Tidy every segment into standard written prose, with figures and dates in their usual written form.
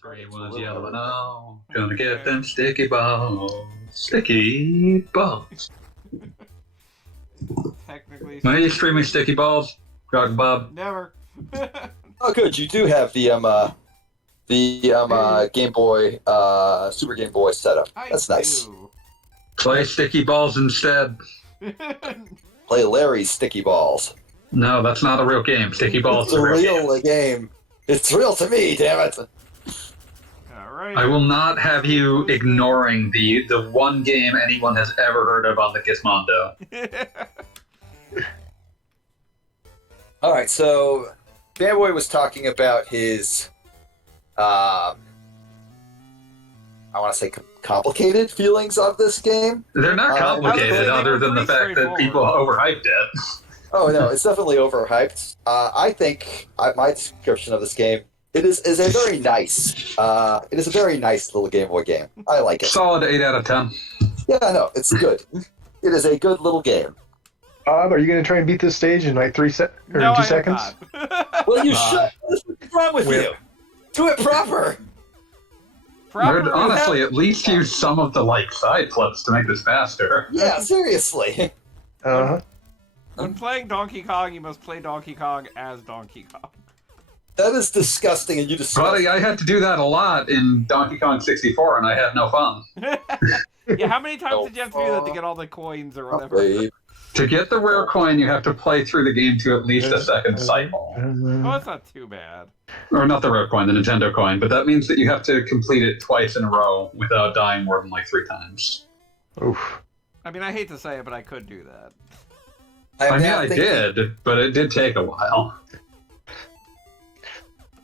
green ones, yellow and all. Gonna get them sticky balls. Sticky balls. Technically. When are you streaming sticky balls? Rock Bob? Never. Oh, good. You do have the Game Boy, Super Game Boy setup. That's nice. Play sticky balls instead. Play Larry's Sticky Balls. No, that's not a real game. Sticky balls It's is a a real real game. It's real to me, damn it. Alright. I will not have you ignoring the one game anyone has ever heard of on the Gizmondo. Alright, so Gameboy was talking about his I want to say complicated feelings of this game. They're not complicated other than the fact that people overhyped it. Oh no, it's definitely overhyped. I think my description of this game it is a very nice. It is a very nice little Game Boy game. I like it. Solid 8 out of 10. Yeah, no, it's good. It is a good little game. Bob, are you going to try and beat this stage in like 2 seconds? Well, you should. What's wrong with you? Do it proper. Honestly, at least use some of the side flips to make this faster. Yeah, seriously. When playing Donkey Kong, you must play Donkey Kong as Donkey Kong. That is disgusting, and you just. Buddy, I had to do that a lot in Donkey Kong 64, and I had no fun. Yeah, how many times did you have to do that to get all the coins or whatever? To get the rare coin, you have to play through the game to at least a second cycle. Oh, that's not too bad. Or not the rare coin, the Nintendo coin, but that means that you have to complete it twice in a row without dying more than 3 times. Oof. I mean, I hate to say it, but I could do that. I did, but it did take a while.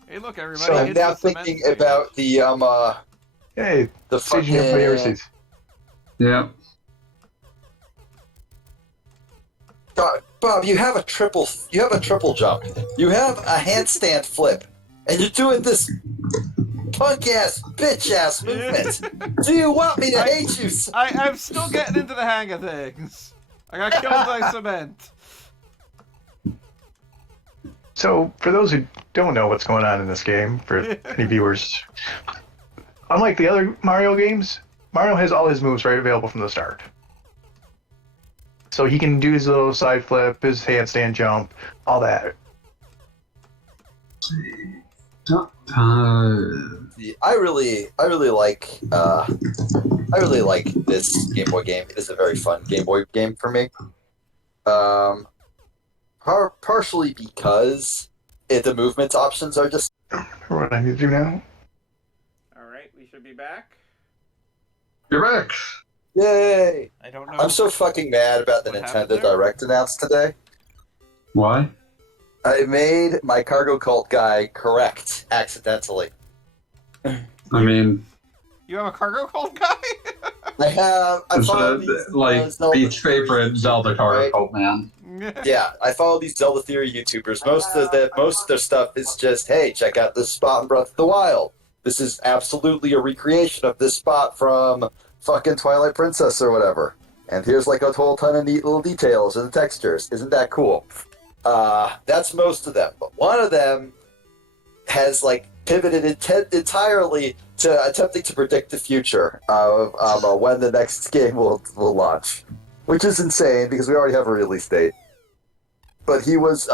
Hey, look, everybody. So I'm now thinking about the the fucking. Yeah. Bob, you have a triple jump. You have a handstand flip, and you're doing this punk ass, bitch ass movement. Do you want me to hate you? I'm still getting into the hang of things. I got killed by cement. So, for those who don't know what's going on in this game, for any viewers, unlike the other Mario games, Mario has all his moves right available from the start. So he can do his little side flip, his handstand jump, all that. I really like this Game Boy game. It is a very fun Game Boy game for me. Partially because the movement options are just. What I need to do now? Alright, we should be back. You're back! Yay! I don't know. I'm so fucking mad about the Nintendo Direct announced today. Why? I made my Cargo Cult guy correct accidentally. I mean... You have a Cargo Cult guy? I follow these, Beach's favorite Zelda Cargo Cult man. Yeah, I follow these Zelda Theory YouTubers. Most of their stuff is just, hey, check out this spot in Breath of the Wild. This is absolutely a recreation of this spot from fucking Twilight Princess or whatever. And here's a whole ton of neat little details and textures. Isn't that cool? That's most of them. But one of them has pivoted entirely to attempting to predict the future of when the next game will launch. Which is insane because we already have a release date. But he was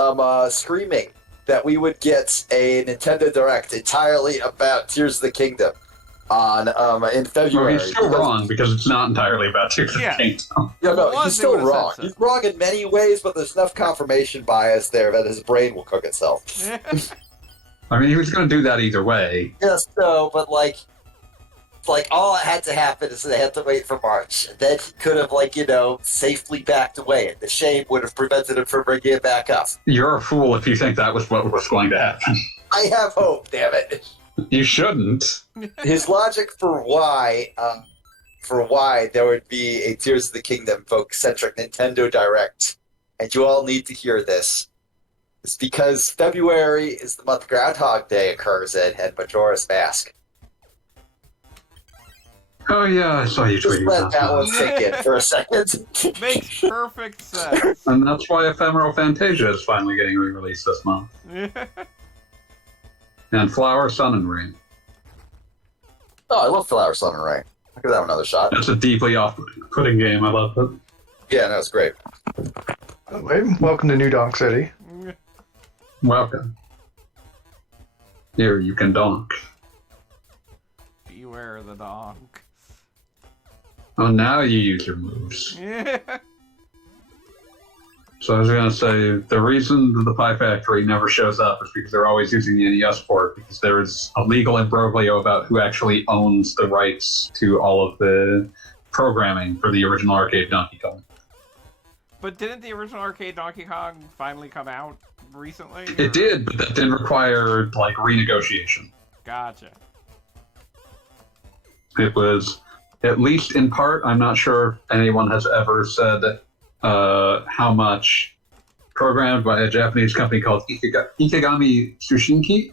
screaming that we would get a Nintendo Direct entirely about Tears of the Kingdom in February. Well, he's still wrong because it's not entirely about Tears of the Kingdom. Yeah, no, he's still wrong. He's wrong in many ways, but there's enough confirmation bias there that his brain will cook itself. I mean, he was going to do that either way. Yes, no, but all that had to happen is they had to wait for March. And then he could have, safely backed away, and the shame would have prevented him from bringing it back up. You're a fool if you think that was what was going to happen. I have hope, damn it. You shouldn't. His logic for why there would be a Tears of the Kingdom folk-centric Nintendo Direct, and you all need to hear this, is because February is the month Groundhog Day occurs in, and Majora's Mask. Oh yeah, I saw you tweeting about that. Just let that one sink in for a second. Makes perfect sense. And that's why Ephemeral Fantasia is finally getting re-released this month. And Flower, Sun, and Rain. Oh, I love Flower Summon Ring. I'll give that one another shot. It's a deeply off-putting game. I love it. Yeah, no, it's great. Welcome to New Donk City. Welcome. Here, you can donk. Beware the donk. Oh, now you use your moves. Yeah. So I was going to say, the reason that the Pie Factory never shows up is because they're always using the NES port, because there is a legal imbroglio about who actually owns the rights to all of the programming for the original arcade Donkey Kong. But didn't the original arcade Donkey Kong finally come out recently? Or... It did, but that didn't require, like, renegotiation. Gotcha. It was, at least in part, I'm not sure if anyone has ever said how much, programmed by a Japanese company called Ikegami Tsushinki.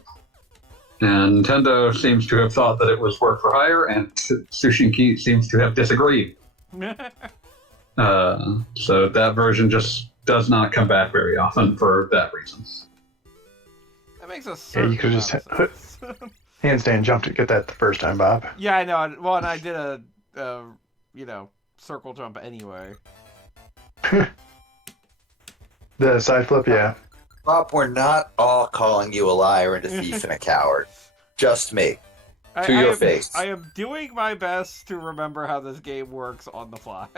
And Nintendo seems to have thought that it was work for hire, and Tsushinki seems to have disagreed. So that version just does not come back very often for that reason. That makes a Yeah, you could just handstand jump to get that the first time, Bob. Yeah, I know. Well, and I did a circle jump anyway. The side flip, yeah. Bob, we're not all calling you a liar and a thief and a coward. Just me. To your face. I am doing my best to remember how this game works on the fly.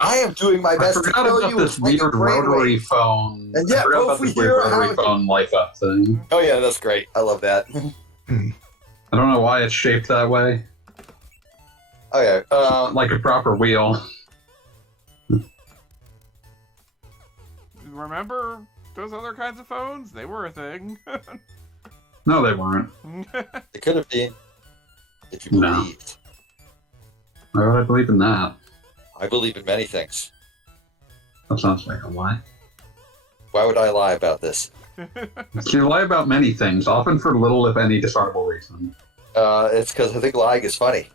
I am doing my best to tell you this weird rotary phone. And yeah, I forgot both about we this weird hear rotary how- phone life up thing. Oh yeah, that's great. I love that. I don't know why it's shaped that way. Okay. Like a proper wheel. Remember those other kinds of phones? They were a thing. No, they weren't. It could have been. If you No. believed. Why would I believe in that? I believe in many things. That sounds like a lie. Why would I lie about this? You lie about many things, often for little, if any, discernible reason. It's because I think lying is funny.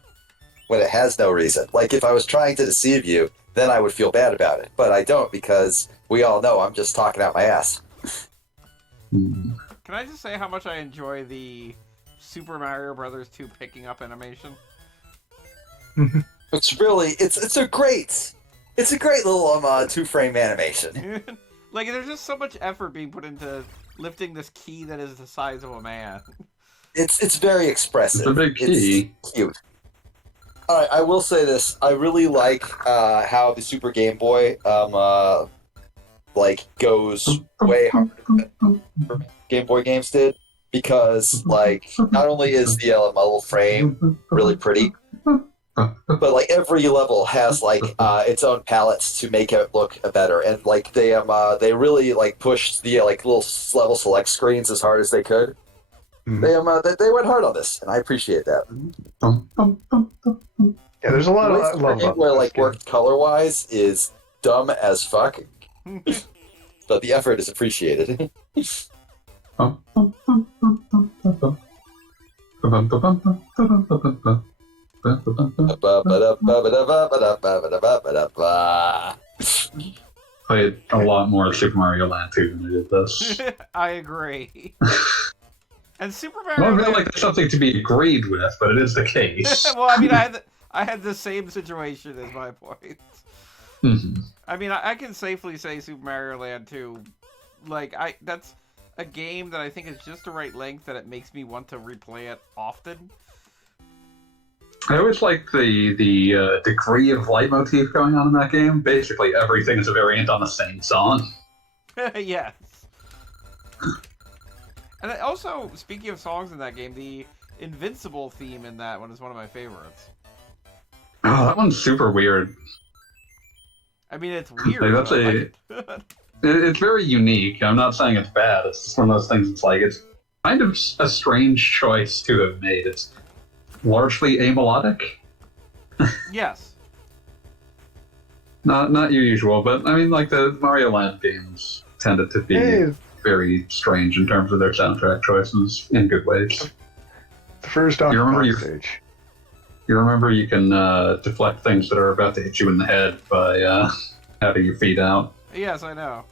When it has no reason. Like, if I was trying to deceive you, then I would feel bad about it. But I don't, because we all know I'm just talking out my ass. Hmm. Can I just say how much I enjoy the Super Mario Brothers 2 picking up animation? It's really, it's a great little 2-frame animation. Like, there's just so much effort being put into lifting this key that is the size of a man. It's very expressive. It's a big key. It's cute. All right, I will say this. I really like how the Super Game Boy goes way harder than Game Boy games did, because not only is the model frame really pretty, but every level has its own palettes to make it look better, and they really pushed the little level select screens as hard as they could. They went hard on this, and I appreciate that. Yeah, there's a lot The of way love Super Game about Boy this game. worked color wise is dumb as fuck, but the effort is appreciated. Played a lot more Super Mario Land 2 than I did this. I agree. And Super I Mario don't feel Land... like that's something to be agreed with, but it is the case. Well, I mean, I had the same situation as my point. Mhm. I mean, I can safely say Super Mario Land 2, that's a game that I think is just the right length that it makes me want to replay it often. I always like the degree of leitmotif going on in that game. Basically, everything is a variant on the same song. Yes. And also, speaking of songs in that game, the Invincible theme in that one is one of my favorites. Oh, that one's super weird. I mean, it's weird. That's but I like it. It's very unique. I'm not saying it's bad. It's just one of those things. It's kind of a strange choice to have made. It's largely amelodic. Yes. Not your usual, but I mean, the Mario Land games tended to be Hey, very strange in terms of their soundtrack choices in good ways. the first Donkey You remember Kong your- stage. You remember you can deflect things that are about to hit you in the head by having your feet out. Yes, I know.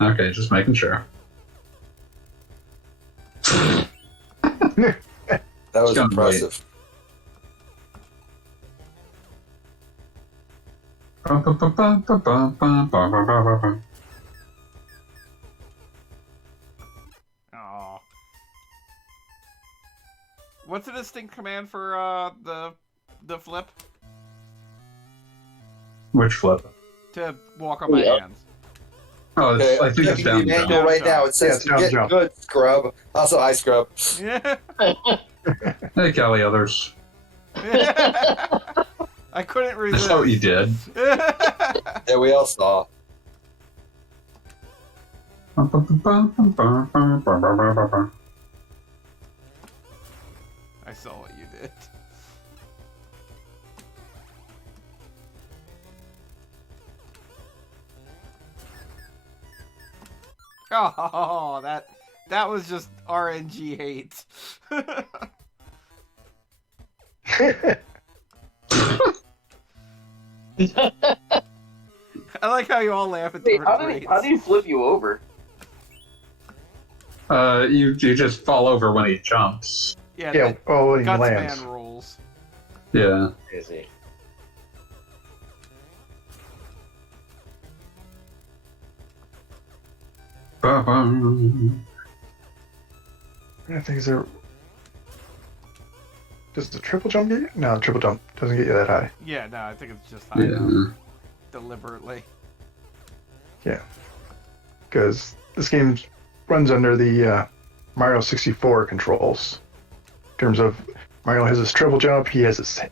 Okay, just making sure. That was It's gonna impressive. Oh. What's a distinct command for the flip? Which flip? To walk on my Yeah. hands. Oh, it's, I think Yeah, it's the down manual jump. right now. It Yeah, says it's down get jump. good, scrub. Also, I scrub. Yeah. Hey, Cali, others. I couldn't I resist. saw what you did. Yeah, we all saw. I saw what you did. Oh, that was just RNG hate. I like how you all laugh at Wait, different how do you flip you over? You just fall over when he jumps. Yeah, Yeah, oh, when he Guts lands. Man rules. Yeah. Is he? I think is there. Does the triple jump get you? No, the triple jump doesn't get you that high. Yeah, no, I think it's just high Yeah. enough. Deliberately. Because this game runs under the Mario 64 controls. In terms of Mario has his triple jump, he has his he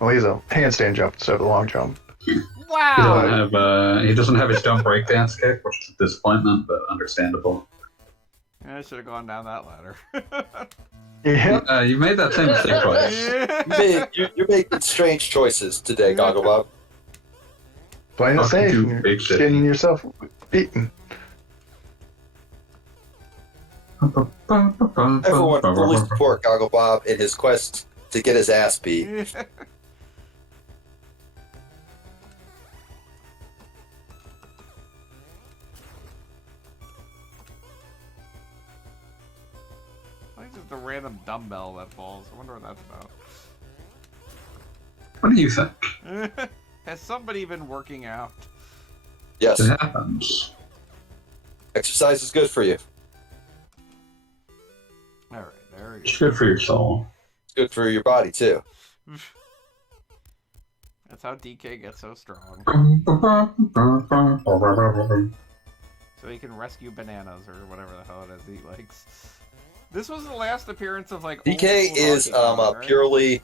has a handstand jump instead of a long jump. He Wow! doesn't have his dumb breakdance kick, which is a disappointment, but understandable. I should have gone down that ladder. Yeah, You made that same mistake twice. You're making strange choices today, Gogglebob. playing it Fucking safe, too and you're big city. getting yourself beaten. Everyone fully support Gogglebob in his quest to get his ass beat. I think just a random dumbbell that falls. I wonder what that's about. What do you think? Has somebody been working out? Yes, It happens. exercise is good for you. Alright, there we It's good for your soul. It's good for your body too. go. That's how DK gets so strong. So he can rescue bananas or whatever the hell it is he likes. This was the last appearance of like DK old school is Donkey Kong, right? purely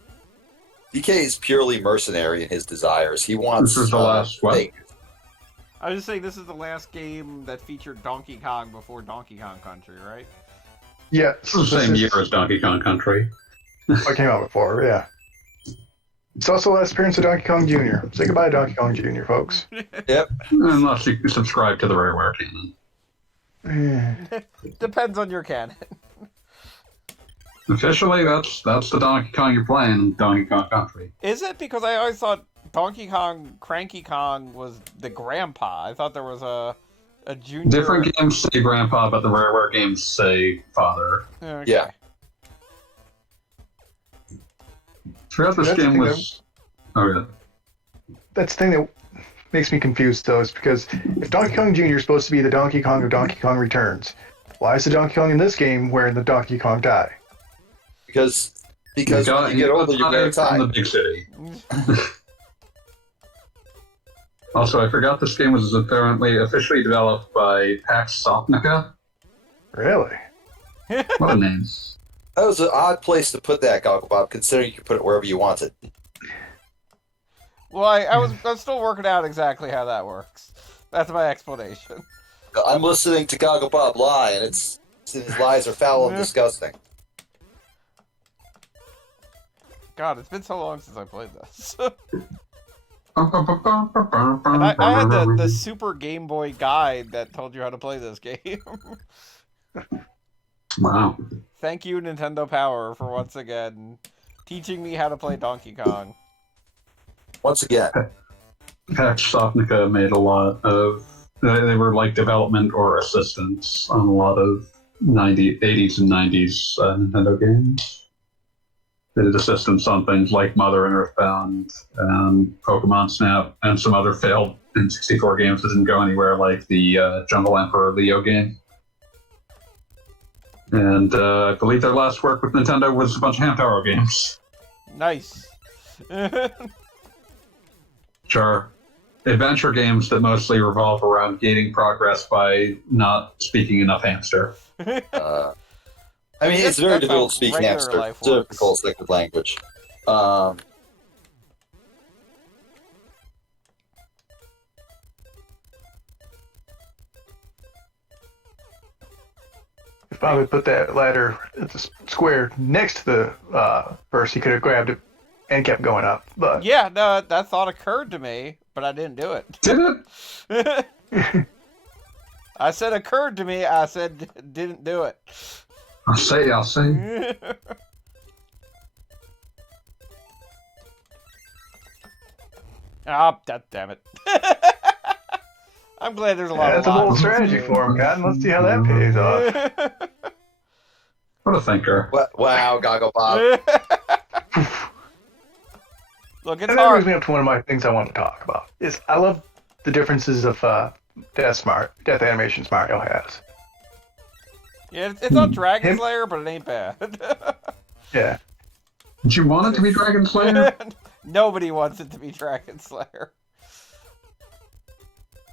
DK is purely mercenary in his desires. He wants This is the last what? things. I was just saying this is the last game that featured Donkey Kong before Donkey Kong Country, right? Yeah, It's the same year as Donkey Kong Country. What came out before, yeah. It's also the last appearance of Donkey Kong Jr. Say goodbye, Donkey Kong Jr., folks. Unless you subscribe to the Rareware canon. Depends on your canon. Officially, that's the Donkey Kong you're playing in Donkey Kong Country. Is it? Because I always thought Donkey Kong, Cranky Kong was the grandpa. I thought there was a junior. Different games say grandpa, but the Rareware games say father. Okay. Yeah. Forgot this That's the game thing was. Oh, yeah. That's the thing that makes me confused, though, is because if Donkey Kong Jr. is supposed to be the Donkey Kong of Donkey Kong Returns, why is the Donkey Kong in this game wearing the Donkey Kong tie? Because when you get older, you're gonna from the die. big city. Also, I forgot this game was apparently officially developed by Pax Sopnica. Really? What a name. That was an odd place to put that, Gogglebob, considering you can put it wherever you want it. Well, I was still working out exactly how that works. That's my explanation. I'm listening to Gogglebob lie, and his lies are foul and disgusting. God, it's been so long since I played this. And And I had the Super Game Boy guide that told you how to play this game. Wow. Thank you, Nintendo Power, for once again teaching me how to play Donkey Kong. Once again, Pax Sopnica made a lot of. They were like development or assistants on a lot of 80s and 90s Nintendo games. They did assistance on things like Mother and Earthbound and Pokemon Snap and some other failed N64 games that didn't go anywhere, like the Jungle Emperor Leo game. And I believe their last work with Nintendo was a bunch of Hamtaro games. Nice. Sure. Adventure games that mostly revolve around gaining progress by not speaking enough hamster. I mean, it's very That's how difficult to speak regular hamster. life works. Difficult second language. If Bob had put that ladder at the square next to the first, he could have grabbed it and kept going up. But Yeah, no, that thought occurred to me, but I didn't do it. Did it? I said occurred to me, I said didn't do it. I'll say. Ah, damn it. I'm glad there's a lot that's of a bold lots. strategy for him, Cotton. Let's see how that pays off. What a thinker. Wow, Goggle Bob. Look, it's And that brings hard. me up to one of my things I want to talk about. Is I love the differences of death animations Mario has. Yeah, it's not Dragon Slayer, but it ain't bad. Yeah. Did you want it to be Dragon Slayer? Nobody wants it to be Dragon Slayer.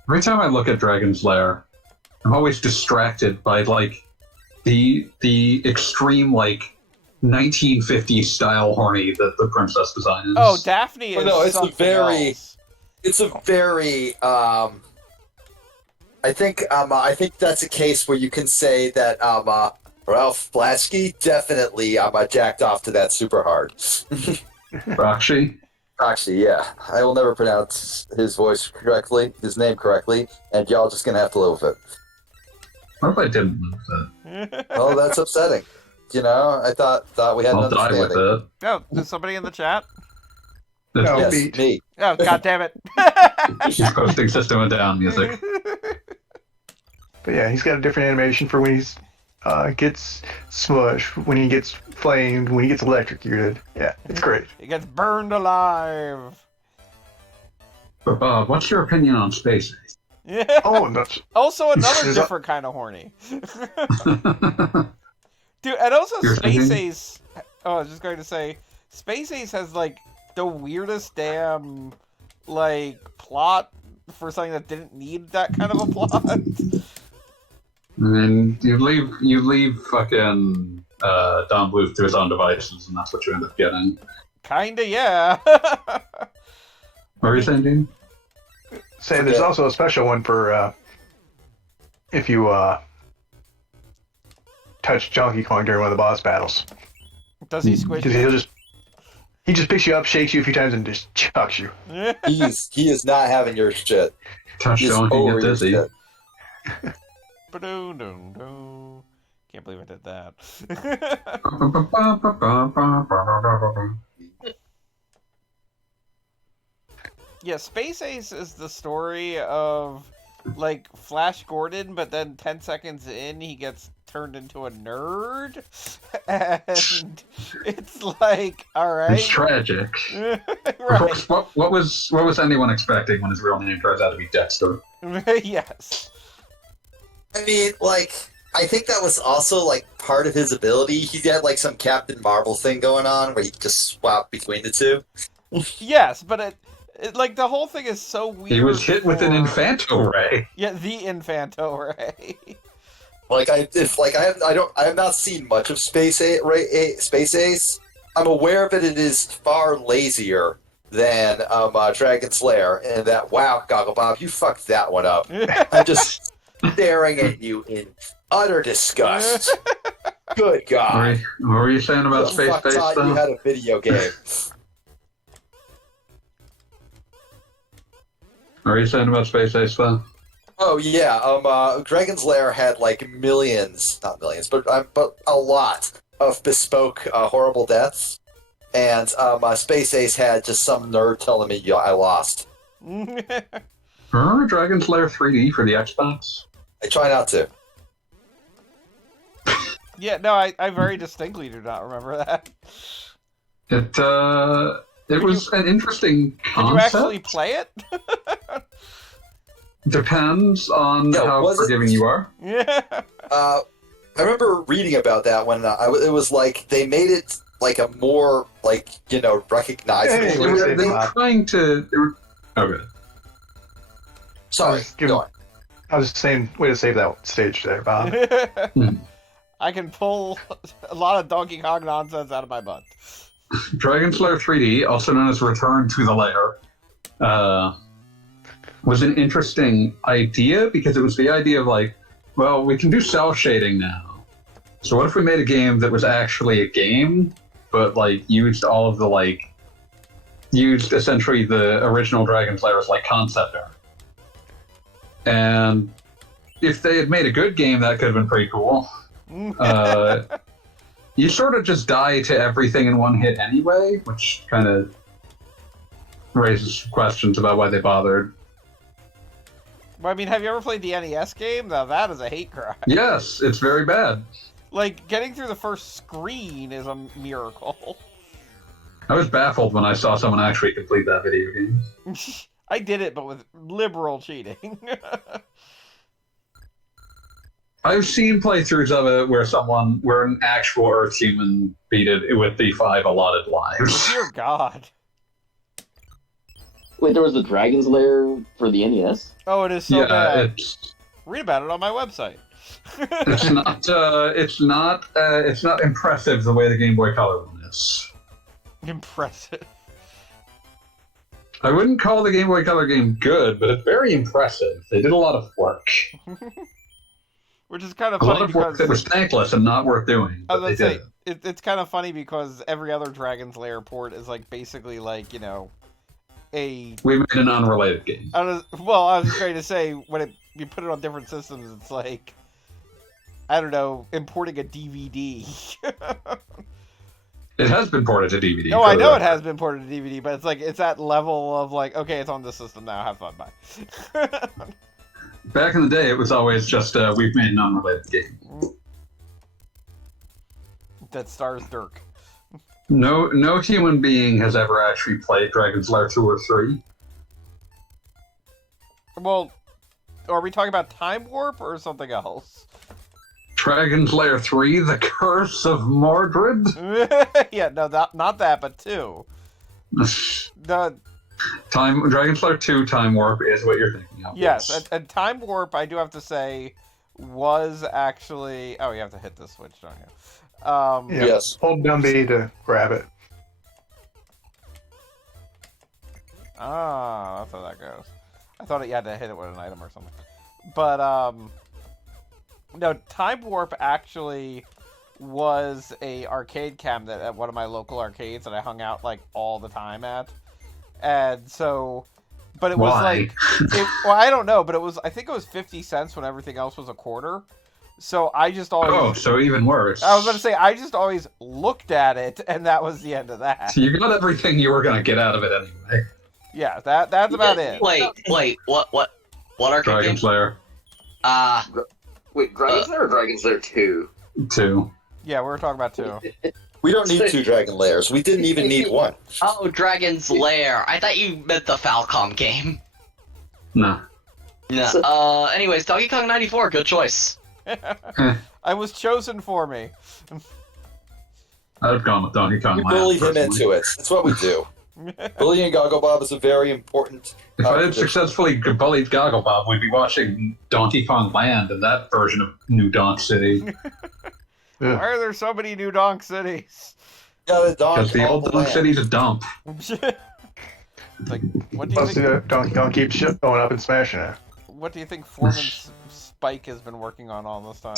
Every time I look at Dragon Slayer, I'm always distracted by like the extreme like 1950s style horny that the princess design is. Oh, Daphne is No, it's a something very- else. It's a very. I think that's a case where you can say that Ralph Blaschke definitely jacked off to that super hard. Bakshi? Actually, yeah, I will never pronounce his name correctly, and y'all just gonna have to live with it. What if I didn't love it? Oh, that's upsetting. You know, I thought we had I'll an die with understanding. it. Oh, is somebody in the chat? No. Yes, Beat. me. Oh, god damn it. He's posting System of a Down music. But yeah, he's got a different animation for when he's gets smushed, when he gets flamed, when he gets electrocuted. Yeah, it's great. He gets burned alive. But Bob, what's your opinion on Space Ace? Oh, and that's Also, another There's a- different kind of horny. Dude, and also You're Space thinking? Ace. Oh, I was just going to say, Space Ace has like the weirdest damn like plot for something that didn't need that kind of a plot. And then you leave fucking Don Bluth to his own devices, and that's what you end up getting. Kinda, yeah. What were you saying, Dean? say there's also a special one for if you touch Donkey Kong during one of the boss battles. Does he squish Because you? he just picks you up, shakes you a few times, and just chucks you. He is not having your shit. Touch He is Donkey, over get your dizzy. shit. Ba-doo-doo-doo. Can't believe I did that. Yeah, Space Ace is the story of like Flash Gordon, but then 10 seconds in he gets turned into a nerd, and it's like, all right, It's tragic. right? What was anyone expecting when his real name turns out to be Dexter? Yes. I mean, like, I think that was also like part of his ability. He had like some Captain Marvel thing going on where he just swapped between the two. Yes, but it like the whole thing is so weird. He was hit with an for- Infanto Ray. Yeah, the Infanto Ray. Like I have not seen much of Space Ace. I'm aware of it. It is far lazier than Dragon Slayer, and that wow, Goggle Bob, you fucked that one up. I'm just staring at you in utter disgust. Good God. What were you saying about The Space fuck Base thought you though? had a video game. What were you saying about Space Ace though? Oh yeah, Dragon's Lair had like millions, not millions, but a lot of bespoke horrible deaths, and Space Ace had just some nerd telling me I lost. Remember Dragon Slayer 3D for the Xbox? I try not to. Yeah, no, I very distinctly do not remember that. It was an interesting Did concept. you actually play it? Depends on Yeah, how was it- forgiving you are. Yeah. I remember reading about that when it was like they made it like a more like recognizable. Hey, They Wait, were, say they were Bob. trying to. They were, okay. Sorry, Just give him- go on. I was saying, way to save that stage there, Bob. I can pull a lot of Donkey Kong nonsense out of my butt. Dragon Slayer 3D, also known as Return to the Lair, was an interesting idea because it was the idea of like, well, we can do cell shading now. So what if we made a game that was actually a game, but like used all of the used essentially the original Dragon Slayer as like concept art. And if they had made a good game, that could have been pretty cool. You sort of just die to everything in one hit anyway, which kind of raises questions about why they bothered. Well, I mean, have you ever played the NES game? Now that is a hate crime. Yes, it's very bad. Like, getting through the first screen is a miracle. I was baffled when I saw someone actually complete that video game. I did it, but with liberal cheating. I've seen playthroughs of it where an actual Earth human beat it with the 5 allotted lives. Dear God. Wait, there was a Dragon's Lair for the NES? Oh, it is so bad. it's Read about it on my website. it's not impressive the way the Game Boy Color one is. Impressive. I wouldn't call the Game Boy Color game good, but it's very impressive. They did a lot of work. Which is kind of A lot funny of work because that was thankless and not worth doing. I But was they gonna did. say it's kind of funny because every other Dragon's Lair port is like basically like a. We made an unrelated game. I was just going to say when you put it on different systems, it's like I don't know, importing a DVD. It has been ported to DVD. No, for I the know it record. has been ported to DVD, but it's like it's that level of like, okay, it's on this system now. Have fun, bye. Back in the day, it was always just we've made an unrelated game. That stars Dirk. No human being has ever actually played Dragon's Lair 2 or 3. Well, are we talking about Time Warp or something else? Dragon's Lair 3, The Curse of Mordred? Yeah, no, not that, but 2. The Dragon's Lair 2 Time Warp is what you're thinking of. yes, and Time Warp, I do have to say, was actually. Oh, you have to hit this switch, don't you? Yeah, Yes. Hold down B to grab it. Ah, that's how that goes. I thought you had to hit it with an item or something. But, no, Time Warp actually was a arcade cabinet at one of my local arcades that I hung out, like, all the time at. And so... But it was Why? well, I don't know, but I think it was 50 cents when everything else was a quarter. So I just always... Oh, so even worse. I was going to say, I just always looked at it, and that was the end of that. You got everything you were going to get out of it anyway. Yeah, that's about it. Wait, what arcade game? Dragon's Lair Wait, Dragon's Lair or Dragon's Lair 2? 2. Yeah, we were talking about 2. We don't need 2 Dragon Lairs. We didn't even need 1. Oh, Dragon's Lair. I thought you meant the Falcom game. Nah. No. Anyways, Donkey Kong 94, good choice. I was chosen for me. I'd have gone with Donkey Kong We Land, bullied him personally. into it. That's what we do. Bullying Gogglebob is a very important. If I had tradition. successfully bullied Gogglebob, we'd be watching Donkey Kong Land and that version of New Donk City. Why are there so many new Donk cities? Yeah, the dog. Because the old Donk City's a dump. Like, what do you Plus, think? Donkey Kong keeps going up and smashing it. What do you think Foreman Spike has been working on all this time?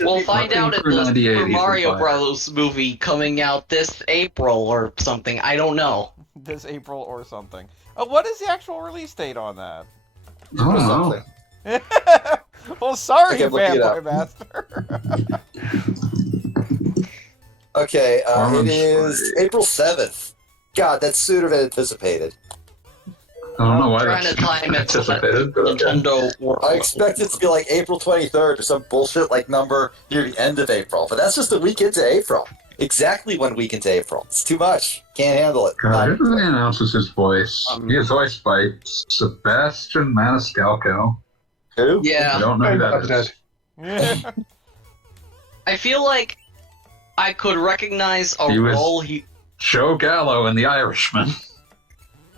We'll find out in for the 98, Super he's Mario been Bros. Movie coming out this April or something. I don't know. This April or something. Oh, what is the actual release date on that? I don't know. Something. Well, sorry, Okay, I'm looking it Fanboy up. Master. Okay, Armand it is Spray. April 7th. God, that's sooner than anticipated. I don't know why Trying to that's time it so that anticipated, but okay. Nintendo World. I expect it to be like April 23rd or some bullshit like number near the end of April, but that's just a week into April. exactly 1 week into April. It's too much. Can't handle it. God, who announces his voice? He is voiced by Sebastian Maniscalco. Who? I Yeah, don't know who that That's is. Yeah. I feel like I could recognize a He was- role he. Joe Gallo in The Irishman.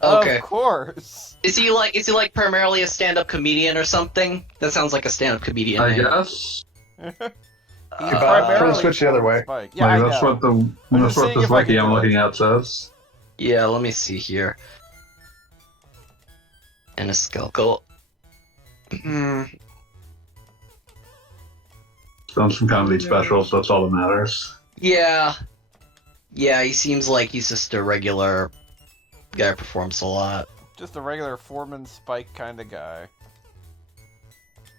Okay. Of course. Is he like primarily a stand-up comedian or something? That sounds like a stand-up comedian I name. guess. He's Throw the primarily switch the other way. Spike. Yeah, I Like, that's know. what the I'm that's just what seeing this if I wiki can I'm do it. looking at says. Yeah, let me see here. And a skeletal. Done some comedy specials. That's all that matters. Yeah. Yeah, he seems like he's just a regular guy who performs a lot. Just a regular Foreman Spike kind of guy.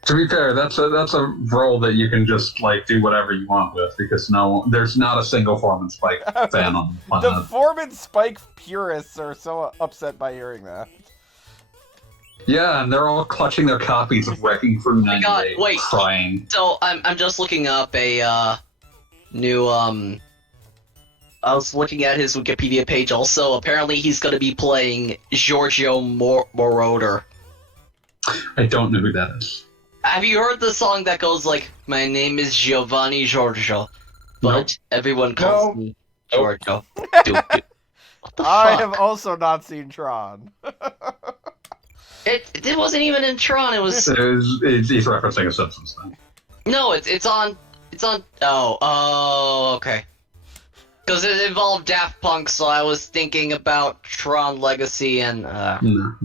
To be fair, that's a role that you can just like do whatever you want with because there's not a single Foreman Spike fan on the The planet. Foreman Spike purists are so upset by hearing that. Yeah, and they're all clutching their copies of Wrecking Crew my God, 98, wait. crying. So I'm just looking up a new I was looking at his Wikipedia page also. Apparently he's gonna be playing Giorgio Moroder. I don't know who that is. Have you heard the song that goes like, "My name is Giovanni Giorgio, but Nope. everyone calls No. me Giorgio." Dude. What the I fuck? have also not seen Tron. It wasn't even in Tron. It was He's referencing a Simpsons thing. no. It's on. Oh okay. Because it involved Daft Punk, so I was thinking about Tron Legacy and No.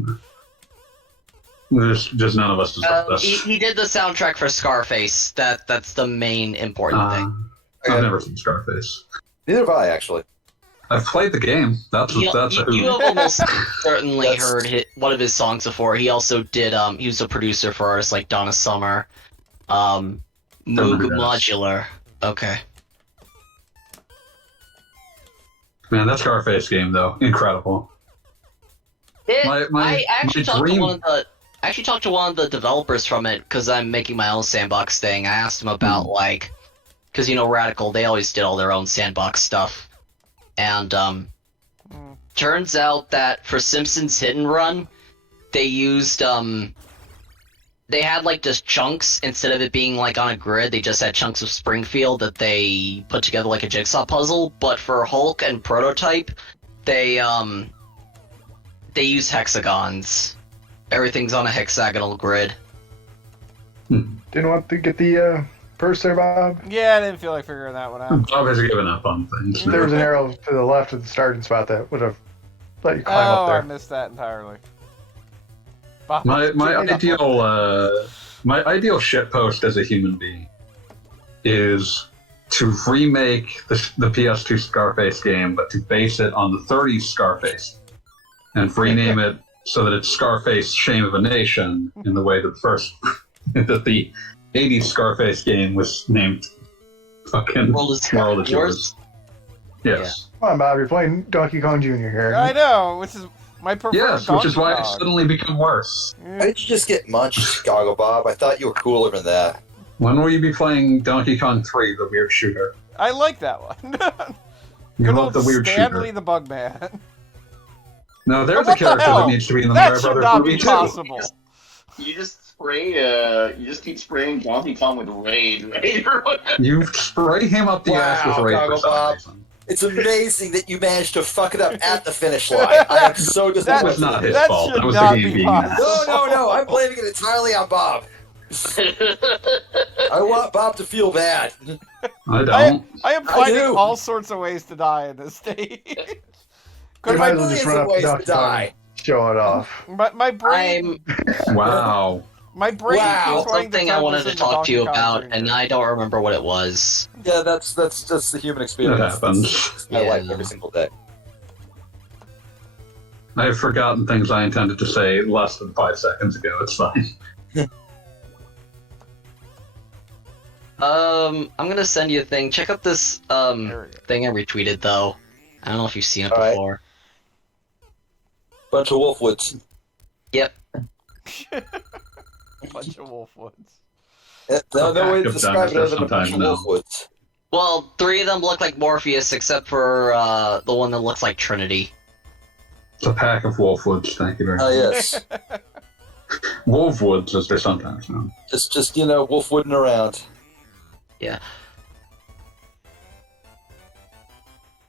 There's just none of us to stop this. he did the soundtrack for Scarface. That's the main important thing. I've never seen Scarface. Neither have I, actually. I've played the game. That's a You who. have almost certainly That's- heard one of his songs before. He also did. He was a producer for artists like Donna Summer, Moog remember that. Modular. Okay. Man, that Scarface game though, incredible. I actually talked dream- to one of the developers from it because I'm making my own sandbox thing. I asked him about like, because Radical, they always did all their own sandbox stuff, and turns out that for Simpsons Hit and Run, they used they had like just chunks instead of it being like on a grid. They just had chunks of Springfield that they put together like a jigsaw puzzle. But for Hulk and Prototype, they use hexagons. Everything's on a hexagonal grid. Didn't want to get the purse there, Bob. Yeah, I didn't feel like figuring that one out. Bob has given up on things. There was an arrow to the left of the starting spot that would have let you climb Oh, up I there. missed that entirely. Bob, My give me that my ideal shitpost as a human being is to remake the PS2 Scarface game, but to base it on the 30s Scarface and rename it so that it's Scarface Shame of a Nation in the way that the 80s Scarface game was named fucking World is World is Yours? Yours. Yes. Come on, Bob, you're playing Donkey Kong Jr. here. I know, which is my preferred Yes, which is Donkey why I Kong. suddenly become worse. Why did you just get munched, Chicago Bob? I thought you were cooler than that. When will you be playing Donkey Kong 3, the weird shooter? I like that one. You Good love old the weird Stanley shooter. the Bugman. No, there's What a the character hell? that needs to be in the That Mario should Brothers not movie be too. possible. You just keep spraying Donkey Kong with Raid, right? Or whatever. You spray him up the ass with Wow, raid for Goggle some Bob. reason. It's amazing that you managed to fuck it up at the finish line. I am so That disappointed. was not his That fault. should That was not the game be being possible. ass. No, I'm blaming it entirely on Bob. I want Bob to feel bad. I don't. I am I finding do. all sorts of ways to die in this stage. You There might are as well millions just run of up ways to to Donkey Kong die. and show it off. my brain, Wow. my brain Wow. keeps wanting Something to I turn wanted this to into talk to you Donkey Kong about, Jr. and I don't remember what it was. Yeah, that's just the human experience. It happens. It's my life Yeah. every single day. I've forgotten things I intended to say less than 5 seconds ago. It's fine. I'm gonna send you a thing. Check out this There we go. thing I retweeted though. I don't know if you've seen it All right. before. Bunch of Wolfwoods. Yep. Bunch of Wolfwoods. No way to I've describe it done other than a bunch sometimes of now. Wolfwoods. Well, 3 of them look like Morpheus, except for the one that looks like Trinity. It's a pack of Wolfwoods, thank you very Oh much. yes, Wolfwoods, as they're sometimes known. just wolfwooding around. Yeah.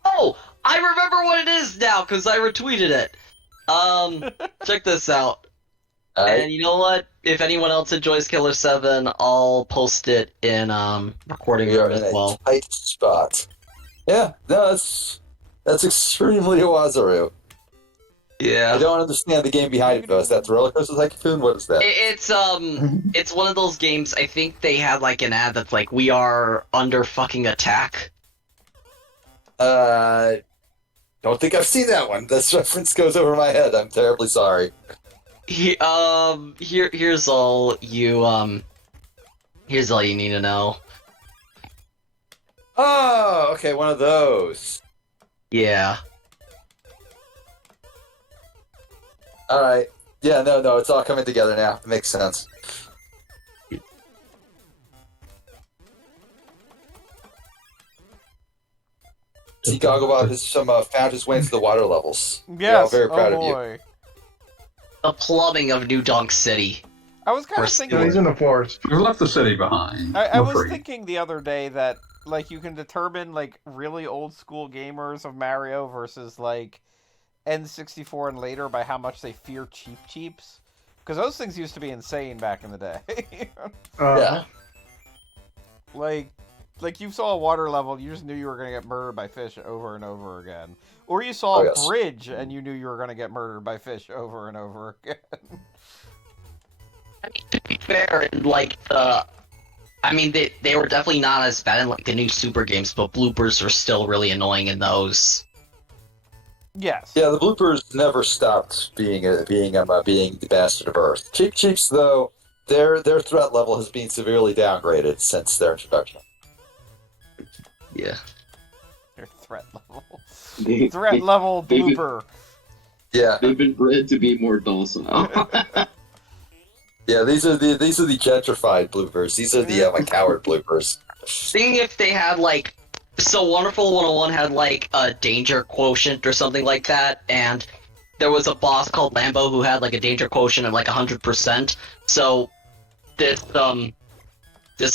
Oh, I remember what it is now because I retweeted it. Check this out. And you know what? If anyone else enjoys Killer 7, I'll post it in recording We are room in as a well. tight spot. Yeah, no, that's extremely Wazaru. Yeah. I don't understand the game behind it though. Is that the Roller Coaster Tycoon? What is that? It's one of those games. I think they had like an ad that's like, "We are under fucking attack." Don't think I've seen that one. This reference goes over my head. I'm terribly sorry. Here's all you need to know. Oh, okay, one of those. Yeah. All right. Yeah, no, it's all coming together now. It makes sense. See, Gogglebot has found his way into the water levels. We're all Yes. very proud oh of you. boy. The plumbing of New Donk City. I was kind We're of still- thinking. Yeah, he's in the forest. We left the city behind. I We're was free. thinking the other day that like you can determine like really old school gamers of Mario versus like N64 and later by how much they fear cheaps. Because those things used to be insane back in the day. Yeah. Like you saw a water level, you just knew you were going to get murdered by fish over and over again. Or you saw Oh, a yes. bridge and you knew you were going to get murdered by fish over and over again. I mean, to be fair, and like they were definitely not as bad in like the new Super games, but bloopers are still really annoying in those. Yes. Yeah, the bloopers never stopped being the bastard of Earth. Cheeps though, their threat level has been severely downgraded since their introduction. Yeah. Your threat level. They, Threat level they've been- blooper. Yeah, they've been bred to be more docile. yeah. These are the gentrified bloopers. These are the coward bloopers. Seeing if they had like So Wonderful 101 had like a danger quotient or something like that, and there was a boss called Lambo who had like a danger quotient of like 100%. So this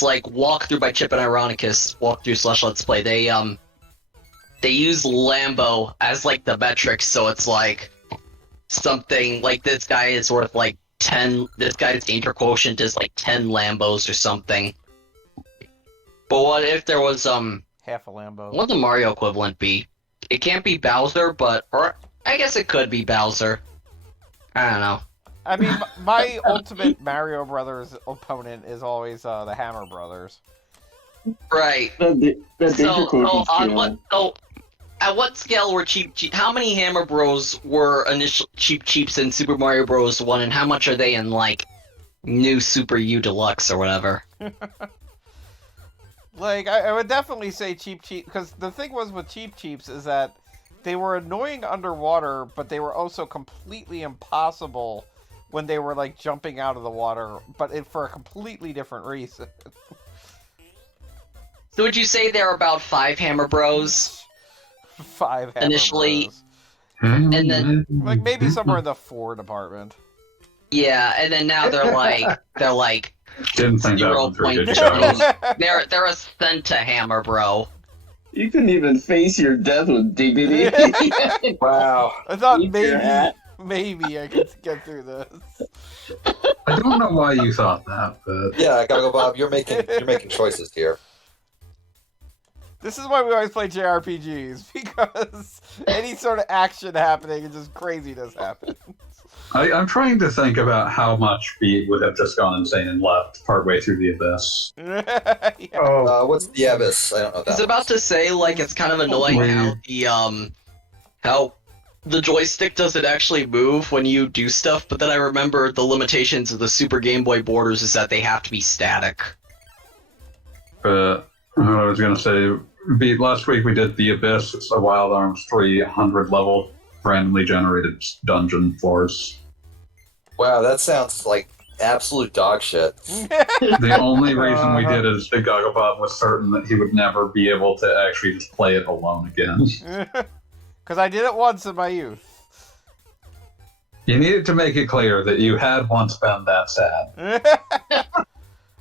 like walkthrough by Chip and Ironicus, walkthrough/let's play, they use Lambo as like the metric, so it's like something like this guy is worth like 10, this guy's danger quotient is like 10 Lambos or something. But what if there was Half a Lambo. what would the Mario equivalent be? It can't be Bowser, or I guess it could be Bowser. I don't know. I mean, my ultimate Mario Brothers opponent is always the Hammer Brothers. Right. That danger So quotient on scale. what at what scale were Cheap? How many Hammer Bros were initial Cheaps in Super Mario Bros. 1, and how much are they in like new Super U Deluxe or whatever? Like, I would definitely say Cheap, because the thing was with Cheaps is that they were annoying underwater, but they were also completely impossible when they were, like, jumping out of the water, but for a completely different reason. So would you say there are about 5 Hammer Bros? 5 Hammer Initially- Bros. And then- Like, maybe somewhere in the 4 department. Yeah, and then now they're like Didn't think that one through. Did you, Charles? they're a Senta Hammer Bro. You couldn't even face your death with dignity. Wow. I thought Eat your hat. maybe I could get through this. I don't know why you thought that, but Yeah, Gogglebob, you're making choices here. This is why we always play JRPGs, because any sort of action happening and just craziness happens. I'm trying to think about how much Beat would have just gone insane and left partway through the abyss. Yeah. Oh, What's the Abyss? I don't know I was that. about to say, like, it's kind of annoying how the joystick doesn't actually move when you do stuff, but then I remember the limitations of the Super Game Boy borders is that they have to be static. But what I was going to say, Beat, last week we did the abyss. It's a Wild Arms 300 level randomly generated dungeon floors. Wow, that sounds like absolute dog shit. The only reason we did is that Gogglebob was certain that he would never be able to actually just play it alone again. Because I did it once in my youth. You needed to make it clear that you had once been that sad.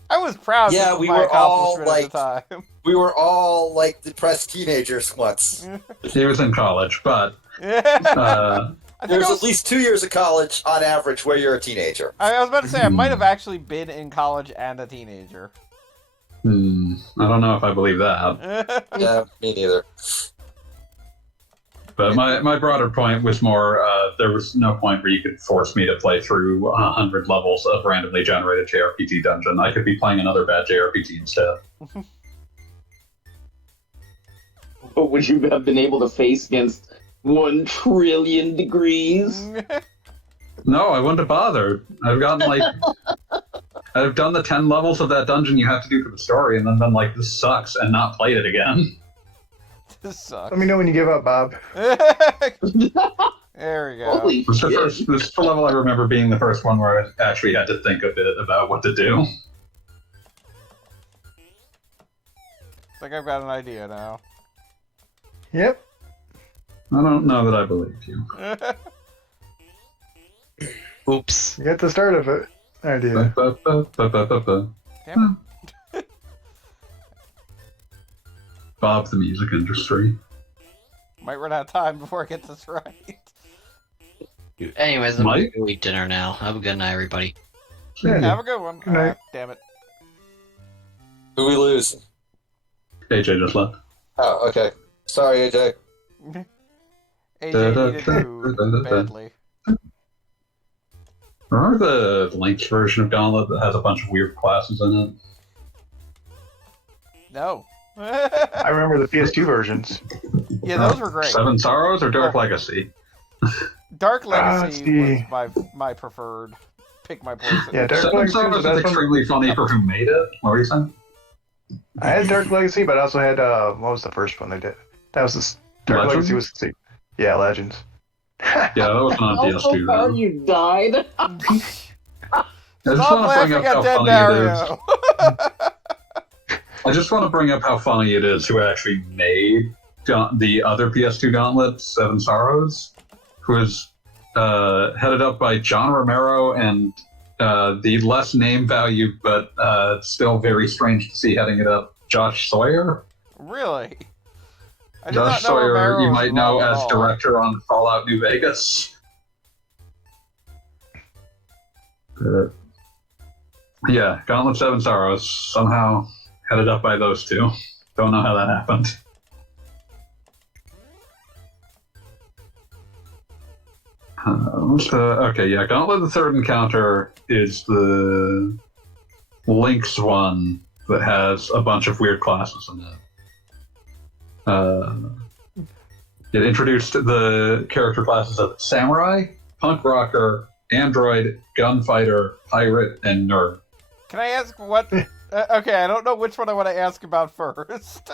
I was proud Yeah, of we my were all, accomplishment at the time. We were all like depressed teenagers once. He was in college, but I think There's at least 2 years of college on average where you're a teenager. I was about to say, I might have actually been in college and a teenager. I don't know if I believe that. Yeah, me neither. But my broader point was more, there was no point where you could force me to play through 100 levels of randomly generated JRPG dungeon. I could be playing another bad JRPG instead. But would you have been able to face against 1 trillion degrees? No, I wouldn't have bothered. I've gotten I've done the 10 levels of that dungeon you have to do for the story, and then been like, this sucks, and not played it again. This sucks. Let me know when you give up, Bob. There we go. Holy This shit. is the level I remember being the first one where I actually had to think a bit about what to do. It's like I've got an idea now. Yep. I don't know that I believe you. Oops. You got the start of it. Idea. Damn Bob the music industry. it. Might run out of time before I get this right. Anyways, I'm Mike? gonna eat dinner now. Have a good night, everybody. Yeah. Have a good one. Good night. Damn it. Who we lose? AJ just left. Oh, okay. Sorry, AJ. AJ needed food badly. Remember the Link's version of Gauntlet that has a bunch of weird classes in it? No. I remember the PS2 versions. Yeah, those were great. Seven Sorrows or Dark Legacy? Dark let's Legacy see. was my preferred. Pick my poison. Yeah, Dark Seven Legacy was Sorrows the is best one. extremely funny for who made it. What were you saying? I had Dark Legacy, but I also had what was the first one they did? That was this. Dark Legends? Legacy was the sequel. Yeah, Legends. Yeah, that was on Oh, so PS2 far though. you died. I just Stop want to bring laughing up how at dead funny it is. Mario. I just want to bring up how funny it is who actually made the other PS2 Gauntlet, Seven Sorrows, who was headed up by John Romero and the less name value, but still very strange to see heading it up, Josh Sawyer. Really? I did Josh not know Sawyer, Romero you was might know involved at as all. director on Fallout New Vegas. Yeah, Gauntlet Seven Sorrows, somehow headed up by those two. Don't know how that happened. Okay, yeah, Gauntlet the Third Encounter is the Link's one that has a bunch of weird classes in it. It introduced the character classes of Samurai, Punk Rocker, Android, Gunfighter, Pirate, and Nerd. Can I ask what? Okay, I don't know which one I want to ask about first.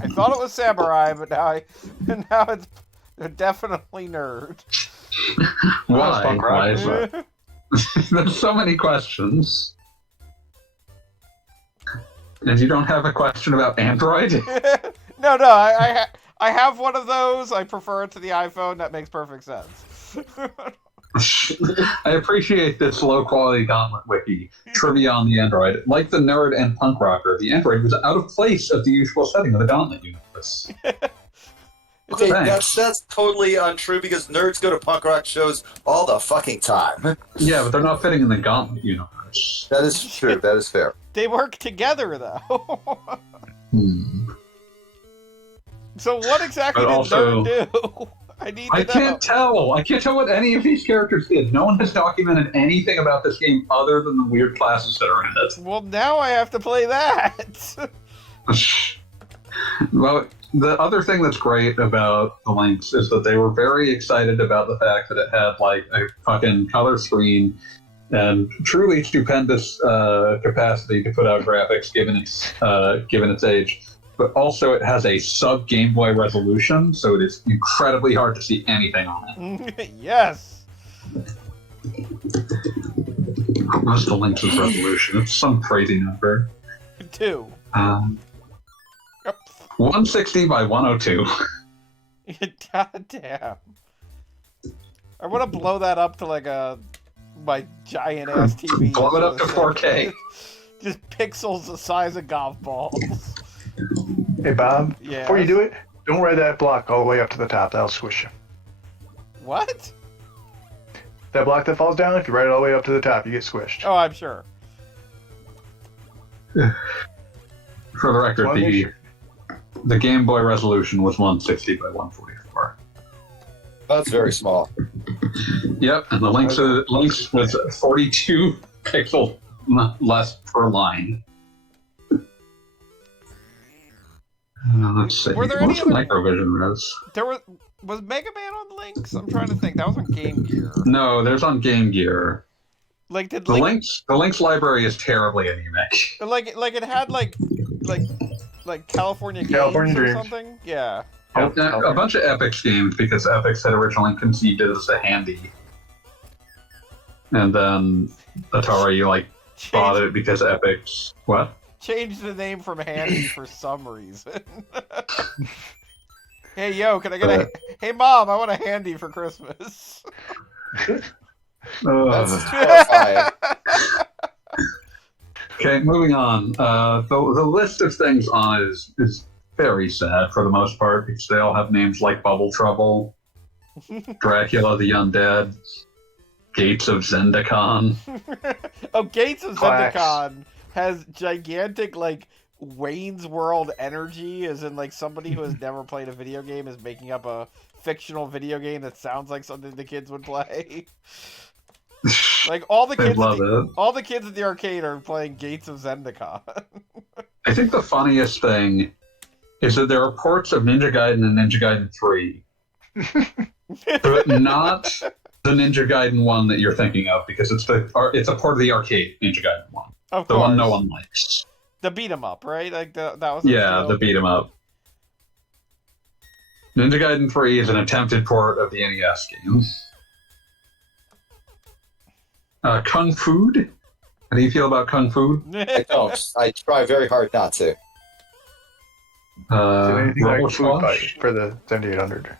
I thought it was samurai, but now it's definitely nerd. Why? Punk Why Rock. is that? There's so many questions. And you don't have a question about Android? No, I have one of those. I prefer it to the iPhone. That makes perfect sense. I appreciate this low-quality Gauntlet wiki. Trivia on the Android. Like the Nerd and Punk Rocker, the Android was out of place of the usual setting of the Gauntlet universe. Okay, Thanks. that's totally untrue because nerds go to punk rock shows all the fucking time. Yeah, but they're not fitting in the Gauntlet universe. That is true. That is fair. They work together, though. So what exactly But did also- Nerd do? I need to I know. can't tell. I can't tell what any of these characters did. No one has documented anything about this game other than the weird classes that are in it. Well, now I have to play that. Well, the other thing that's great about the Lynx is that they were very excited about the fact that it had like a fucking color screen and truly stupendous capacity to put out graphics given its age. but also it has a sub Game Boy resolution, so it is incredibly hard to see anything on it. Yes. What's the Link's resolution? It's some crazy number. 2. 160 by 102. God damn. I want to blow that up to like my giant ass TV. Blow it up to 4K. Just pixels the size of golf balls. Hey, Bob, Yeah. before you do it, don't ride that block all the way up to the top. That'll squish you. What? That block that falls down, if you ride it all the way up to the top, you get squished. Oh, I'm sure. For the record, Well, the Game Boy resolution was 160 by 144. That's very small. Yep, and the Link's was 42 pixels less per line. Let's see. Were there any What's other- Microvision res? Was Mega Man on Link's? I'm trying to think. That was on Game Gear. No, there's on Game Gear. Like did The Link, Link's library is terribly anemic. like it had like California Games California or Dreams. something? Yeah. A bunch of Epix games, because Epix had originally conceived it as a handy. And then Atari bought it because Epix... What? Changed the name from Handy for some reason. Hey yo, can I get a Hey Mom, I want a Handy for Christmas. That's horrifying. Okay, moving on. The list of things on it is very sad for the most part, because they all have names like Bubble Trouble, Dracula the Undead, Gates of Zendikon. Oh, Gates of Clash. Zendikon has gigantic Wayne's World energy, as in somebody who has never played a video game is making up a fictional video game that sounds like something the kids would play. All the They kids, love it. all the kids at the arcade are playing Gates of Zendikon. I think the funniest thing is that there are ports of Ninja Gaiden and Ninja Gaiden 3, but not the Ninja Gaiden 1 that you're thinking of, because it's a part of the arcade Ninja Gaiden 1, Of the course, one no one likes. the beat 'em up, right? That was Yeah, the beat 'em up. Ninja Gaiden 3 is an attempted port of the NES game. Kung Fu? How do you feel about Kung Fu? I don't. I try very hard not to. Is it anything Robo like Food Fight Squash? for the 7800?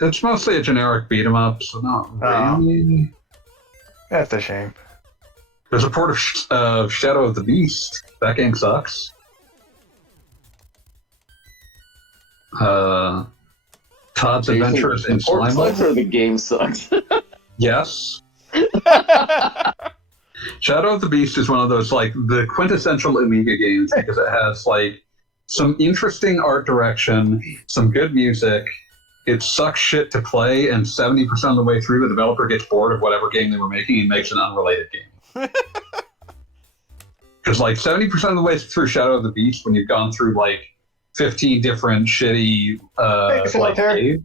It's mostly a generic beat 'em up, so not Oh. really. That's a shame. There's a port of Shadow of the Beast. That game sucks. Todd's Adventures in Port sucks Slime. or the game sucks. Yes. Shadow of the Beast is one of those the quintessential Amiga games, because it has some interesting art direction, some good music. It sucks shit to play, and 70% of the way through, the developer gets bored of whatever game they were making and makes an unrelated game. Because 70% of the way through Shadow of the Beast, when you've gone through 15 different shitty Hey, Solitaire. games.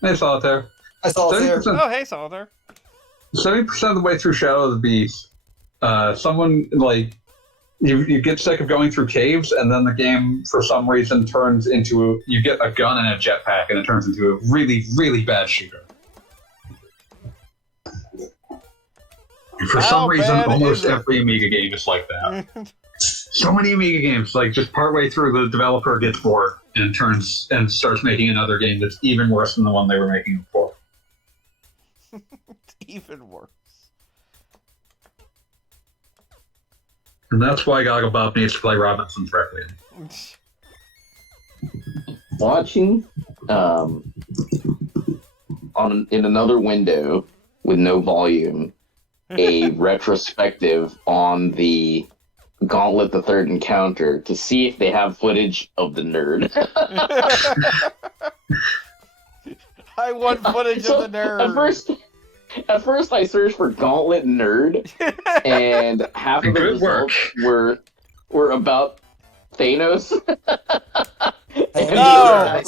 Hey, Solitaire. I saw it there. 70%, Oh, hey, Solitaire. 70% of the way through Shadow of the Beast, someone you get sick of going through caves, and then the game for some reason turns into you get a gun and a jetpack, and it turns into a really, really bad shooter. And for How some reason, bad almost is it? every Amiga game is like that. So many Amiga games, just partway through, the developer gets bored and turns and starts making another game that's even worse than the one they were making before. Even worse. And that's why Gaga Bob needs to play Robinson's Requiem. Watching in another window with no volume a retrospective on the Gauntlet the Third Encounter to see if they have footage of the nerd. I want footage So, of the nerd. At first I searched for Gauntlet Nerd, and half of the Good work. results were about Thanos. No!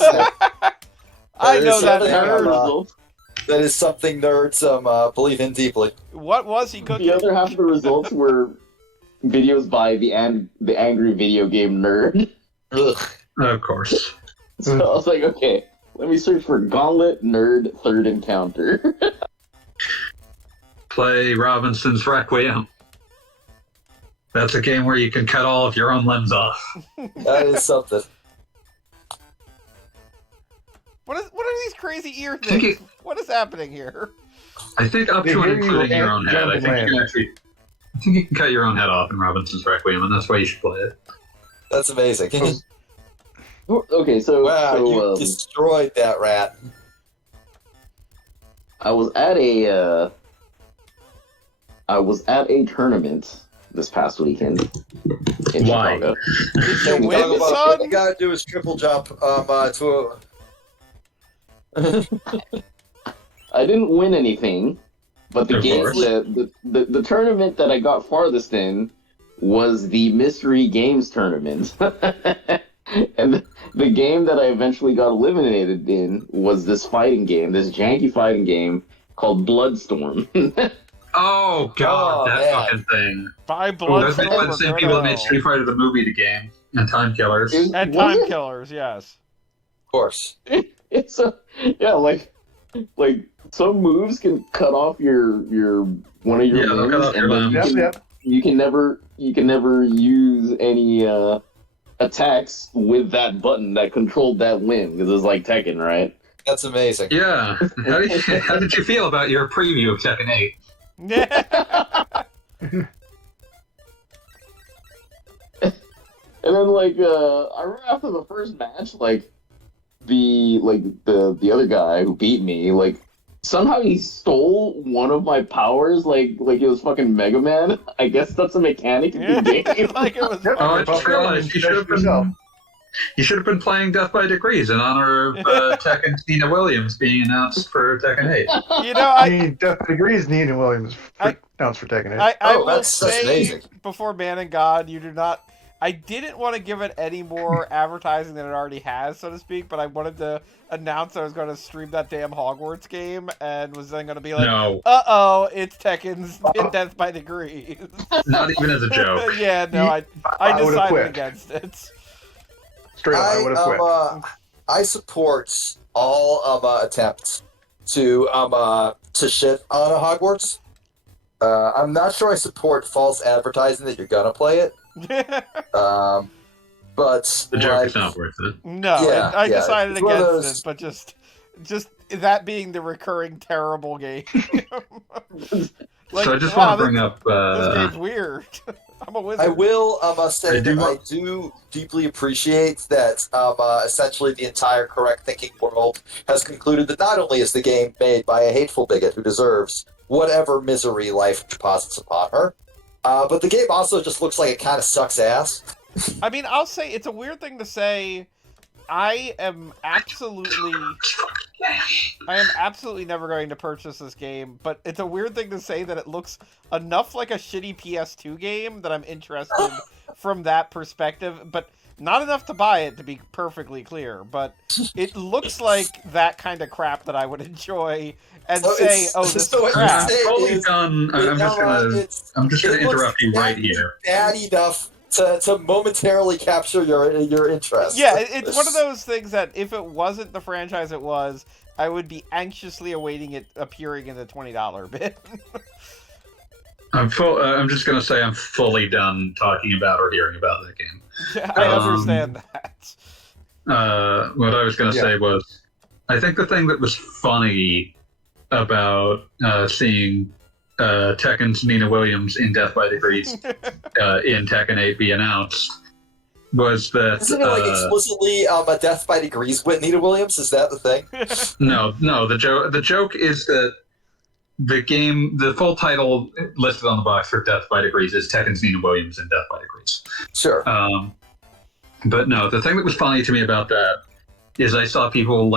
I know that something nerd. That is something nerds believe in deeply. What was he cooking? The other half of the results were videos by the angry video game nerd. Ugh. Of course. So I was like, okay, let me search for Gauntlet Nerd Third Encounter. Play Robinson's Requiem. That's a game where you can cut all of your own limbs off. That is something. What are these crazy ear think things? What is happening here? I think up They to and hear you including your own and head. jump I and think you can land. actually. I think you can cut your own head off in Robinson's Requiem, and that's why you should play it. That's amazing. Okay, so Wow, so, you destroyed that rat. I was at a tournament this past weekend in Why? Chicago. Did you Talk win, about what son? you gotta do is triple jump to I didn't win anything, but the Of game course. the tournament that I got farthest in was the Mystery Games tournament. And the game that I eventually got eliminated in was this fighting game, this janky fighting game called Bloodstorm. Oh god, Oh, that man. fucking thing. By That's made by Bloodstorm the or same go people that to made hell? Street Fighter the movie, the game, and Time Killers. It- And was Time it? Killers, yes. Of course. It's like some moves can cut off your one of your Yeah, they'll cut limbs, off your and then limbs. Yep. you can never use any attacks with that button that controlled that limb because it's like Tekken, right? That's amazing. Yeah. How did you feel about your preview of Tekken 8? And then I remember after the first match, the other guy who beat me, somehow he stole one of my powers, like he was fucking Mega Man. I guess that's a mechanic in the game. Like it was. Yep. Oh, I Well, just realized you should have yourself. been. You should have been playing Death by Degrees in honor of Tekken's Nina Williams being announced for Tekken 8. You know, I Need Death Degrees Nina Williams announced for taking it. I Oh, will that's say amazing. before Man and God, you do not. I didn't want to give it any more advertising than it already has, so to speak. But I wanted to announce that I was going to stream that damn Hogwarts game, and was then going to be like, No, it's Tekken's Death by Degrees." not even as a joke. Yeah, no, I I would've decided quit. against it. Straight up, I would have quit. I support all attempts to shit on a Hogwarts. I'm not sure I support false advertising that you're gonna play it. But The joke is not worth it. No, Yeah, I yeah, decided it's one of against those- it, but just that being the recurring terrible game. So I just want to bring up. This game's weird. I'm a wizard. I will say I do that want- I do deeply appreciate that essentially the entire correct thinking world has concluded that not only is the game made by a hateful bigot who deserves whatever misery life deposits upon her, but the game also just looks like it kind of sucks ass. I mean, I'll say it's a weird thing to say. I am absolutely never going to purchase this game, but it's a weird thing to say that it looks enough like a shitty PS2 game that I'm interested from that perspective, but not enough to buy it, to be perfectly clear. But it looks like that kind of crap that I would enjoy and So say, it's- "Oh, this so is what you're crap." I'm saying totally is- done. I'm just gonna it looks interrupt you right bad- here. Bad enough to momentarily capture your interest. Yeah, it's one of those things that if it wasn't the franchise it was, I would be anxiously awaiting it appearing in the $20 bin. I'm just gonna say I'm fully done talking about or hearing about that game. Yeah, I understand that. What I was gonna Yeah. say was, I think the thing that was funny about seeing Tekken's Nina Williams in Death by Degrees in Tekken 8 be announced was that Isn't it explicitly a Death by Degrees with Nina Williams? Is that the thing? no, the joke is that the full title listed on the box for Death by Degrees is Tekken's Nina Williams in Death by Degrees. Sure. But no, the thing that was funny to me about that is I saw people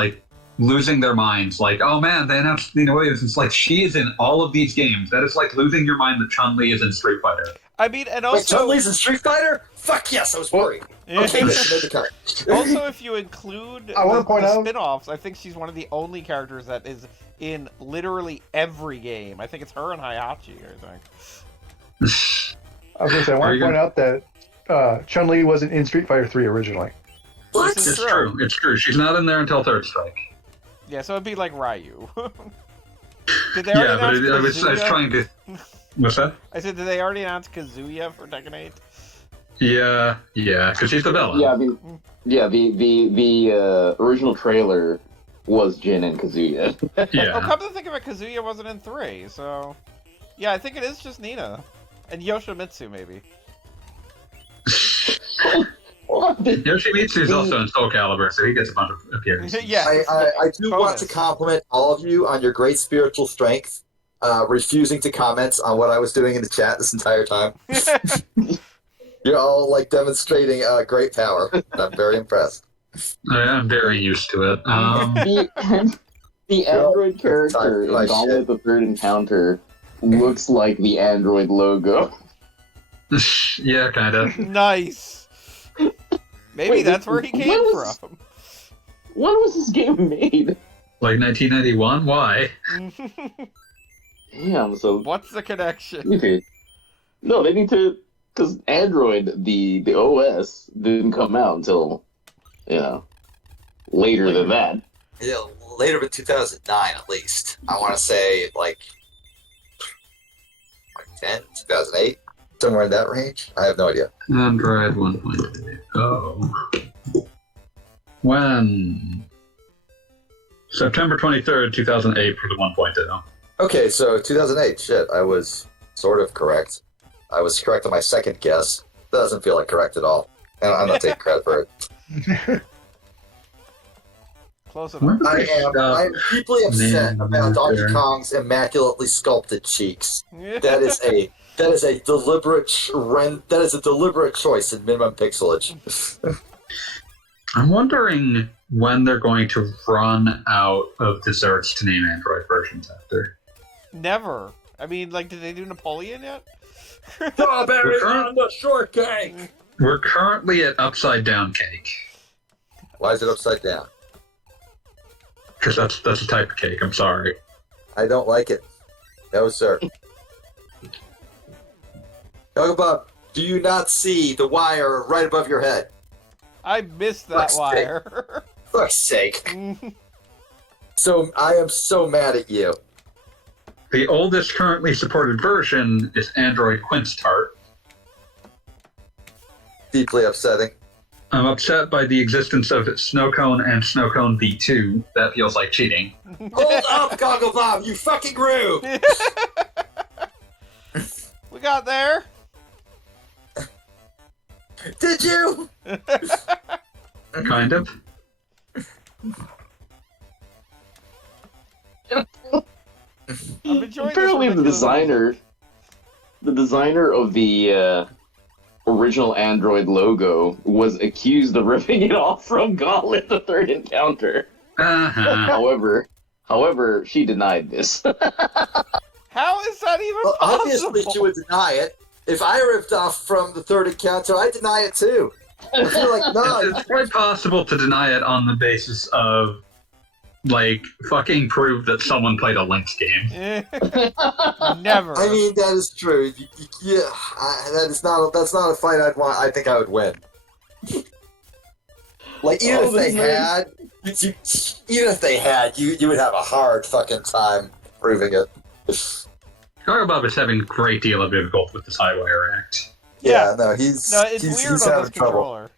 losing their minds, oh man, they announced Nina Williams. It's like she is in all of these games. That is like losing your mind that Chun-Li is in Street Fighter. I mean, and Wait, also, Chun-Li's in Street Fighter? Fuck yes, I was worried. Okay, made the cut. also if you include I wanna the point out- spin-offs, I think she's one of the only characters that is in literally every game. I think it's her and Hayachi, I think. I was gonna say I want to point out that Chun-Li wasn't in Street Fighter 3 originally. What? This is It's true. It's true. She's not in there until Third Strike. Yeah, so it'd be like Ryu. Did they Yeah, already but announce I was Kazuya? trying to. What's that? I said, did they already announce Kazuya for Tekken 8? Yeah, because she's the villain. Yeah, I mean, yeah, the original trailer was Jin and Kazuya. Oh, Yeah. come to think of it, Kazuya wasn't in 3, so... Yeah, I think it is just Nina. And Yoshimitsu, maybe. Yoshimitsu's also in Soul Calibur, so he gets a bunch of appearances. Yeah. I do want Bonus. to compliment all of you on your great spiritual strength, refusing to comment on what I was doing in the chat this entire time. You're all like demonstrating great power. I'm very impressed. I'm very used to it. The android character in Like Gauntlet shit. the Third Encounter looks like the android logo. Yeah, kind of. Nice! Maybe Wait, that's where he when came was- from. When was this game made? Like 1991? Why? Damn, so What's the connection? okay. No, they need to, because Android, the OS, didn't come out until, later than that. Yeah, later than 2009 at least. I want to say like 10, 2008, somewhere in that range. I have no idea. Android 1.0. Oh. When? September 23rd, 2008 for the 1.0. Okay, so 2008. Shit, I was sort of correct. I was correct on my second guess. That doesn't feel like correct at all. And I'm not taking credit for it. Close enough. I'm deeply upset Man, about Donkey there. Kong's immaculately sculpted cheeks. That is a deliberate choice in minimum pixelage. I'm wondering when they're going to run out of desserts to name Android versions after. Never. I mean, like, did they do Napoleon yet? Strawberry on the shortcake. We're currently at Upside Down Cake. Why is it upside down? Because that's a type of cake, I'm sorry. I don't like it. No, sir. Bob, do you not see the wire right above your head? I missed that Fuck's wire. Fuck's sake. So I am so mad at you. The oldest currently supported version is Android Quince Tart. Deeply upsetting. I'm upset by the existence of Snowcone and Snowcone V2. That feels like cheating. Hold up, Goggle Bob, you fucking groove! We got there. Did you? Kind of. I'm enjoying Apparently, this the ridiculous- designer of the original Android logo was accused of ripping it off from Gauntlet the Third Encounter. Uh-huh. However, she denied this. How is that even Well, possible? obviously she would deny it. If I ripped off from the Third Encounter, I deny it too. I feel like, no, It's quite possible to deny it on the basis of, like, fucking prove that someone played a Lynx game. Never. I mean, that is true. Yeah, that's not a fight I'd want. I think I would win. Like, even if they had, you would have a hard fucking time proving it. Bob is having a great deal of difficulty with this high wire act. Yeah, no, he's no, it's he's, weird he's on having this trouble. controller.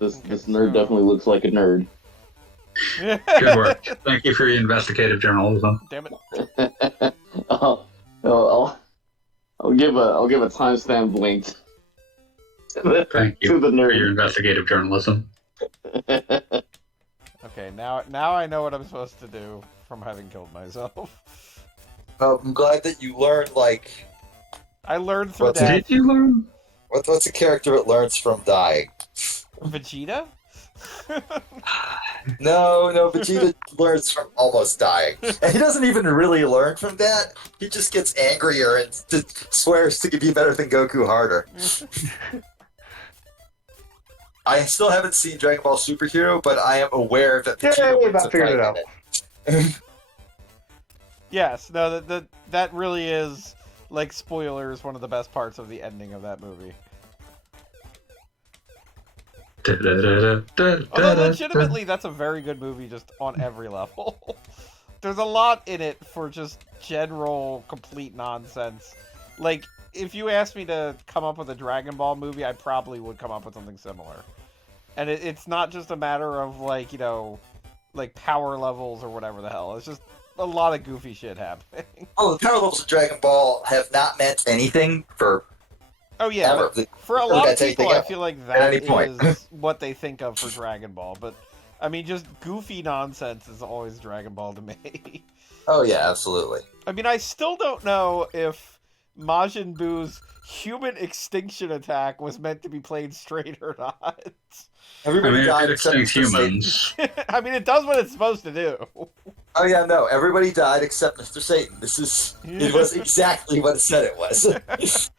This nerd definitely looks like a nerd. Good work. Thank you for your investigative journalism. Damn it. I'll give a timestamp link Thank you to the for your nerd. investigative journalism. Okay, now I know what I'm supposed to do from having killed myself. I'm glad that you learned, like, I learned through What's that. Did you learn? what's a character that learns from dying? Vegeta? No, Vegeta learns from almost dying. And he doesn't even really learn from that. He just gets angrier and swears to be better than Goku harder. I still haven't seen Dragon Ball Superhero, but I am aware that Vegeta Yay, wins about a figured fight it in it. Yes, no, that really is like, spoilers, one of the best parts of the ending of that movie. Although, legitimately, that's a very good movie just on every level. There's a lot in it for just general, complete nonsense. Like, if you asked me to come up with a Dragon Ball movie, I probably would come up with something similar. And it's not just a matter of, like, you know, like, power levels or whatever the hell. It's just a lot of goofy shit happening. Oh, the power levels of Dragon Ball have not meant anything for Oh, yeah. ever. For a lot of Take people, I out feel like at that any point. is what they think of for Dragon Ball. But, I mean, just goofy nonsense is always Dragon Ball to me. Oh yeah, absolutely. I mean, I still don't know if Majin Buu's human extinction attack was meant to be played straight or not. Everybody died it except extinct Mr. Satan. humans. I mean, it does what it's supposed to do. Oh yeah, no, everybody died except Mr. Satan. It was exactly what it said it was.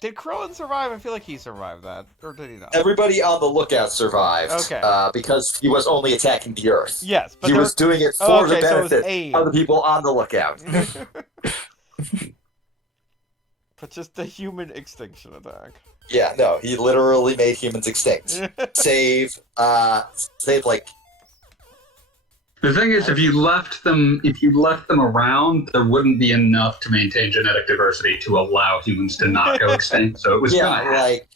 Did Krillin survive? I feel like he survived that. Or did he not? Everybody on the lookout survived. Okay. Because he was only attacking the Earth. Yes, but He was doing it for the so it was benefit aim. of the people on the lookout. But just the human extinction attack. Yeah, no, he literally made humans extinct. Save like The thing is, if you left them around, there wouldn't be enough to maintain genetic diversity to allow humans to not go extinct. So it was gonna happen.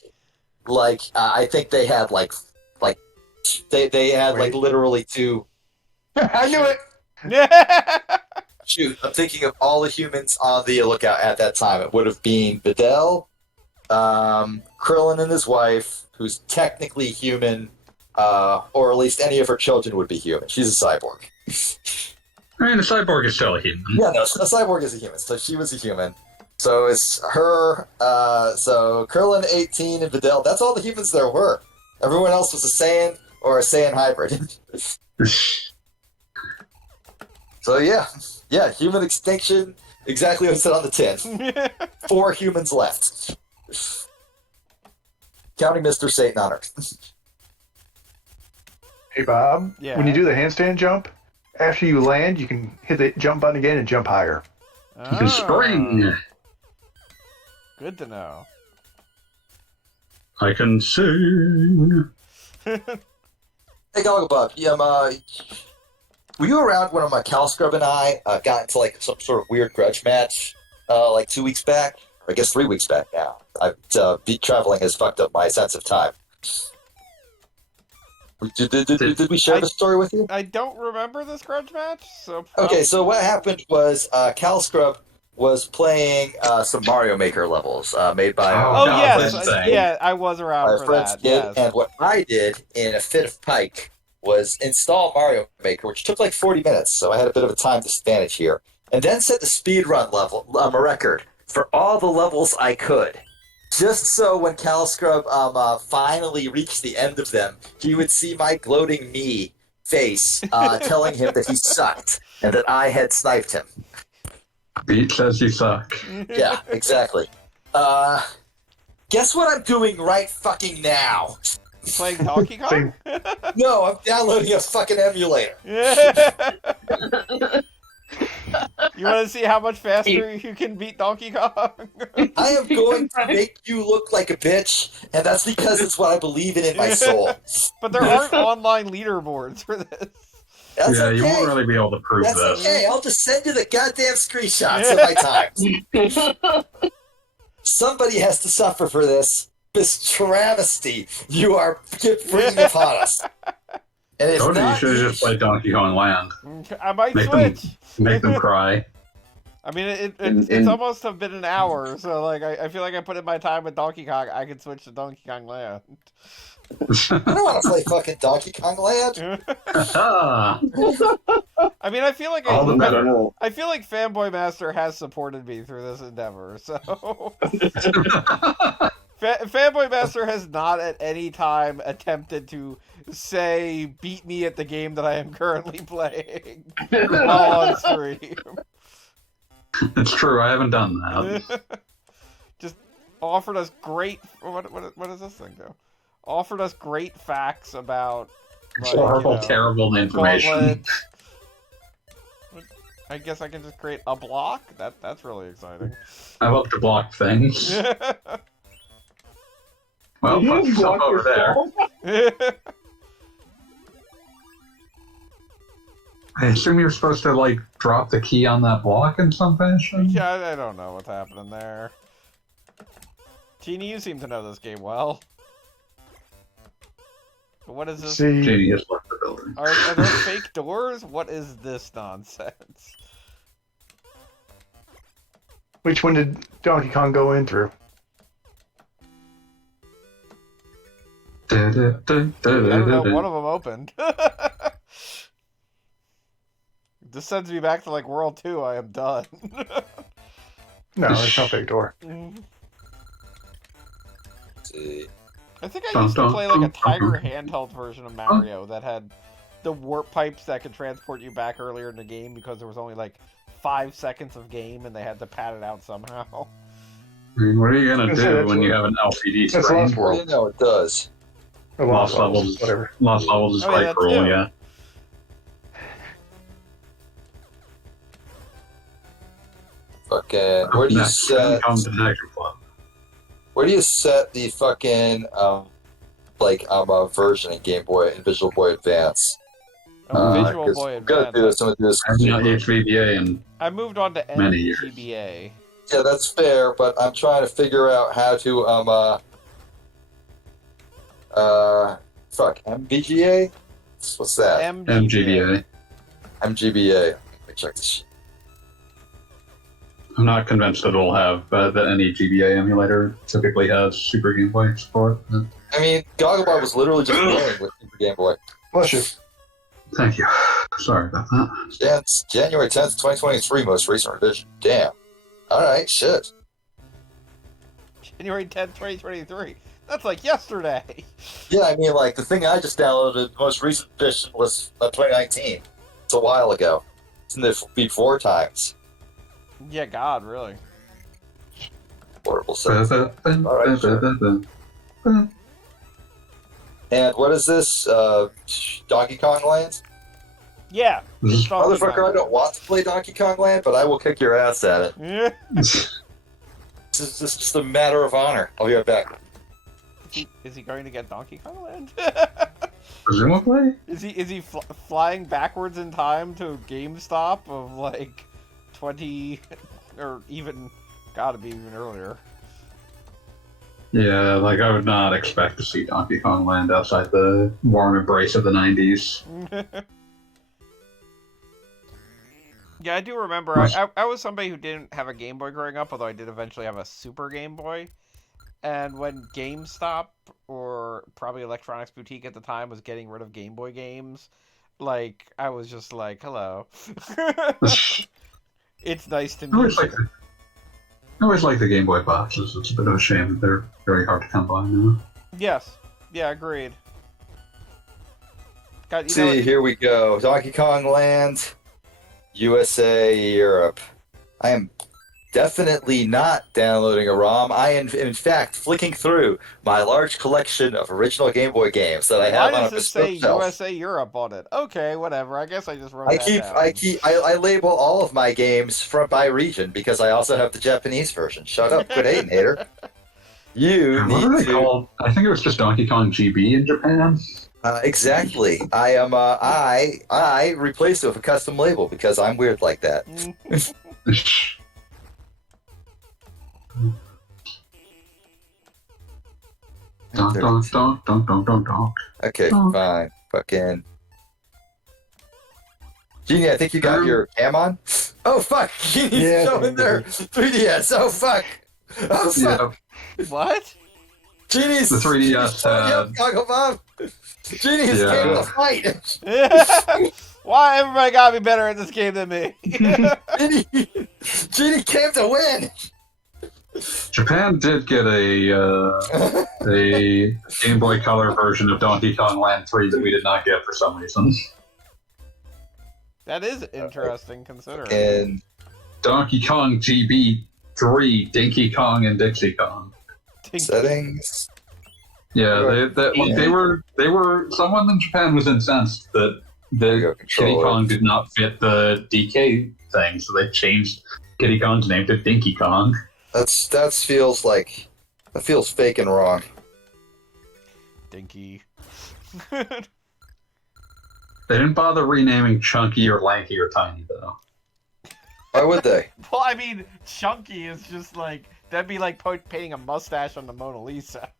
I think they had they had like literally two. I knew it. Shoot, I'm thinking of all the humans on the lookout at that time. It would have been Videl, Krillin and his wife, who's technically human, or at least any of her children would be human. She's a cyborg. I mean, a cyborg is still a human. Yeah, no, a cyborg is a human, so she was a human. So it's her, so Krillin, 18, and Videl, that's all the humans there were. Everyone else was a Saiyan or a Saiyan hybrid. So yeah, human extinction, exactly what it said on the tin. 4 humans left. Counting Mr. Satan on Earth. Hey, Bob. Yeah. When you do the handstand jump, after you land, you can hit the jump button again and jump higher. You can spring. Good to know. I can sing. Hey, Goggle Bob, were you around when Cal Scrub and I got into like some sort of weird grudge match like 2 weeks back? Or I guess 3 weeks back now. Beat traveling has fucked up my sense of time. Did we share the story with you? I don't remember this grudge match, so... Okay, so what happened was Cal Scrub was playing some Mario Maker levels made by Oh, no, yes, that's insane. yeah, I was around for friends that, did, yes. and what I did in a fit of pike was install Mario Maker, which took like 40 minutes, so I had a bit of a time disadvantage here, and then set the speedrun level record for all the levels I could. Just so when Cal Scrub finally reached the end of them, he would see my gloating me face telling him that he sucked and that I had sniped him. Beat says you suck. Yeah, exactly. Guess what I'm doing right fucking now? Playing Donkey Kong? Same. No, I'm downloading a fucking emulator. You want to see how much faster you can beat Donkey Kong? I am going to make you look like a bitch, and that's because it's what I believe in my soul. But there aren't online leaderboards for this. That's yeah, okay. you won't really be able to prove That's this. okay. I'll just send you the goddamn screenshots of my time. Somebody has to suffer for this travesty you are bringing upon us. And it's Totally, you not should have just played Donkey Kong Land. I might Make them- switch. Make them cry. I mean, it's almost been an hour, so like I feel like I put in my time with Donkey Kong. I can switch to Donkey Kong Land. I don't want to play fucking Donkey Kong Land. Ah, I mean, I feel like all the better. I feel like Fanboy Master has supported me through this endeavor. So Fanboy Master has not at any time attempted to say beat me at the game that I am currently playing while on stream. It's true, I haven't done that. Just offered us great. What does this thing do? Offered us great facts about like, Horrible, terrible information. Gauntlet. I guess I can just create a block? That's really exciting. I love to block things. Well, You put yourself block over there. yourself? I assume you're supposed to, like, drop the key on that block in some fashion? Yeah, I don't know what's happening there. Genie, you seem to know this game well. But what is this? See, Genie has left the building. Are there fake doors? What is this nonsense? which one did Donkey Kong go in through? I don't know, one of them opened. This sends me back to like World 2, I am done. No, there's no fake door. See. I think I used to play like a Tiger handheld version of Mario that had the warp pipes that could transport you back earlier in the game because there was only like 5 seconds of game and they had to pad it out somehow. I mean, what are you gonna That's do it, when you that's have an LCD That's screen? Lost I World. didn't know it does. Or Lost Lost Levels, Levels, whatever. Lost Levels is Oh, yeah, quite that cruel, too. yeah. Fucking, where do you Next, set? Come to Action Club. Where do you set the fucking version in Game Boy and Visual Boy Advance? Visual 'Cause Boy I'm gonna do this. Advance. I'm gonna do this. I'm not HVBA and I moved on to Many years. NGBA. Yeah, that's fair, but I'm trying to figure out how to MVGA? What's that? MGBA. MGBA. Let me check this shit. I'm not convinced that it'll have that any GBA emulator typically has Super Game Boy support. I mean, Gogglebot was literally just playing with Super Game Boy. Bless you. Thank you. Sorry about that. Yeah, it's January 10th, 2023, most recent revision. Damn. Alright, shit. January 10th, 2023. That's like yesterday. Yeah, I mean, like, the thing I just downloaded, the most recent edition was 2019. It's a while ago. It's in the before times. Yeah, God, really. Horrible sense. Alright, sure. And what is this? Donkey Kong Land? Yeah. it's Donkey Motherfucker, I Kong. don't want to play Donkey Kong Land, but I will kick your ass at it. Yeah. This is just a matter of honor. I'll be right back. Is he going to get Donkey Kong Land? Presumably? Is he flying backwards in time to GameStop of like 20 or even gotta be even earlier? Yeah, like I would not expect to see Donkey Kong Land outside the warm embrace of the 90s. Yeah, I do remember. I was somebody who didn't have a Game Boy growing up, although I did eventually have a Super Game Boy. And when GameStop, or probably Electronics Boutique at the time, was getting rid of Game Boy games, like, I was just like, hello. It's nice to I meet always like the Game Boy boxes. It's a bit of a shame that they're very hard to come by now. Yes. Yeah, agreed. God, See, here we go. Donkey Kong Land, USA, Europe. I am definitely not downloading a ROM. I am, in fact, flicking through my large collection of original Game Boy games that I have why on does a this say bespoke shelf. USA Europe on it? Okay, whatever. I guess I just wrote that down. I label all of my games by region because I also have the Japanese version. Shut up, quit hating, hater. You What are need they to. called? I think it was just Donkey Kong GB in Japan. Exactly. I am. I replaced it with a custom label because I'm weird like that. Donk, donk, donk, donk, donk, donk, donk. Okay, fine. Fucking. Genie, I think you got your cam on. Oh fuck! Genie's Yeah, showing their 3DS. Oh fuck! Oh fuck! Yeah, What? Genie's the 3DS had. Goggle Bob. Genie's Yeah. came to fight. Why everybody gotta be better at this game than me? Genie came to win. Japan did get a Game Boy Color version of Donkey Kong Land 3 that we did not get for some reason. That is interesting, considering. And Donkey Kong GB 3, Dinky Kong and Dixie Kong. settings. Yeah, they were someone in Japan was incensed that The Kitty controller. Kong did not fit the DK thing, so they changed Kitty Kong's name to Dinky Kong. That feels fake and wrong. Dinky. They didn't bother renaming Chunky or Lanky or Tiny, though. Why would they? Well, I mean, Chunky is just like that'd be like painting a mustache on the Mona Lisa.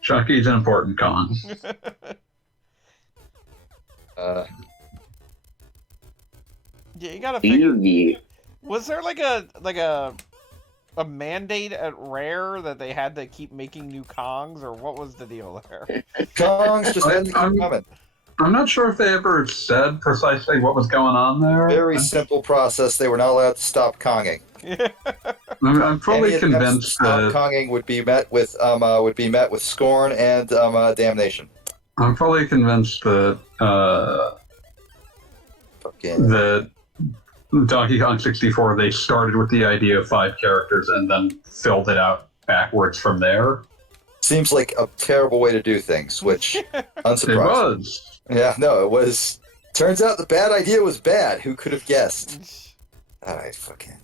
Chunky's an important Kong. Yeah, you gotta figure. Easy. Was there like a mandate at Rare that they had to keep making new Kongs, or what was the deal there? Kongs just had to keep coming. I'm not sure if they ever said precisely what was going on there. Very simple process. They were not allowed to stop Konging. I'm fully Any attempts to convinced stop that Konging would be met with scorn and damnation. I'm fully convinced that Fucking the Donkey Kong 64 they started with the idea of 5 characters and then filled it out backwards from there. seems like a terrible way to do things, which unsurprising. It was. Yeah, no, it was. Turns out the bad idea was bad. Who could have guessed? Alright, fucking.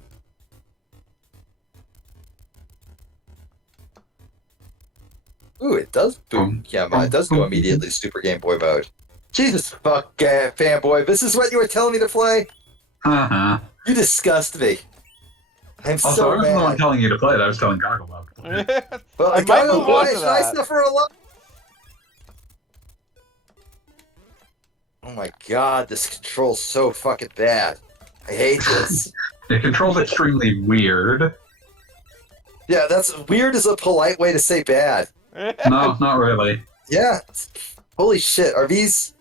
Ooh, it does boom. Yeah, it does go immediately Super Game Boy mode. Jesus fuck, fanboy. This is what you were telling me to play? Uh-huh. You disgust me. I'm Also, so I wasn't the one mad. telling you to play it. I was telling Gogglebug to play it. Well, I might move on why to should I that. suffer a lot? Oh my god, this control's so fucking bad. I hate this. It controls extremely weird. Yeah, that's weird is a polite way to say bad. No, not really. Yeah. Holy shit, are these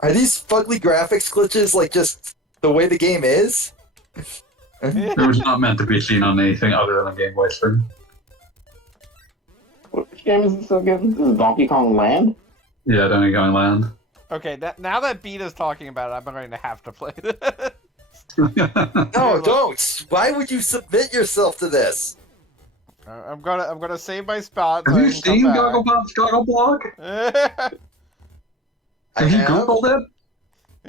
fugly graphics glitches like just the way the game is? It was not meant to be seen on anything other than a Game Boy screen. Which game is this again? This is Donkey Kong Land? Yeah, Donkey Kong Land. Okay, now that Beat is talking about it, I'm going to have to play this. No, don't. Why would you submit yourself to this? I'm gonna save my spot. Have so I you can come seen back. Gogglebug's Goggleblock? Have you Googled it?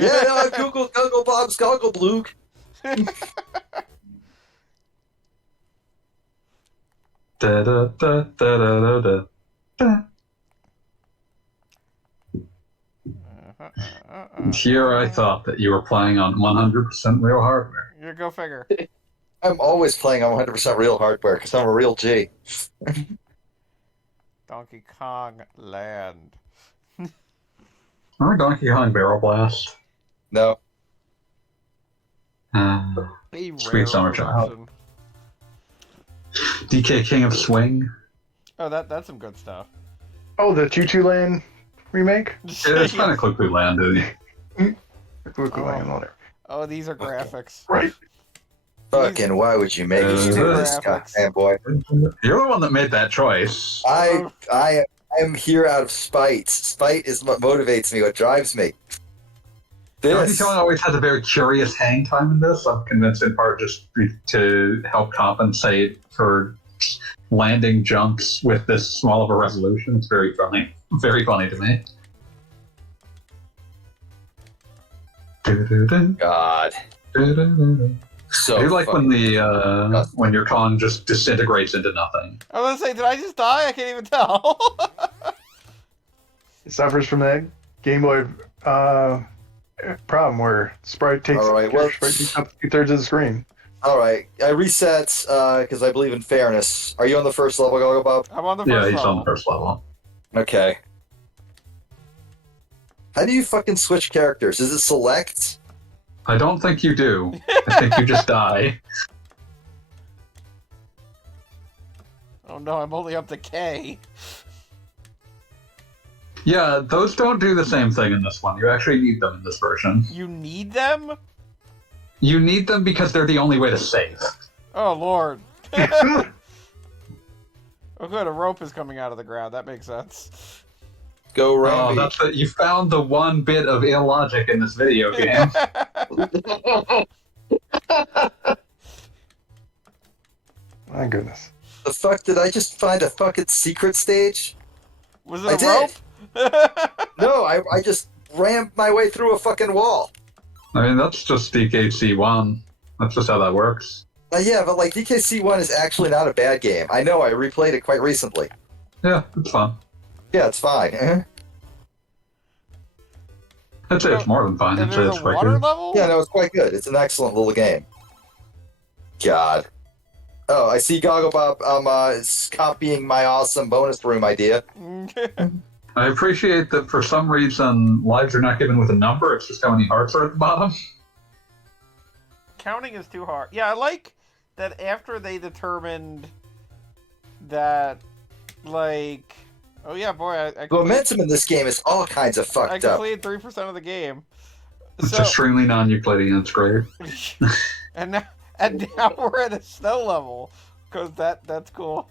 Yeah, no, I've Googled Gogglebob's Goggleblook. Da da da da da da da. Here I thought that you were playing on 100% real hardware. You go figure. I'm always playing on 100% real hardware because I'm a real G. Donkey Kong Land. Remember Donkey Kong Barrel Blast? No. A Sweet rare Summer Child. version. DK King of Swing. Oh, that's some good stuff. Oh, the Choo Choo Land remake? Yeah, it's kind of quickly landed. Oh, these are graphics. Right. Fucking, why would you make us do this, Graphics. fanboy? You're the one that made that choice. I am here out of spite. Spite is what motivates me, what drives me. Donkey This. Kong always has a very curious hang time in this. I'm convinced in part just to help compensate for landing jumps with this small of a resolution. It's very funny. Very funny to me. God. So I do like when fucking- the when your Kong just disintegrates into nothing. I was gonna say, did I just die? I can't even tell. It suffers from that Game Boy problem where Sprite takes, All right, well- Sprite takes up 2/3 of the screen. All right, I reset because I believe in fairness. Are you on the first level, Gogglebob? I'm on the Yeah, first he's level. on the first level. Okay. How do you fucking switch characters? Is it select? I don't think you do. I think you just die. Oh no, I'm only up to K. Yeah, those don't do the same thing in this one. You actually need them in this version. You need them? You need them because they're the only way to save. Oh lord. Oh good, a rope is coming out of the ground. That makes sense. Go Oh, Rambi. that's the, you found the one bit of illogic in this video game. My goodness. The fuck, did I just find a fucking secret stage? Was I it a rope? No, I just rammed my way through a fucking wall. I mean, that's just DKC1. That's just how that works. Yeah, but like DKC1 is actually not a bad game. I know, I replayed it quite recently. Yeah, it's fun. Yeah, it's fine. I'd say it's more than fine. And I'd say there's it's a quite water good. level? Yeah, no, it's quite good. It's an excellent little game. God. Oh, I see Gogglebop is copying my awesome bonus room idea. I appreciate that for some reason lives are not given with a number, it's just how many hearts are at the bottom. Counting is too hard. Yeah, I like that after they determined that, like... Oh yeah, boy, I Momentum in this game is all kinds of I fucked up. completed 3% of the game. It's So, extremely non-Euclidean, it's great. and now we're at a snow level, because that's cool.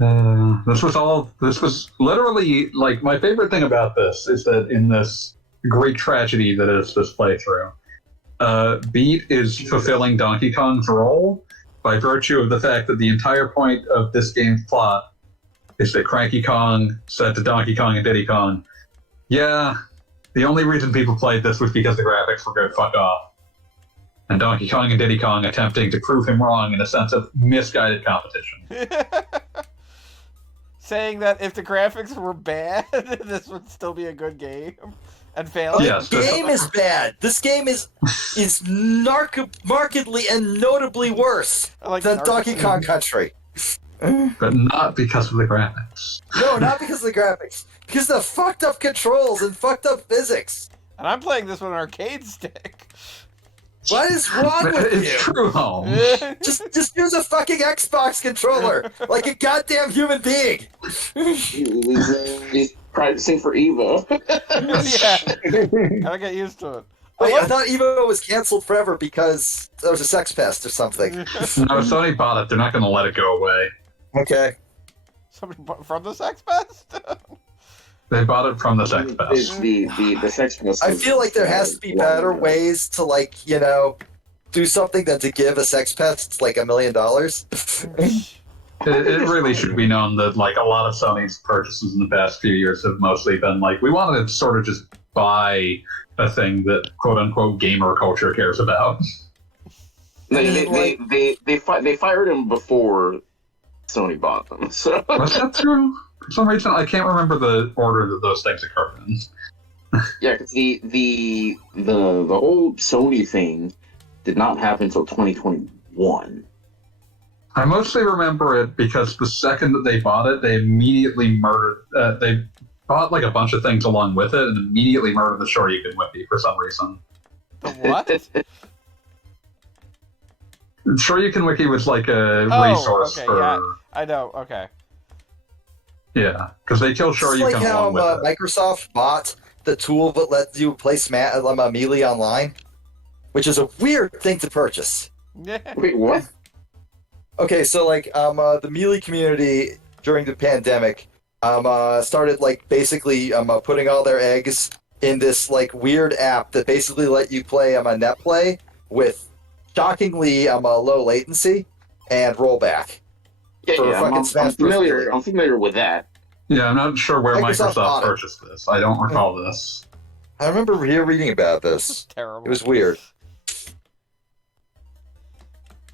This was literally, like, my favorite thing about this is that in this great tragedy that is this playthrough, Beat is fulfilling Donkey Kong's role by virtue of the fact that the entire point of this game's plot is that Cranky Kong said to Donkey Kong and Diddy Kong, yeah, the only reason people played this was because the graphics were good, fuck off. And Donkey Kong and Diddy Kong attempting to prove him wrong in a sense of misguided competition. Saying that if the graphics were bad, this would still be a good game. And failing? Yes. The game is bad. This game is markedly and notably worse than Donkey Kong Country. But not because of the graphics. No, not because of the graphics. Because of the fucked up controls and fucked up physics. And I'm playing this with an arcade stick. What is wrong with It's you? true home. Just use a fucking Xbox controller like a goddamn human being. He's practicing for Evo. Yeah. Gotta get used to it. Wait, I thought Evo was canceled forever because there was a sex pest or something. No, Sony bought it. They're not going to let it go away. Okay. Somebody from the Sex Fest? They bought it from the Sex Fest. The Sex Fest. I feel like there has to be better ways to, like, do something than to give a sex pest like $1 million. It really should be known that, like, a lot of Sony's purchases in the past few years have mostly been like, we wanted to sort of just buy a thing that quote unquote gamer culture cares about. They fired him before Sony bought them. So Was that true? For some reason, I can't remember the order that those things occurred in. yeah, because the whole Sony thing did not happen until 2021. I mostly remember it because the second that they bought it, they immediately murdered. They bought like a bunch of things along with it, and immediately murdered the Shoryuken Whippy for some reason. The what? Shoryuken Wiki was like a Oh, resource okay, for. yeah. I know, okay. Yeah, because they killed It's Shoryuken like how along with it. Microsoft bought the tool that lets you play Melee online, which is a weird thing to purchase. Wait, what? Okay, so like the Melee community during the pandemic started like basically putting all their eggs in this like weird app that basically let you play a net play with shockingly low latency and rollback. For fucking Smash Bros. I'm familiar with that. Yeah, I'm not sure where Microsoft bought Microsoft it. purchased this. I don't recall this. I remember reading about This is this. terrible. It was weird.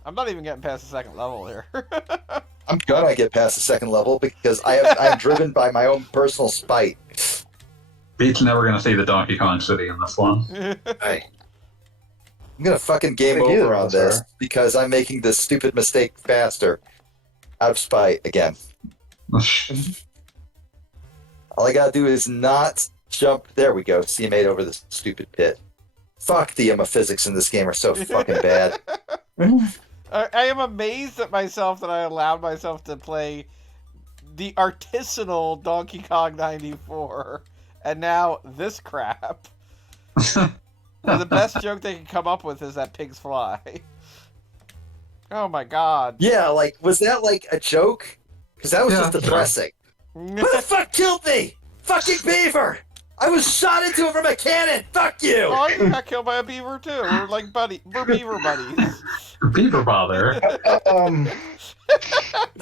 I'm not even getting past the second level here. I'm gonna get past the second level because I'm driven by my own personal spite. Beat's never going to see the Donkey Kong City in this one. I'm gonna fucking game Thank you, over on this sir. because I'm making this stupid mistake faster. Out of spite again. All I gotta do is not jump. There we go. See, I made over this stupid pit. Fuck, the physics in this game are so fucking bad. I am amazed at myself that I allowed myself to play the artisanal Donkey Kong 94, and now this crap. And the best joke they can come up with is that pigs fly. Oh my god. Yeah, like, was that like a joke? Because that was Yeah, just depressing. Who the fuck killed me? Fucking beaver! I was shot into it from a cannon! Fuck you! Oh, I got killed by a beaver too. We're like we're beaver buddies. Beaver bother.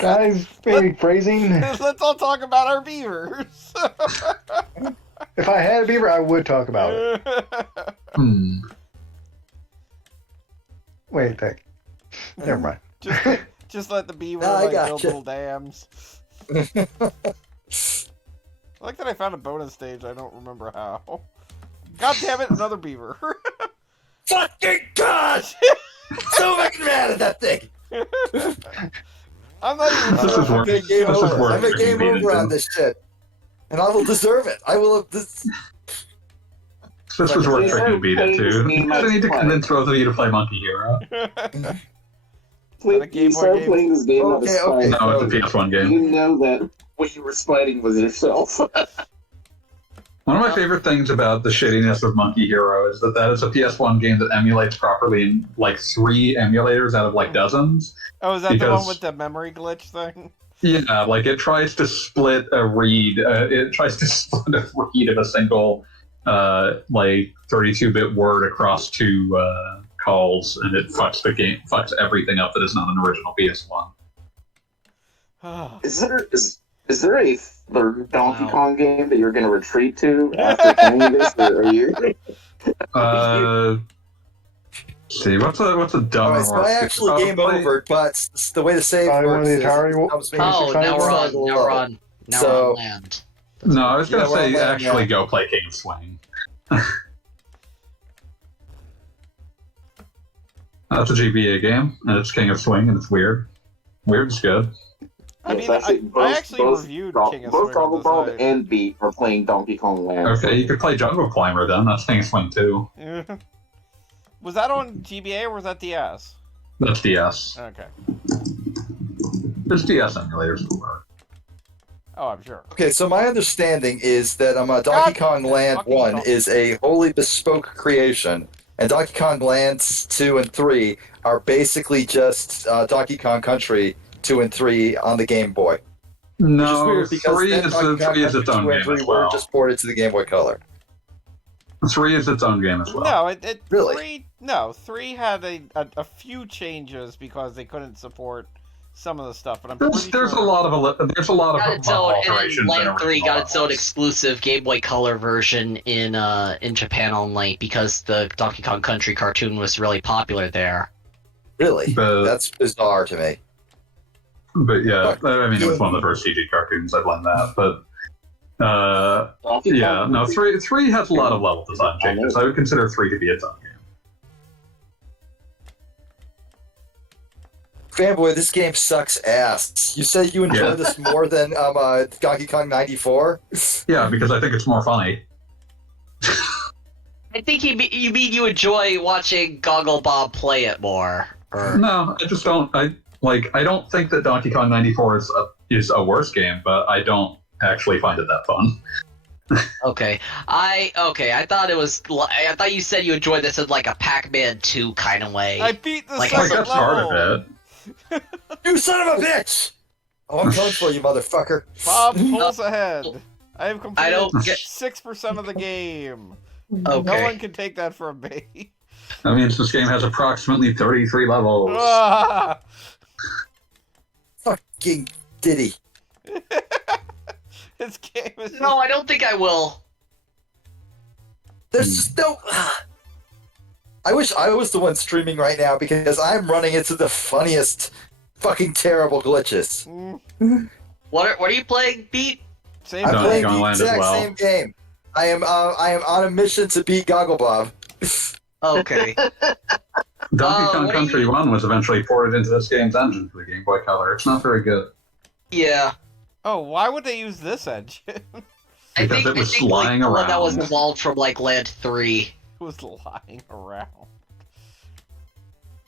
Guys, maybe phrasing. Let's all talk about our beavers. If I had a beaver, I would talk about it. Wait, never mind. Just let the beaver No, I build gotcha. little dams. I like that I found a bonus stage. I don't remember how. God damn it! Another beaver. Fucking God! So fucking mad at that thing. I'm not even This sure. is worth- I'm a game this is over. worth I'm a freaking game beating over too. on this shit, and I will deserve it. I will have this. This was worth freaking beat it too. Game I need to play. convince both of you to play Monkey Hero. a Game You Boy started game? playing this game out of Okay, spite. okay. No, it's a PS1 You game. didn't know that what you were spiting was yourself. One of my favorite things about the shittiness of Monkey Hero is that is a PS1 game that emulates properly in like 3 emulators out of like dozens. Oh, is that the one Because- with the memory glitch thing? Yeah, like it tries to split a read. It tries to split a read of a single like 32-bit word across 2 calls, and it fucks everything up that is not an original PS1. Is there a third Donkey Wow. Kong game that you're going to retreat to after playing this, or are you? See, what's a dumber Alright, so I actually game over, but the way the save One of works the is Atari. comes me Oh, now we're on. struggle Now we're low. on. Now So- we're on land. No, I was gonna Yeah, we're say on land, actually yeah. go play King of Swing. That's a GBA game, and it's King of Swing, and it's weird. Weird is good. I mean, Yes, I actually reviewed King of both Swing on Goggle the Bob site. and Beat are playing Donkey Kong Land. Okay, you could play Jungle Climber then. That's King of Swing too. Was that on GBA or was that DS? That's DS. Okay. There's DS emulators for work. Oh, I'm sure. Okay, so my understanding is that Donkey Kong Land fucking 1 Donkey- is a wholly bespoke creation, and Donkey Kong Lands 2 and 3 are basically just Donkey Kong Country 2 and 3 on the Game Boy. Which is No, weird because three then is Donkey Kong three is Country its own 2 and game 3 as were well. just ported to the Game Boy Color. 3 is its own game as well. No, it Really? three had a few changes because they couldn't support some of the stuff, but I'm There's, pretty there's sure. a lot of Got its own, and alterations. then in Land 3 original got its own levels. exclusive Game Boy Color version in Japan only because the Donkey Kong Country cartoon was really popular there. Really? But- That's bizarre to me. But yeah, Fuck. I mean, it was one of the first CG cartoons. I blame that, but Donkey yeah, Kong no, Country- three has a lot of level design changes. I would consider 3 to be its own game. Fanboy, this game sucks ass. You said you enjoyed Yeah. this more than Donkey Kong 94? Yeah, because I think it's more funny. I think you mean you enjoy watching Goggle Bob play it more. Or No, I just don't. I don't think that Donkey Kong 94 is a worse game, but I don't actually find it that fun. okay, I thought it was. I thought you said you enjoyed this in like a Pac-Man 2 kind of way. I beat the Like, I second got part level. of it. You son of a bitch! Oh, I'm coming for you, motherfucker. Bob pulls ahead. I have I don't completed get. 6% of the game. Okay. No one can take that from me. That means this game has approximately 33 levels. Ah! Fucking Diddy. This game is No, I don't think I will. There's just no. I wish I was the one streaming right now because I'm running into the funniest, fucking terrible glitches. What are you playing, Beat? Same I'm Donkey playing Kong the Land as exact well. same game. I am on a mission to beat Goggle Bob. Okay. Donkey Kong what do Country you- 1 was eventually ported into this game's engine for the Game Boy Color. It's not very good. Yeah. Oh, why would they use this engine? I Because think it was I think lying like, well, that was around. evolved from like Land 3. It was lying around.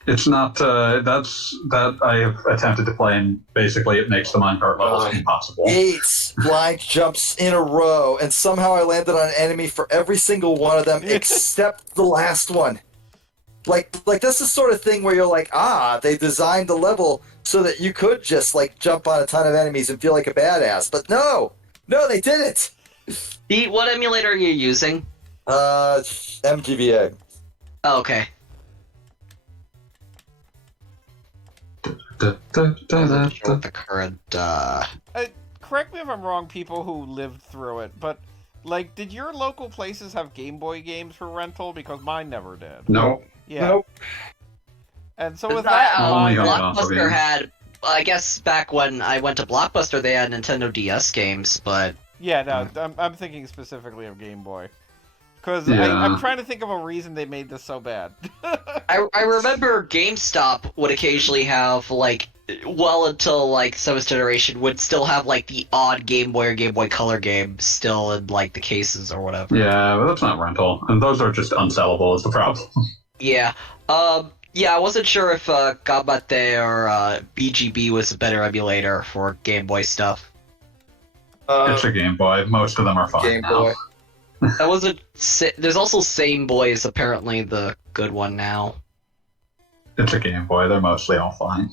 It's not, that I have attempted to play, and basically it makes the minecart levels impossible. 8 blind jumps in a row, and somehow I landed on an enemy for every single one of them except the last one. Like that's the sort of thing where you're like, they designed the level so that you could just like jump on a ton of enemies and feel like a badass. But no, they didn't. Beat, what emulator are you using? MGVA. Oh, okay. I'm not sure what the current. Correct me if I'm wrong, people who lived through it, but like, did your local places have Game Boy games for rental? Because mine never did. No. Yeah. Nope. And so with that, Only on Blockbuster console had. I guess back when I went to Blockbuster, they had Nintendo DS games, but yeah, no, I'm thinking specifically of Game Boy. Because Yeah. I'm trying to think of a reason they made this so bad. I remember GameStop would occasionally have like, well until like 7th generation, would still have like the odd Game Boy or Game Boy Color game still in like the cases or whatever. Yeah, but that's not rental, and those are just unsellable. Is the problem? Yeah. Yeah, I wasn't sure if Gabate or BGB was a better emulator for Game Boy stuff. It's a Game Boy. Most of them are fine Game now. Boy. I wasn't. There's also Same Boy is apparently the good one now. It's a Game Boy. They're mostly all fine.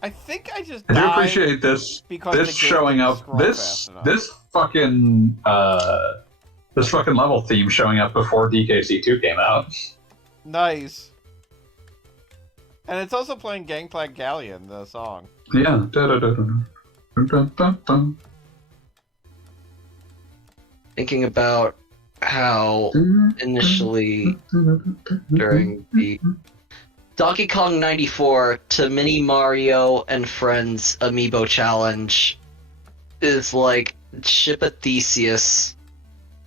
I think I just I do died appreciate this. because This the game showing didn't up. scroll This fast enough. this fucking level theme showing up before DKC2 came out. Nice. And it's also playing Gangplank Galleon, the song. Yeah. Dun-dun-dun-dun-dun. Thinking about how initially during the Donkey Kong 94 to Mini Mario and Friends Amiibo Challenge is like Shipathesius.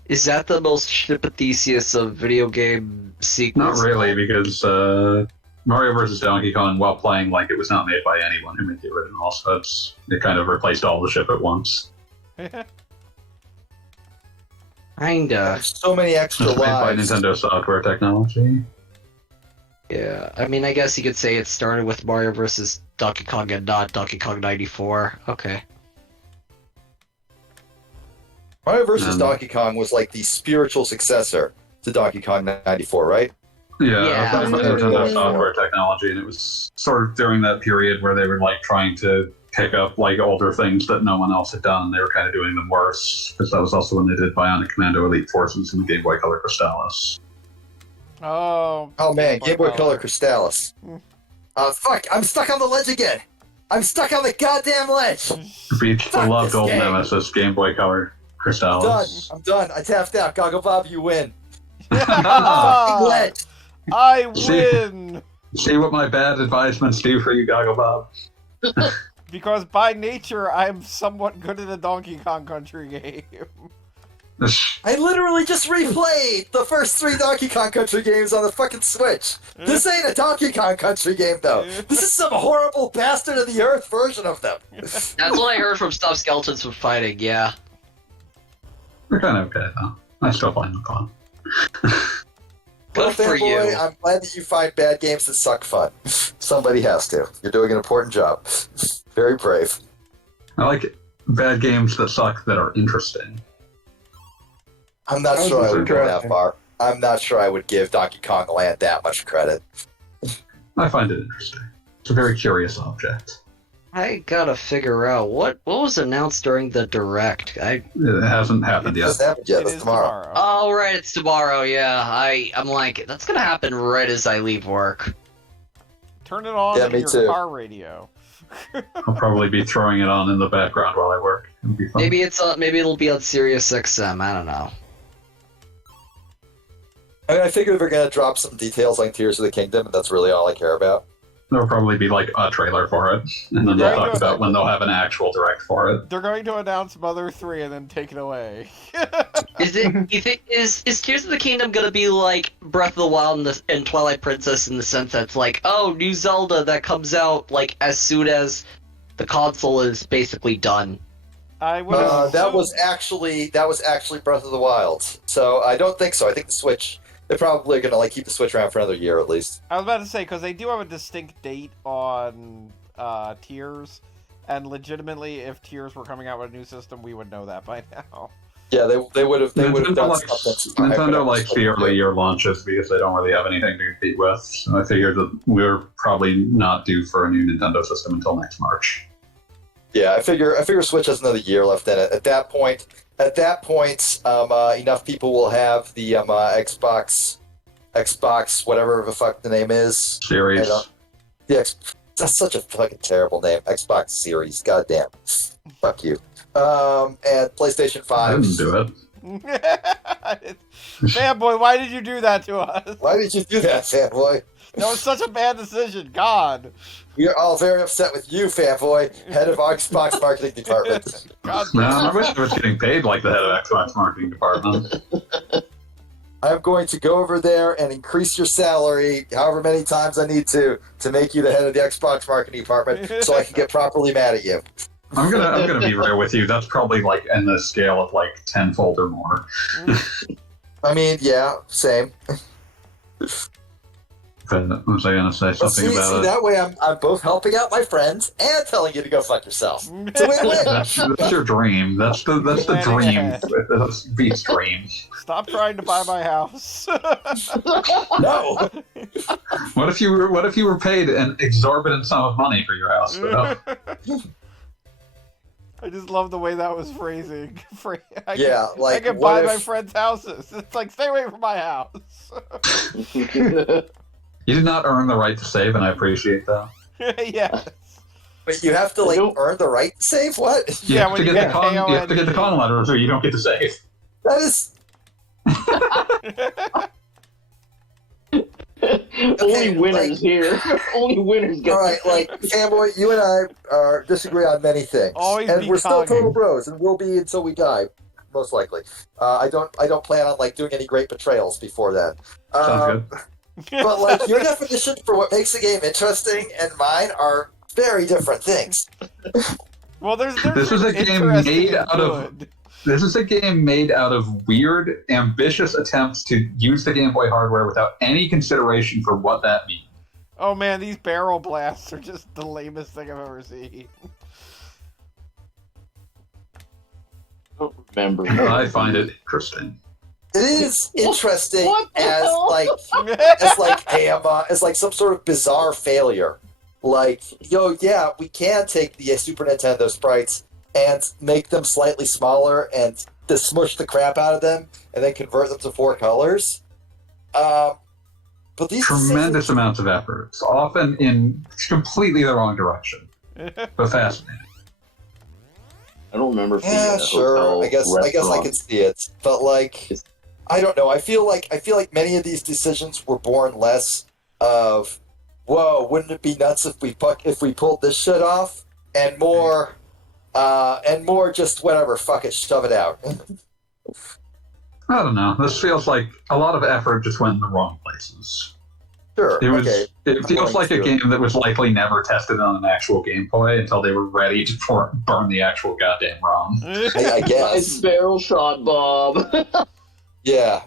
Is that the most Shipathesius of video game sequels? Not really, because Mario vs. Donkey Kong, while playing like it was not made by anyone who made the original, so it kind of replaced all the ship at once. Kinda. There's so many extra It's made by lives. Nintendo Software Technology. Yeah, I mean, I guess you could say it started with Mario vs. Donkey Kong and not Donkey Kong 94. Okay. Mario vs. Um, Donkey Kong was like the spiritual successor to Donkey Kong 94, right? Yeah, Yeah. it was made by Nintendo Software Technology, and it was sort of during that period where they were like trying to pick up like older things that no one else had done, and they were kind of doing them worse, because that was also when they did Bionic Commando Elite Forces and the Game Boy Color Crystallis. Oh. Oh man, Game Boy Color Crystallis. Fuck, I'm stuck on the ledge again! I'm stuck on the goddamn ledge! Beats Fuck beloved this old game. nemesis, Game Boy Color Crystallis. I'm done. I tapped out. Goggle Bob, you win. Yeah! Ledge. I win! See what my bad advisements do for you, Goggle Bob? Because by nature, I'm somewhat good at a Donkey Kong Country game. I literally just replayed the first 3 Donkey Kong Country games on the fucking Switch. This ain't a Donkey Kong Country game, though. This is some horrible bastard of the earth version of them. That's what I heard from Stop Skeletons from fighting, yeah. They're kind of okay, though. I still find them fun. Well, Good for fanboy, you. I'm glad that you find bad games that suck fun. Somebody has to. You're doing an important job. Very brave. I like bad games that suck that are interesting. I'm not That sure was I would go that interesting. far. I'm not sure I would give Donkey Kong Land that much credit. I find it interesting. It's a very curious object. I gotta figure out what was announced during the direct. It hasn't happened It yet. doesn't happen yet. It That's is tomorrow. Oh right, it's tomorrow. Yeah, I'm like, that's gonna happen right as I leave work. Turn it on Yeah, in me your too. car radio. I'll probably be throwing it on in the background while I work. It'll be fun. Maybe it'll be on Sirius XM. I don't know. I mean, I figure they're going to drop some details on Tears of the Kingdom, and that's really all I care about. There'll probably be like a trailer for it, and then they'll Right, talk right. about when they'll have an actual direct for it. They're going to announce Mother 3 and then take it away. Is it? You think is Tears of the Kingdom gonna be like Breath of the Wild and Twilight Princess in the sense that it's like, oh, new Zelda that comes out like as soon as the console is basically done? I would That assume- was actually Breath of the Wild. So I don't think so. I think the Switch. They're probably going to like keep the Switch around for another year at least. I was about to say, because they do have a distinct date on Tears, and legitimately, if Tears were coming out with a new system, we would know that by now. Yeah, they would have done Likes, something. Nintendo likes the early year launches because they don't really have anything to compete with. So I figured that we're probably not due for a new Nintendo system until next March. Yeah, I figure Switch has another year left in it. At that point, enough people will have the Xbox, whatever the fuck the name is. Series. I don't- The That's such a fucking terrible name. Xbox Series. Goddamn. Fuck you. And PlayStation 5. I didn't do it. Fanboy, why did you do that to us? Why did you do that, fanboy? That was such a bad decision. God. We are all very upset with you, fanboy, head of Xbox marketing department. God. Man, I wish I was getting paid like the head of Xbox marketing department. I'm going to go over there and increase your salary however many times I need to make you the head of the Xbox marketing department so I can get properly mad at you. I'm gonna be real with you. That's probably like in the scale of like tenfold or more. I mean, yeah, same. But was I gonna say something see, about it? that way I'm both helping out my friends and telling you to go fuck yourself. It's a win-win. That's your dream. That's the Planning dream. ahead. That's Beat's dream. Stop trying to buy my house. No. What if you were paid an exorbitant sum of money for your house? Though? I just love the way that was phrasing. I Like, can what buy if, my friends' houses. It's like, stay away from my house. You did not earn the right to save, and I appreciate that. Yes. But you have to like earn the right to save. What? You Yeah, have when to you get get the con. You have to get the KONG. con letter, so you don't get to save. That is Only winners like- here. Only winners get all right. Like, fanboy, you and I disagree on many things, Always and be we're still cogging. total bros, and we'll be until we die, most likely. I don't plan on like doing any great betrayals before then. Sounds good. But like your definition for what makes a game interesting and mine are very different things. Well, there's This is a game interesting made and out of- good. This is a game made out of weird, ambitious attempts to use the Game Boy hardware without any consideration for what that means. Oh man, these barrel blasts are just the lamest thing I've ever seen. I don't remember. I find it interesting. It is interesting What the as hell? as like some sort of bizarre failure. Like, yeah, we can take the Super Nintendo sprites and make them slightly smaller and smush the crap out of them and then convert them to 4 colors. But these Tremendous decisions- amounts of effort. It's often in completely the wrong direction, but fascinating. I don't remember if Yeah, the sure. hotel I guess I restaurant- can see it, but like, I don't know. I feel like many of these decisions were born less of, whoa, wouldn't it be nuts if we pulled this shit off, and more just whatever, fuck it, shove it out. I don't know. This feels like a lot of effort just went in the wrong places. Sure. It was. Okay. It feels like a going to- game that was likely never tested on an actual gameplay until they were ready to burn the actual goddamn ROM. I Nice guess. barrel shot, Bob. Yeah.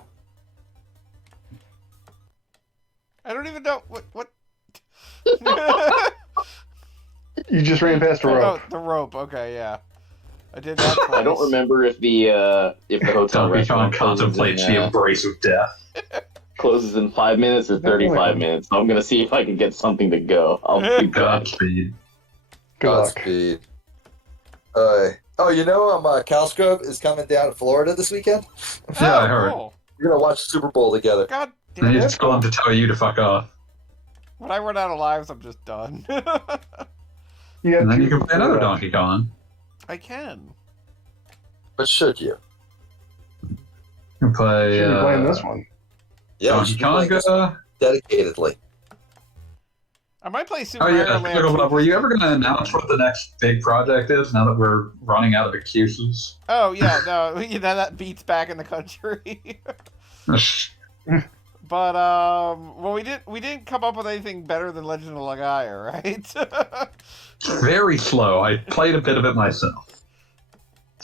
I don't even know what. You just ran past a rope. Oh, the rope. Okay, yeah. I did that twice. I don't remember if the hotel Donkey Kong restaurant contemplates the embrace of death. closes in 5 minutes or 35 minutes. So I'm gonna see if I can get something to go. I'll be back. Godspeed. Good luck. Godspeed. Calsgrove is coming down to Florida this weekend. Yeah, I heard. Cool. We're gonna watch the Super Bowl together. God And damn he's it. going to tell you to fuck off. When I run out of lives, I'm just done. You have And then to- you can play another Donkey Kong. I can. But should you? You can play Should be playing this one. Yeah, you Donkey should be playing Kong. this dedicatedly. I might play Super Oh yeah, Mario Land. Bob, were you ever going to announce what the next big project is now that we're running out of excuses? Oh yeah, no, that beats back in the country. But well, we didn't come up with anything better than Legend of Legaia, right? Very slow. I played a bit of it myself.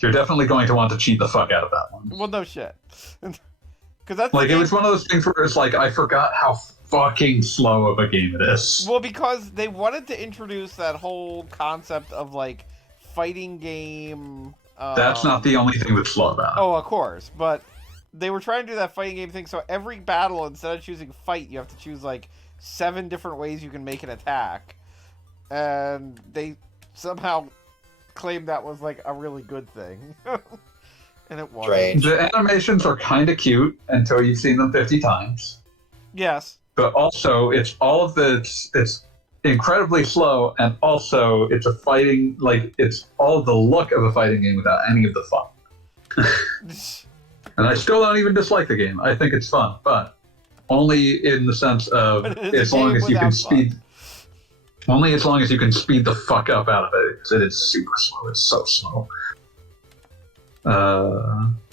You're definitely going to want to cheat the fuck out of that one. Well, no shit. Because that's Like, the it game- was one of those things where it's like, I forgot how fucking slow of a game it is. Well, because they wanted to introduce that whole concept of like fighting game. That's not the only thing that's slow about it. Oh, of course, but they were trying to do that fighting game thing. So every battle, instead of choosing fight, you have to choose like 7 different ways you can make an attack, and they somehow claimed that was like a really good thing, and it was. Strange. The animations are kind of cute until you've seen them 50 times. Yes. But also, it's all of the... It's incredibly slow, and also it's a fighting, like, it's all the look of a fighting game without any of the fun. And I still don't even dislike the game. I think it's fun, but only in the sense of But it is as a long game as you can without speed. Only as long as you can speed the fuck up out of it, because it is super slow. It's so slow.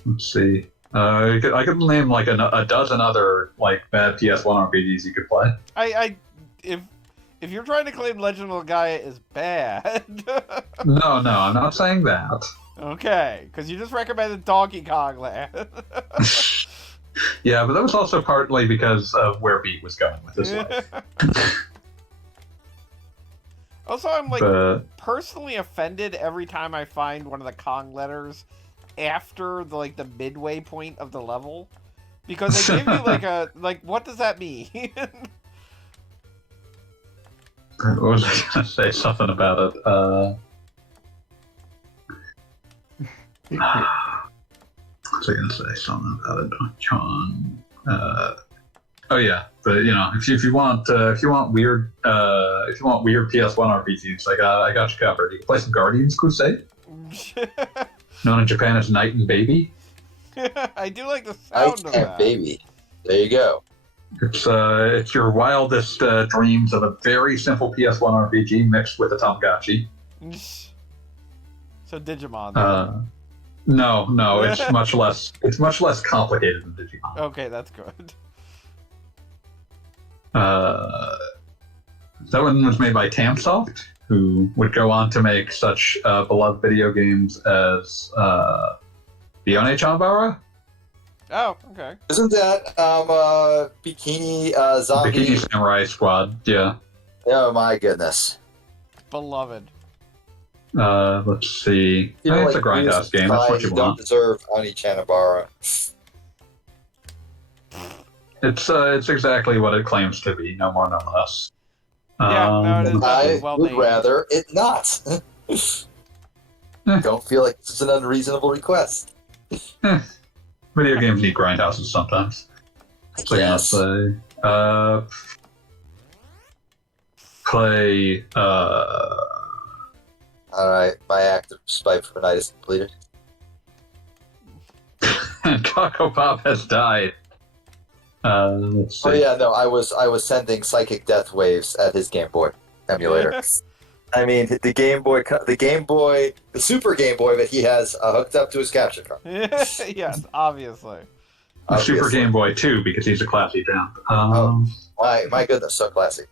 Let's see. I could name like a dozen other like bad PS1 RPGs you could play. If you're trying to claim Legend of Gaia is bad, No, I'm not saying that. okay, because you just recommended Donkey Kong Land. Yeah, but that was also partly because of where Beat was going with his life. Also, I'm like But personally offended every time I find one of the Kong letters after the midway point of the level, because they give you what does that mean? what was I gonna say? Something about it. Was I gonna say something about it, John? Oh yeah, but if you want weird PS1 RPGs, I got you covered. You can play some Guardians Crusade, known in Japan as Night and Baby. I do like the sound of that. Baby. There you go. It's your wildest dreams of a very simple PS1 RPG mixed with a Tamagotchi. So Digimon. No, it's much less. It's much less complicated than Digimon. Okay, that's good. That one was made by Tamsoft, who would go on to make such beloved video games as Biyone Chanbara, Oh, okay. Isn't that Bikini Zombie? Bikini Samurai Squad. Yeah. Oh my goodness. Beloved. Let's see. It's a grindhouse game. That's what you don't want. deserve Ani Chanbara. It's exactly what it claims to be, no more, no less. Yeah, no, it is. I Well would named. rather it not. Don't feel like this is an unreasonable request. Video games need grindhouses sometimes. So yeah, Yes. play. All right, my active spite for night is completed. Coco Pop has died. Let's see. Oh yeah, no, I was sending psychic death waves at his Game Boy emulator. I mean, the Super Game Boy that he has hooked up to his capture card. Yes, obviously. The Super Obviously. Game Boy too, because he's a classy champ. My goodness, so classic.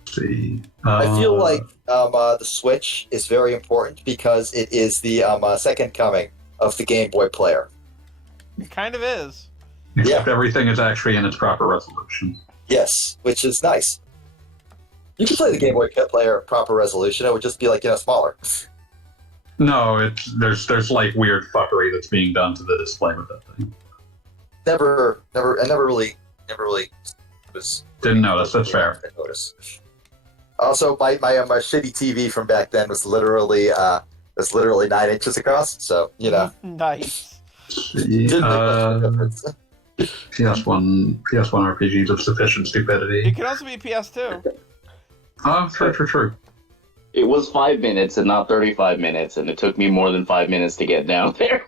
Let's see. I feel like the Switch is very important because it is the second coming of the Game Boy player. It kind of is. except everything is actually in its proper resolution. Yes, which is nice. You can play the Game Boy player proper resolution. It would just be smaller. No, there's like weird fuckery that's being done to the display with that thing. I never really was. Didn't notice. That's fair. I notice. Also, my shitty TV from back then was literally 9 inches across. So Nice. didn't make much of a difference. PS1 RPGs of sufficient It stupidity. can also be PS2. Oh, true. It was 5 minutes and not 35 minutes, and it took me more than 5 minutes to get down there.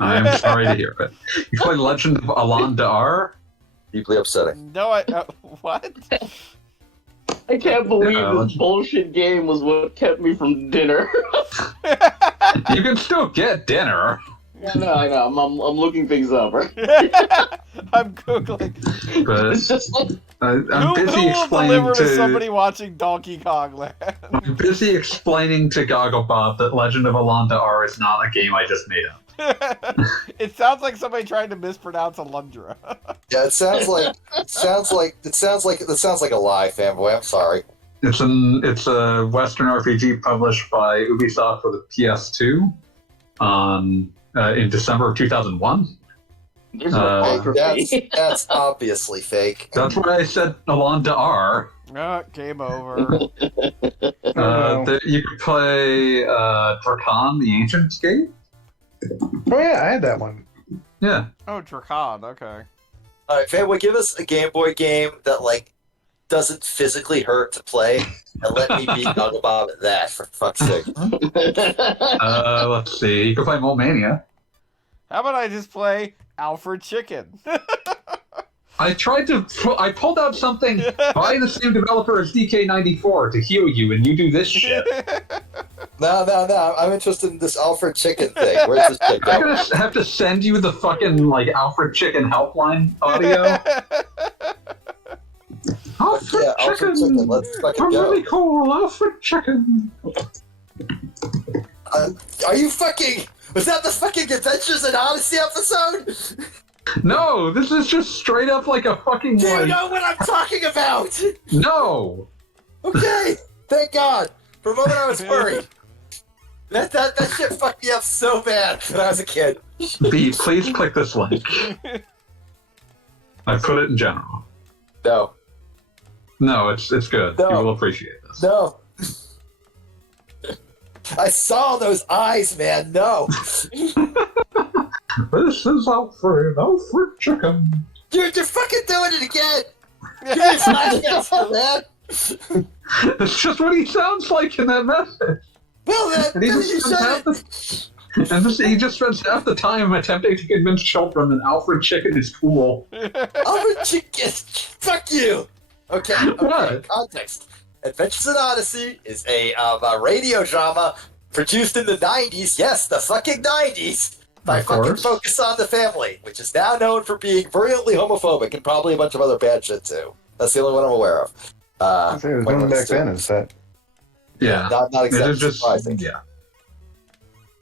I am sorry to hear it. You played Legend of Alan Dar? Deeply upsetting. No, what? I can't believe Yeah. this bullshit game was what kept me from dinner. You can still get dinner. I know. I'm looking things up. Right? I'm googling. But It's just like I'm Who busy will explaining deliver to to somebody watching Donkey Kong Land? I'm busy explaining to Gogglebot that Legend of Alan Dar is not a game I just made up. It sounds like somebody trying to mispronounce Alundra. Yeah, it sounds like a lie, fanboy. I'm sorry. It's a Western RPG published by Ubisoft for the PS2 in December of 2001. there's Uh, no apostrophe. That's obviously fake. That's why I said Alan Dar. Game over. You could play Tarkan, the Ancient Escape. Oh yeah, I had that one. Yeah. Oh, Drakan, okay. All right, fanboy, give us a Game Boy game that doesn't physically hurt to play, and let me beat Bob at that, for fuck's sake. Let's see. You can play Mole Mania. How about I just play Alfred Chicken? I pulled out something by the same developer as DK94 to heal you, and you do this shit. No. I'm interested in this Alfred Chicken thing. Where's this chick I'm going? gonna have to send you the fucking like Alfred Chicken helpline audio. Alfred Yeah, Alfred Chicken. Let's fucking I'm go. really cool, Alfred Chicken. Are you fucking... Was that the fucking Adventures in Odyssey episode? No, this is just straight up like a fucking. Do you like, know what I'm talking about? No. Okay, thank God. For a moment I was worried. That shit fucked me up so bad when I was a kid. B, please click this link. I put it in general. No. No, it's good. No. You will appreciate this. No. I saw those eyes, man. No. This is Alfred Chicken. Dude, you're fucking doing it again. Give me a podcast, man. That's just what he sounds like in that message. Well, then, And he then just you spends half said the, he just spends half the time attempting to convince children that Alfred Chicken is cool. Alfred Chicken. Fuck you. Okay. What? Context. Adventures in Odyssey is a radio drama produced in the 90s. Yes, the fucking 90s. By Of fucking course. Focus on the Family, which is now known for being virulently homophobic and probably a bunch of other bad shit too. That's the only one I'm aware of. I say it was when known it's back then is that Yeah. Not It exactly is just, surprising. yeah.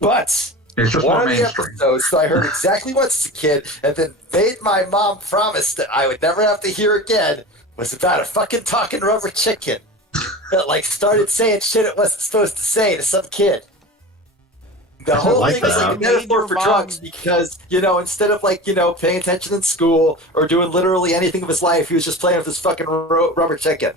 But It's just one more of the mainstream. episodes that I heard exactly once as a kid, and then made my mom promise that I would never have to hear again, was about a fucking talking rubber chicken that like started saying shit it wasn't supposed to say to some kid. The whole like thing is like a that. metaphor for drugs because, instead of like, paying attention in school or doing literally anything of his life, he was just playing with this fucking rubber chicken.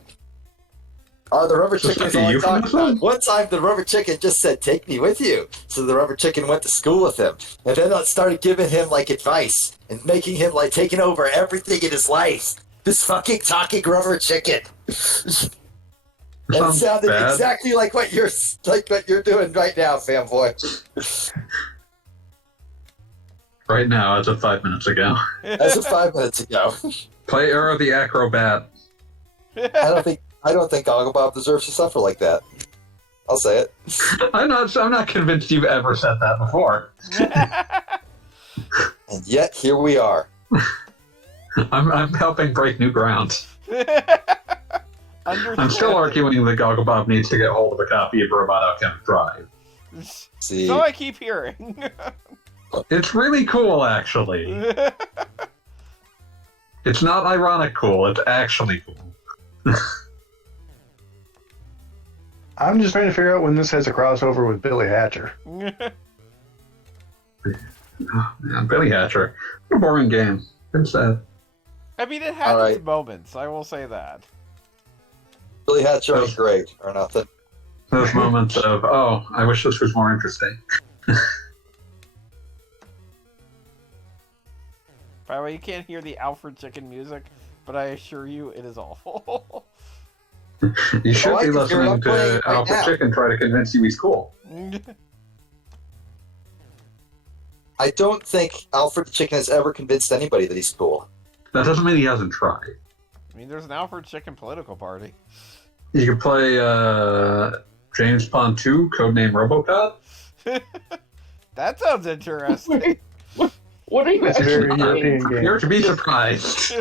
The rubber Just chicken is like a all I talked euphemism? about. One time the rubber chicken just said, "Take me with you." So the rubber chicken went to school with him. And then it started giving him like advice and making him like taking over everything in his life. This fucking talking rubber chicken. And it Sounds sounded bad. exactly like what you're doing right now, fanboy. Right now, as of 5 minutes ago. As of 5 minutes ago. Play Arrow the Acrobat. I don't think Goggle Bob deserves to suffer like that. I'll say it. I'm not convinced you've ever said that before. And yet here we are. I'm helping break new ground. I'm still Understand. arguing that Gogglebob needs to get hold of a copy of Robot Alchemic Drive. See, So I keep hearing. It's really cool, actually. It's not ironic cool, it's actually cool. I'm just trying to figure out when this has a crossover with Billy Hatcher. Yeah, Billy Hatcher. What a boring game. It's sad. I mean, it had All right. its moments. I will say that. Billy Hatcher is great, or nothing. Those moments of, oh, I wish this was more interesting. By the way, you can't hear the Alfred Chicken music, but I assure you, it is awful. You should Oh, I be can hear it. I'm listening playing to it right Alfred now. Chicken try to convince you he's cool. I don't think Alfred Chicken has ever convinced anybody that he's cool. That doesn't mean he hasn't tried. I mean, there's an Alfred Chicken political party. You can play James Bond 2, codename Robocop. That sounds interesting. What are you It's a very actually European doing? game. You're to be surprised.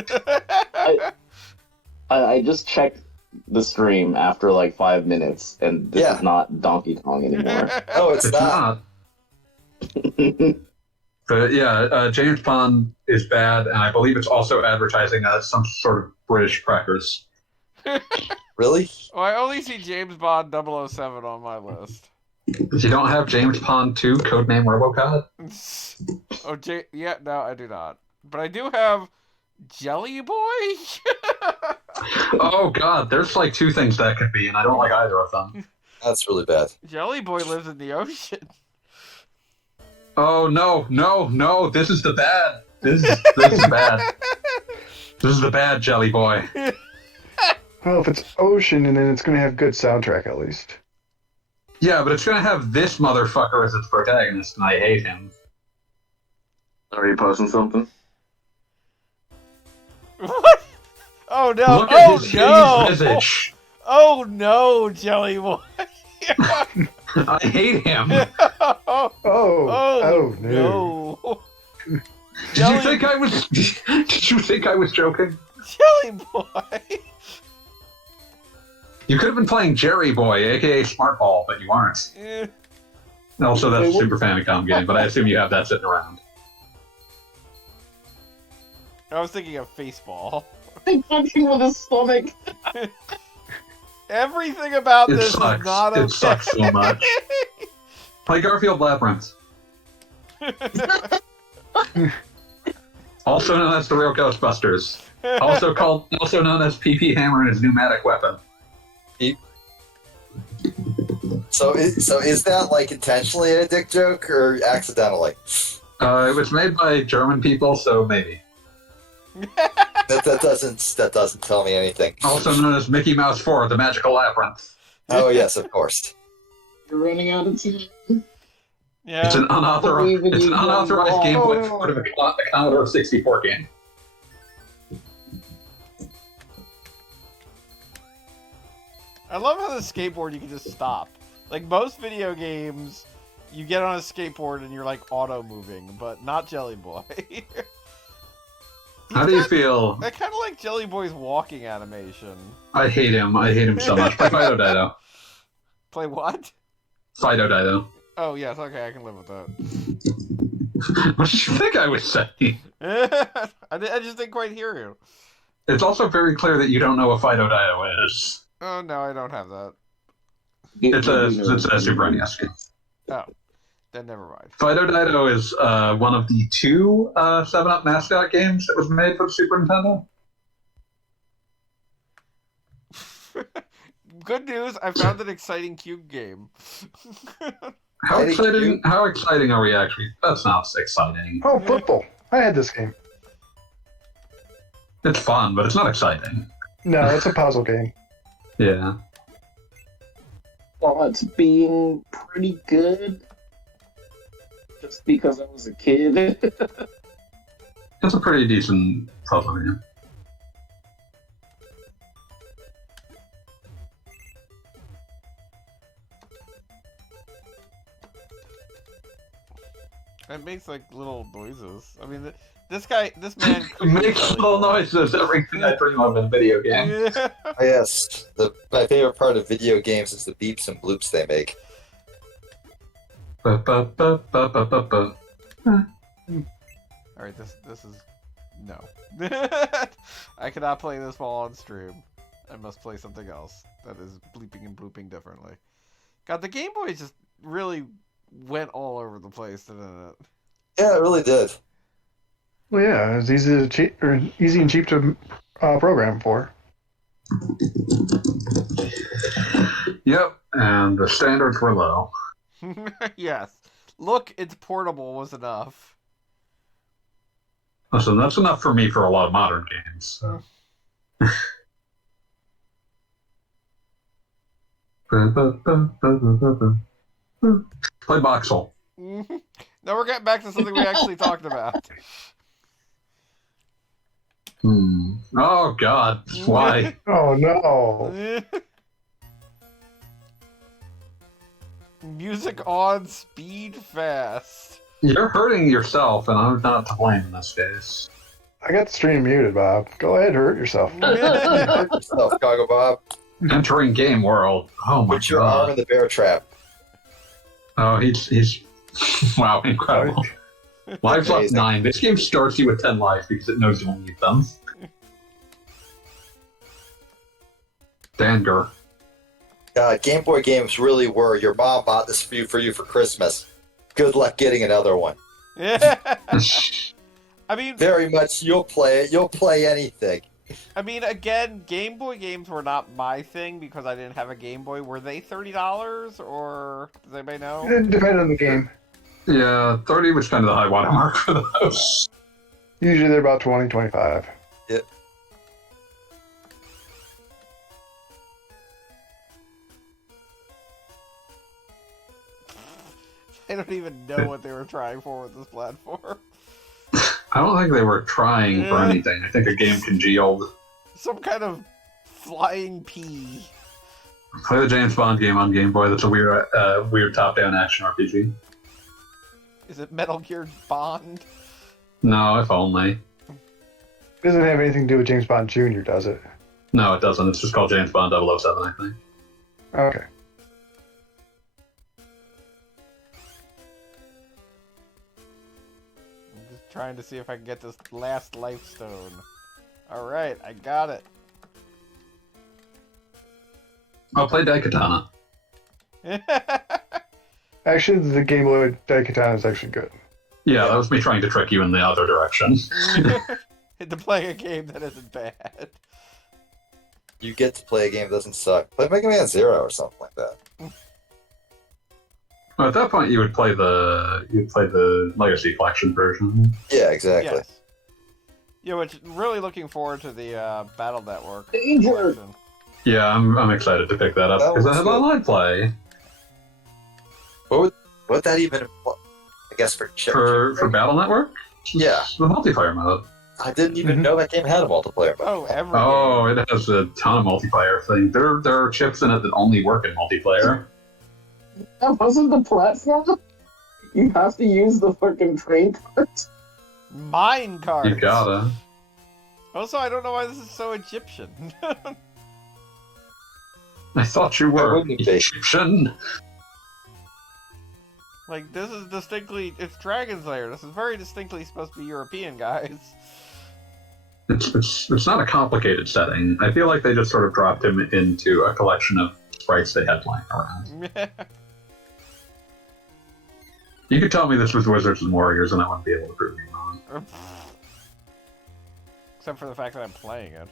I just checked the stream after like 5 minutes, and this Yeah. is not Donkey Kong anymore. No, it's It's not. not. But yeah, James Bond is bad, and I believe it's also advertising as some sort of British crackers. Really? Well, I only see James Bond 007 on my list. You don't have James Bond 2, codename Robocop? Yeah, no, I do not. But I do have Jelly Boy? Oh god, there's like two things that could be, and I don't like either of them. That's really bad. Jelly Boy lives in the ocean. Oh no, this is the bad. This is bad. This is the bad Jelly Boy. Well, if it's Ocean, and then it's going to have good soundtrack at least. Yeah, but it's going to have this motherfucker as its protagonist, and I hate him. Are you posting something? What? Oh no! Look at Oh his no! hideous visage. Oh no, Jelly Boy! I hate him. Oh no. no! Did you think I was? Did you think I was joking? Jelly Boy! You could have been playing Jerry Boy, aka Smart Ball, but you aren't. Eh. Also, that's a Super Famicom game, but I assume you have that sitting around. I was thinking of Faceball. Punching with his stomach. Everything about It this sucks. is not okay. It sucks so much. Play Garfield Labyrinth. Also known as the real Ghostbusters. Also known as PP Hammer and his pneumatic weapon. So is that like intentionally a dick joke or accidentally? It was made by German people, so maybe. That doesn't tell me anything. Also known as Mickey Mouse 4, the Magical Labyrinth. Oh yes, of course. You're running out of time. Yeah. It's an unauthorized Game Boy no. port of a Commodore 64 game. I love how the skateboard you can just stop. Like most video games, you get on a skateboard and you're like auto moving, but not Jelly Boy. How do you feel? I kind of like Jelly Boy's walking animation. I hate him. I hate him so much. Play Fido Dido. Play what? Fido Dido. Oh yes, okay, I can live with that. What did you think I was saying? I just didn't quite hear you. It's also very clear that you don't know what Fido Dido is. Oh no, I don't have that. It's a Super NES game. Oh, then never mind. Fido Dido is one of the two 7-Up mascot games that was made for the Super Nintendo. Good news, I found an exciting cube game. How exciting are we actually? That's not exciting. Oh, football. I had this game. It's fun, but it's not exciting. No, it's a puzzle game. Yeah. Well, it's being pretty good. Just because I was a kid. It's a pretty decent puzzle game. It makes like little noises. I mean, this man It makes little noises. Everything I dream of in a video game. Yeah. Oh, yes, my favorite part of video games is the beeps and bloops they make. Ba, ba, ba, ba, ba, ba, ba. All right, this is no. I cannot play this while on stream. I must play something else that is bleeping and blooping differently. God, the Game Boy just really went all over the place, didn't it? Yeah, it really did. Well, yeah, it's easy and cheap to program for. Yep, and the standards were low. Yes. Look, it's portable was enough. Listen, that's enough for me for a lot of modern games. So. Play Boxel. Now we're getting back to something we actually talked about. Oh, God. Why? Oh, no. Music on, speed fast. You're hurting yourself, and I'm not to blame in this case. I got the stream muted, Bob. Go ahead, hurt yourself. Hurt yourself, Gaga Bob. Entering game world. Oh, my Put your arm God. in the bear trap. Oh, he's... Wow, incredible. Lives left Amazing. 9. This game starts you with 10 lives because it knows you won't need them. Danger. Game Boy games really were. Your mom bought this for you for Christmas. Good luck getting another one. I mean, Very much, you'll play it. You'll play anything. I mean, again, Game Boy games were not my thing because I didn't have a Game Boy. Were they $30 or does anybody know? It depends on the game. Yeah, 30 was kind of the high watermark for those. Usually they're about 20, 25. I don't even know what they were trying for with this platform. I don't think they were trying for Yeah. anything. I think a game congealed. Some kind of flying pea. Play the James Bond game on Game Boy. That's a weird top-down action RPG. Is it Metal Gear Bond? No, if only. It doesn't have anything to do with James Bond Jr., does it? No, it doesn't. It's just called James Bond 007, I think. Okay. I'm just trying to see if I can get this last life stone. Alright, I got it. I'll play Daikatana. Actually, the Game Boy Daikatana is actually good. Yeah, that was me trying to trick you in the other direction. To play a game that isn't bad. You get to play a game that doesn't suck. Play Mega Man Zero or something like that. Well, at that point, you would play the Legacy Collection version. Yeah, exactly. Yes. Yeah, which really looking forward to the Battle Network Danger! collection. Yeah, I'm excited to pick that up That because it looks has good. online play What would that even? I guess for for Battle Network. Yeah. the multiplayer mode. I didn't even know that game had a multiplayer mode. Oh, every Oh, game. it has a ton of multiplayer things. There are chips in it that only work in multiplayer. That wasn't the platform? You have to use the fucking train carts? Mine cards. You gotta. Also, I don't know why this is so Egyptian. I thought you Why were wouldn't it be? Egyptian. Like, this is distinctly... It's Dragon's Lair. This is very distinctly supposed to be European, guys. It's not a complicated setting. I feel like they just sort of dropped him into a collection of sprites they had lying around. You could tell me this was Wizards and Warriors, and I wouldn't be able to prove you wrong. Except for the fact that I'm playing it.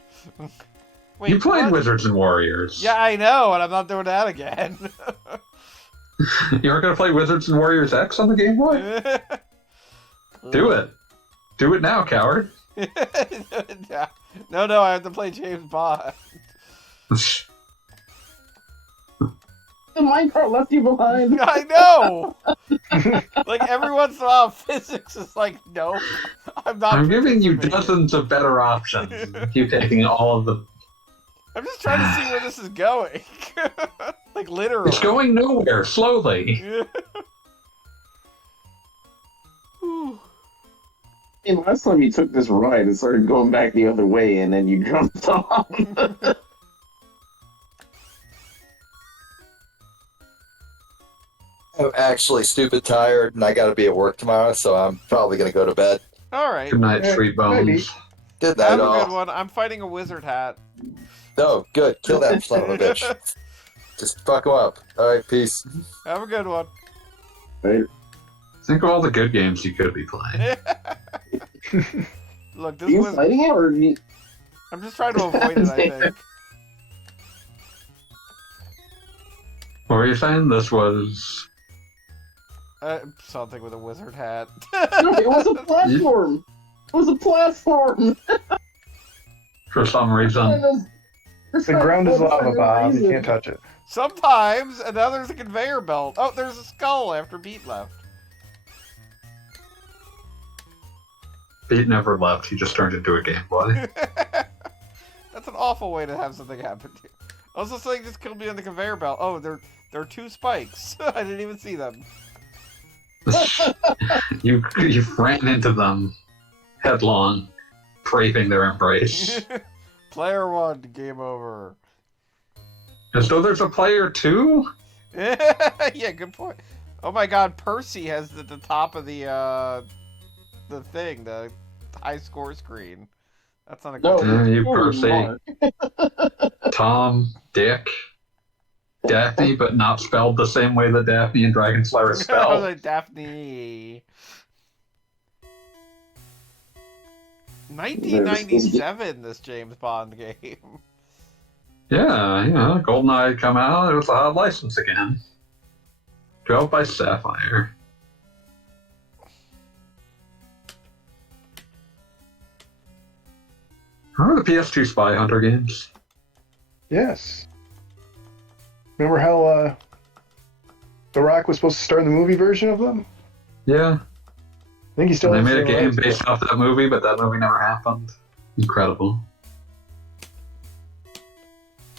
You played what? Wizards and Warriors. Yeah, I know, and I'm not doing that again. You aren't going to play Wizards and Warriors X on the Game Boy? Do it. Do it now, coward. No, I have to play James Bond. The minecart left you behind. I know! Like, every once in a while, physics is like, no, I'm not. I'm giving you participating. dozens of better options. Keep taking all of the... I'm just trying to see where this is going. Like, literally. It's going nowhere, slowly. And last time you took this ride, it started going back the other way, and then you jumped off. I'm actually stupid tired, and I gotta be at work tomorrow, so I'm probably gonna go to bed. Alright. Good night, Yeah, sweet maybe. bones. Good Have night, a good all. one. I'm fighting a wizard hat. No, good. Kill that son of a bitch. Just fuck him up. Alright, peace. Have a good one. Right? Think of all the good games you could be playing. Look, Are this you was. fighting it, or you... I'm just trying to avoid it, I think. What were you saying? This was... Something with a wizard hat. No, it was a platform! It was a platform! For some reason. The ground is lava, Bob. You can't touch it. Sometimes, and now there's a conveyor belt. Oh, there's a skull after Beat left. Pete never left. He just turned into a Game Boy. That's an awful way to have something happen to you. Also, something just killed me on the conveyor belt. Oh, there are two spikes. I didn't even see them. You ran into them headlong, craving their embrace. Player 1, game over. As though there's a player 2? Yeah, good point. Oh my god, Percy has at the top of the thing, the high score screen. That's not a good No. You Oh, Percy. Mark. Tom, Dick, Daphne, but not spelled the same way that Daphne and Dragon Slayer are I was spelled. like, Daphne. 1997, this James Bond game. Yeah, GoldenEye had come out. It was a license again. Developed by Sapphire. Remember the PS2 Spy Hunter games? Yes. Remember how The Rock was supposed to star in the movie version of them. Yeah. I think he still. And they has made a the game rights. based off that movie, but that movie never happened. Incredible.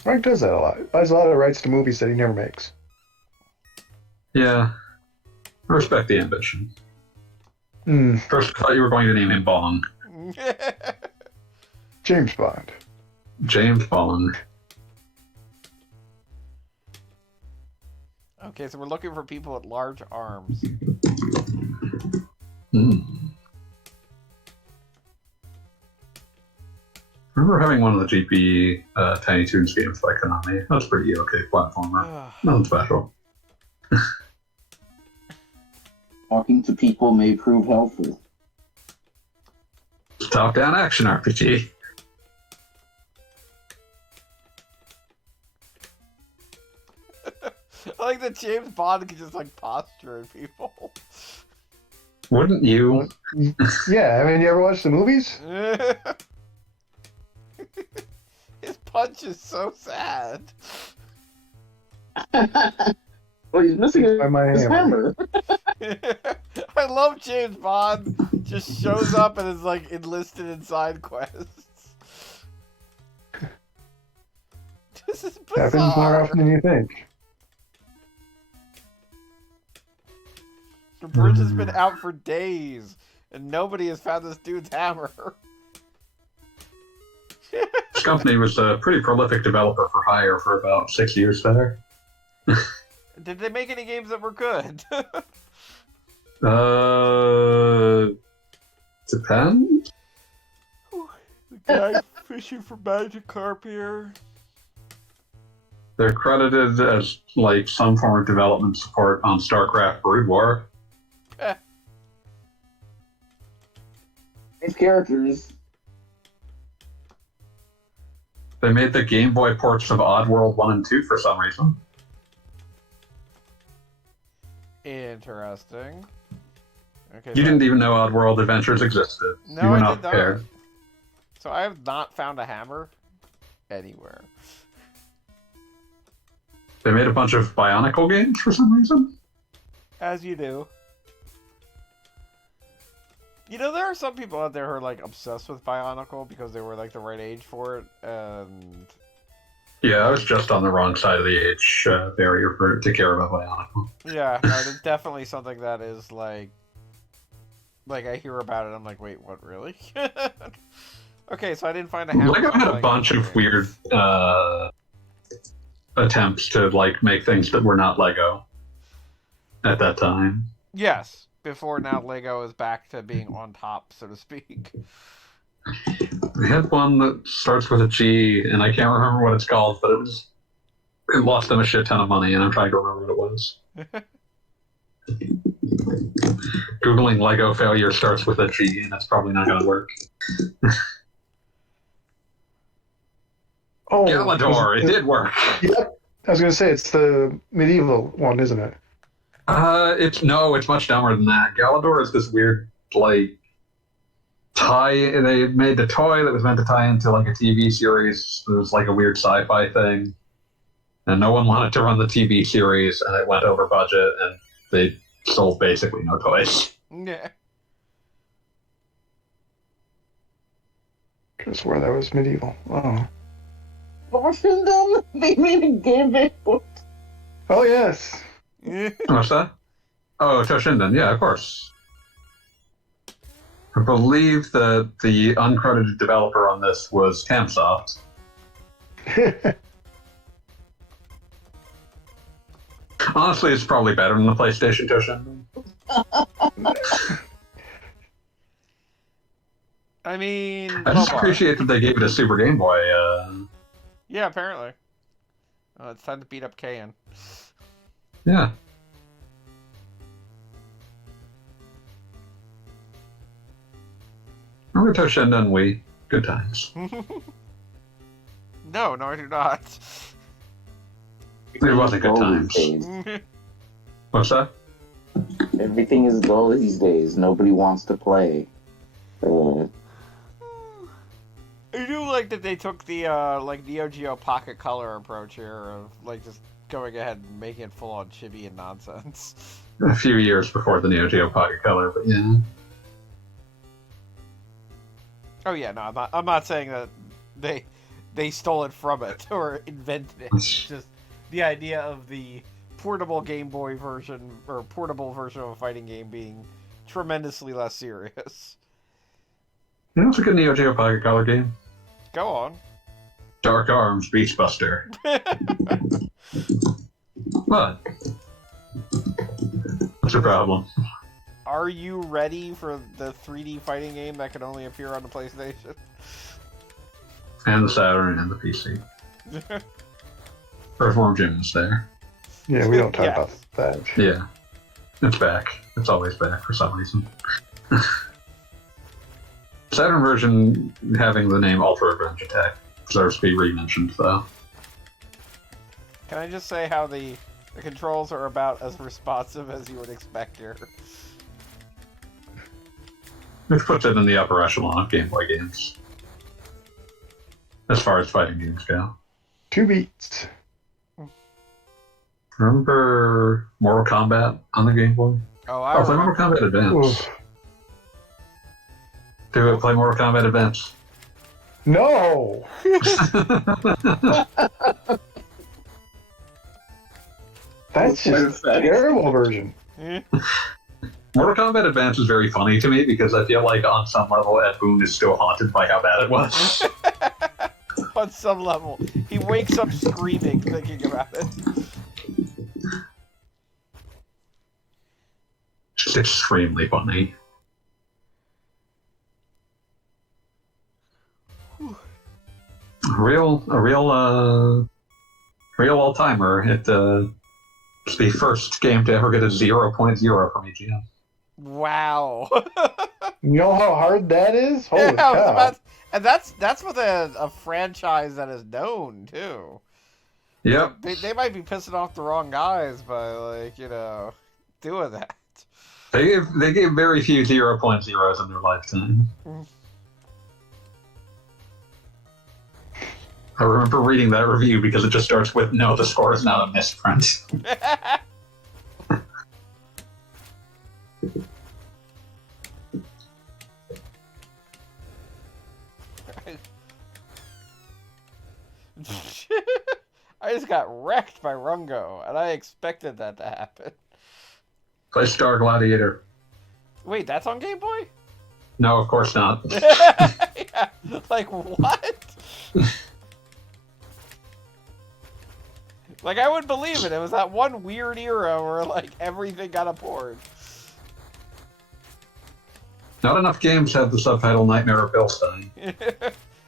Rock does that a lot. He buys a lot of rights to movies that he never makes. Yeah. I respect the ambition. Hmm. First, I thought you were going to name him Bong. James Bond. James Bong. Okay, so we're looking for people with large arms. I remember having one of the GP Tiny Toons games by Konami. That's pretty okay platformer. Nothing special. Talking to people may prove helpful. Top-down action RPG. I like that James Bond can just like posture at people. Wouldn't you? Yeah, I mean, you ever watch the movies? His punch is so sad. Well, he's missing By my his hammer. hammer. I love James Bond. Just shows up and is like enlisted in side quests. This is bizarre. Happens more often than you think. The bridge has been out for days, and nobody has found this dude's hammer. This company was a pretty prolific developer for hire for about 6 years there. Did they make any games that were good? Depends? The guy fishing for Magikarp here. They're credited as, like, some form of development support on StarCraft Brood War. These characters. They made the Game Boy ports of Oddworld 1 and 2 for some reason. Interesting. Okay, You didn't even know Oddworld Adventures existed. No, you were I not did not. prepared. So I have not found a hammer anywhere. They made a bunch of Bionicle games for some reason. As you do. You know, there are some people out there who are like obsessed with Bionicle because they were like the right age for it, and Yeah, I was just on the wrong side of the age barrier to care about Bionicle. yeah, no, it's definitely something that is like I hear about it, I'm like, wait, what, really? Okay, so I didn't find a hammer. Lego had a bunch of weird attempts to like make things that were not Lego at that time. Yes, before now Lego is back to being on top, so to speak. We had one that starts with a G, and I can't remember what it's called, but it lost them a shit ton of money, and I'm trying to remember what it was. Googling Lego failure starts with a G, and that's probably not going to work. Oh, Galador, it did work. Yep. I was gonna say it's the medieval one, isn't it? It's much dumber than that. Galador is this weird, like, they made the toy that was meant to tie into, like, a TV series. It was, like, a weird sci-fi thing. And no one wanted to run the TV series, and it went over budget, and they sold basically no toys. Yeah. I could swear that was medieval. Oh. Toshinden? They made a Gameboy. Oh yes. What's that? Oh, Toshinden, yeah, of course. I believe that the uncredited developer on this was Camsoft. Honestly, it's probably better than the PlayStation Toshinden. I mean, I just Bobar. appreciate that they gave it a Super Game Boy. Yeah, apparently. It's time to beat up Kayan. Yeah. Remember Toshinden Wii? Good times. No, I do not. It wasn't good Dull times. these days. What's that? Everything is dull these days. Nobody wants to play. I do like that they took the like Neo Geo Pocket Color approach here of like just going ahead and making it full on chibi and nonsense. A few years before the Neo Geo Pocket Color, but yeah. Oh yeah, no, I'm not saying that they stole it from it or invented it. It's just the idea of the portable Game Boy version or portable version of a fighting game being tremendously less serious. You know, it's a good Neo Geo Pocket Color game. Go on. Dark Arms Beachbuster. What? What's your problem? Are you ready for the 3D fighting game that can only appear on the PlayStation? And the Saturn and the PC. Earthworm Jim is there. Yeah, we don't talk Yes. about that. Yeah. It's back. It's always back for some reason. Saturn version having the name Ultra Revenge Attack deserves to be re-mentioned, though. Can I just say how the controls are about as responsive as you would expect here? Which puts it in the upper echelon of Game Boy games. As far as fighting games go. 2 beats. Remember Mortal Kombat on the Game Boy? Oh, Oh, play Mortal Kombat Advance. Oof. Do it, play Mortal Kombat Advance. No! That's just a terrible version. Mortal Kombat Advance is very funny to me because I feel like on some level Ed Boon is still haunted by how bad it was. On some level, he wakes up screaming thinking about it. Just extremely funny. A real all timer. It's the first game to ever get a 0.0 from EGM. Wow. You know how hard that is? Holy Yeah, I was cow. about- and that's with a franchise that is known too. Yep. They might be pissing off the wrong guys by like doing that. They gave very few 0.0s in their lifetime. I remember reading that review because it just starts with, no, the score is not a misprint. I just got wrecked by Rungo, and I expected that to happen. Play Star Gladiator. Wait, that's on Game Boy? No, of course not. Yeah, like, what? Like, I would believe it. It was that one weird era where, like, everything got a port. Not enough games have the subtitle Nightmare of Bilstein.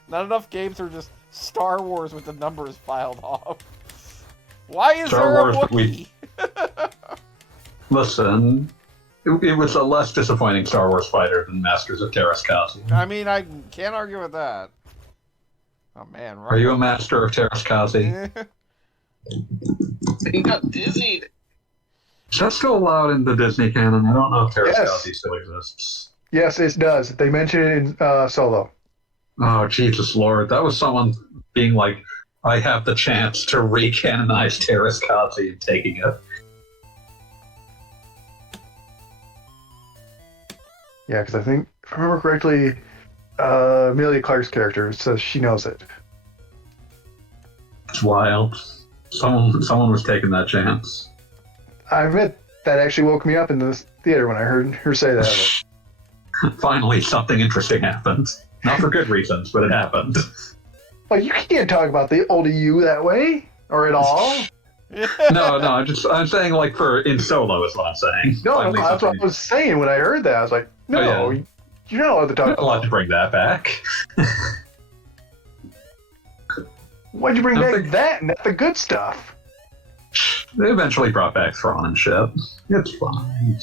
Not enough games are just Star Wars with the numbers filed off. Why is Star there Wars, a Wookiee? Listen, it was a less disappointing Star Wars fighter than Masters of Terraskazi. I mean, I can't argue with that. Oh, man. Are you a master of Terraskazi? He got dizzied. Is that still allowed in the Disney canon? I don't know if Terraskazi Yes. still exists. Yes, it does. They mention it in Solo. Oh, Jesus Lord. That was someone being like, I have the chance to recanonize Terraskazi and taking it. Yeah, because I think, if I remember correctly, Amelia Clark's character says she knows it. It's wild. Someone was taking that chance. I admit, that actually woke me up in the theater when I heard her say that. Finally, something interesting happened. Not for good reasons, but it happened. Like, you can't talk about the old EU that way, or at all. No, I'm saying like in Solo is what I'm saying. No, Finally, that's what something- I was saying when I heard that. I was like, no, Oh, yeah. you're not allowed to talk Not allowed about to bring that back. Why'd you bring I'm back thinking- that, not the good stuff? They eventually brought back Thrawn and shit. It's fine.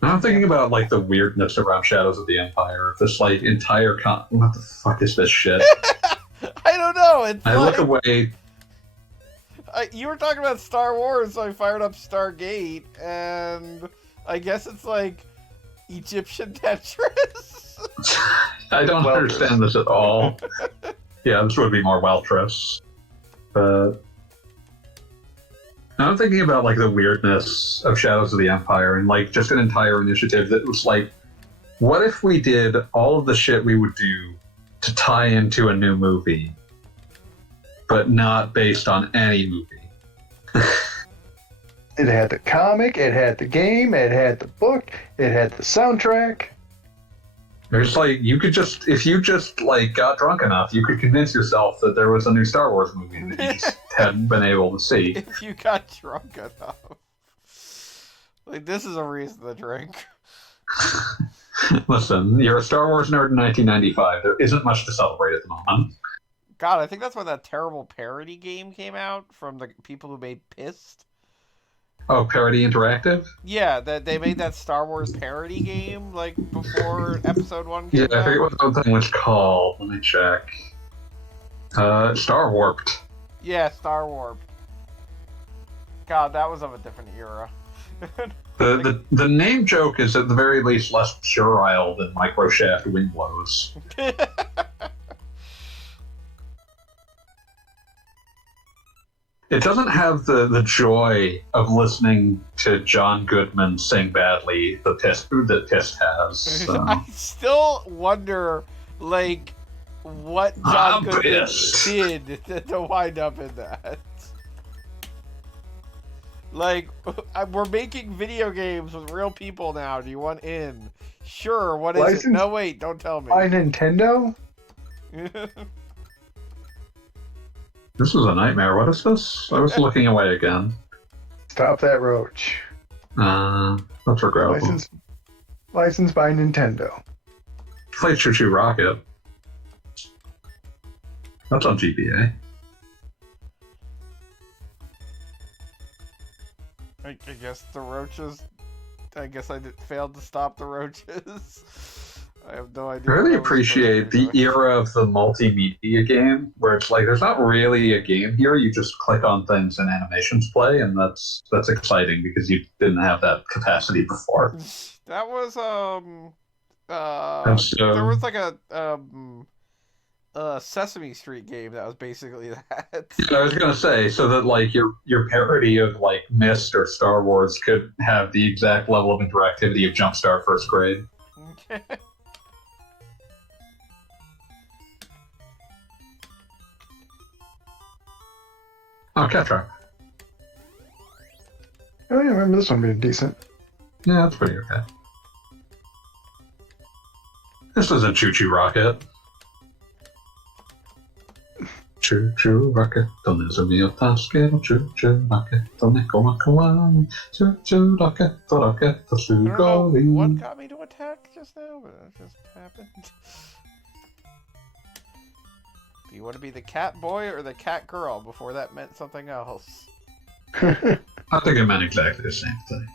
I'm thinking about like the weirdness around Shadows of the Empire. This like entire what the fuck is this shit? I don't know. It's I like, look away. You were talking about Star Wars, so I fired up Stargate, and I guess it's like Egyptian Tetris. I don't Welters. understand this at all. Yeah, this would be more Weltris. But I'm thinking about like the weirdness of Shadows of the Empire and like just an entire initiative that was like, what if we did all of the shit we would do to tie into a new movie, but not based on any movie? It had the comic, it had the game, it had the book, it had the soundtrack. There's like, you could just, if you just like got drunk enough, you could convince yourself that there was a new Star Wars movie that you just hadn't been able to see. If you got drunk enough. Like, this is a reason to drink. Listen, you're a Star Wars nerd in 1995. There isn't much to celebrate at the moment. God, I think that's when that terrible parody game came out from the people who made Pissed. Oh, Parody Interactive? Yeah, that they made that Star Wars parody game like before Episode 1 came Yeah, I out. forget what the thing was called. Let me check. Star Warped. Yeah, Star Warp. God, that was of a different era. The name joke is at the very least less puerile than Microshaft wind blows. It doesn't have the joy of listening to John Goodman sing badly that Tist has. So. I still wonder, like, what John I'm Goodman pissed. did to wind up in that. Like, we're making video games with real people now. Do you want in? Sure, what is it? License No, wait, don't tell me. by Nintendo? This is a nightmare. What is this? I was looking away again. Stop that roach. That's regrettable. Licensed by Nintendo. Play Choo Choo Rocket. That's on GBA. I guess the roaches. I guess I failed to stop the roaches. I have no idea. I really what I was appreciate supposed to the do. era of the multimedia game where it's like there's not really a game here. You just click on things and animations play, and that's exciting because you didn't have that capacity before. That was And so- there was like a Sesame Street game that was basically that. I was gonna say, so that like your parody of like Myst or Star Wars could have the exact level of interactivity of Jumpstart First Grade. Oh, Ketra. Oh, yeah, I remember this one being decent. Yeah, that's pretty okay. This isn't Choo Choo Rocket. Choo Choo Rocket, donne mio tasche, Choo Choo Rocket, donne come Choo Choo Rocket, rocket, I don't know go what got me to attack just now, but it just happened. Do you want to be the cat boy or the cat girl before that meant something else? I think it meant exactly the same thing.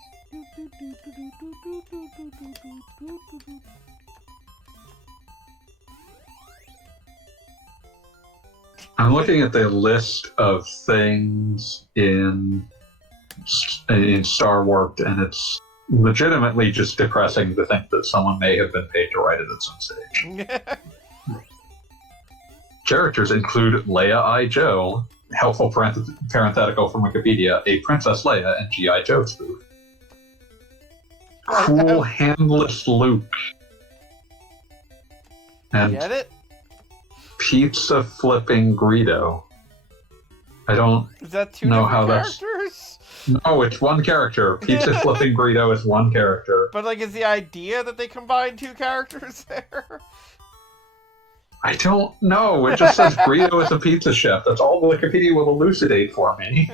I'm looking at the list of things in Star Warped, and it's legitimately just depressing to think that someone may have been paid to write it at some stage. Characters include Leia I. Joe, helpful parenthetical from Wikipedia, a Princess Leia and G.I. Joe spoof. Cool Handless Luke. And Get it? Pizza Flipping Greedo. I don't Is that two know different how that's- characters? No, it's one character. Pizza Flipping Greedo is one character. But like, is the idea that they combine two characters there? I don't know. It just says Greedo is a pizza chef. That's all Wikipedia will elucidate for me.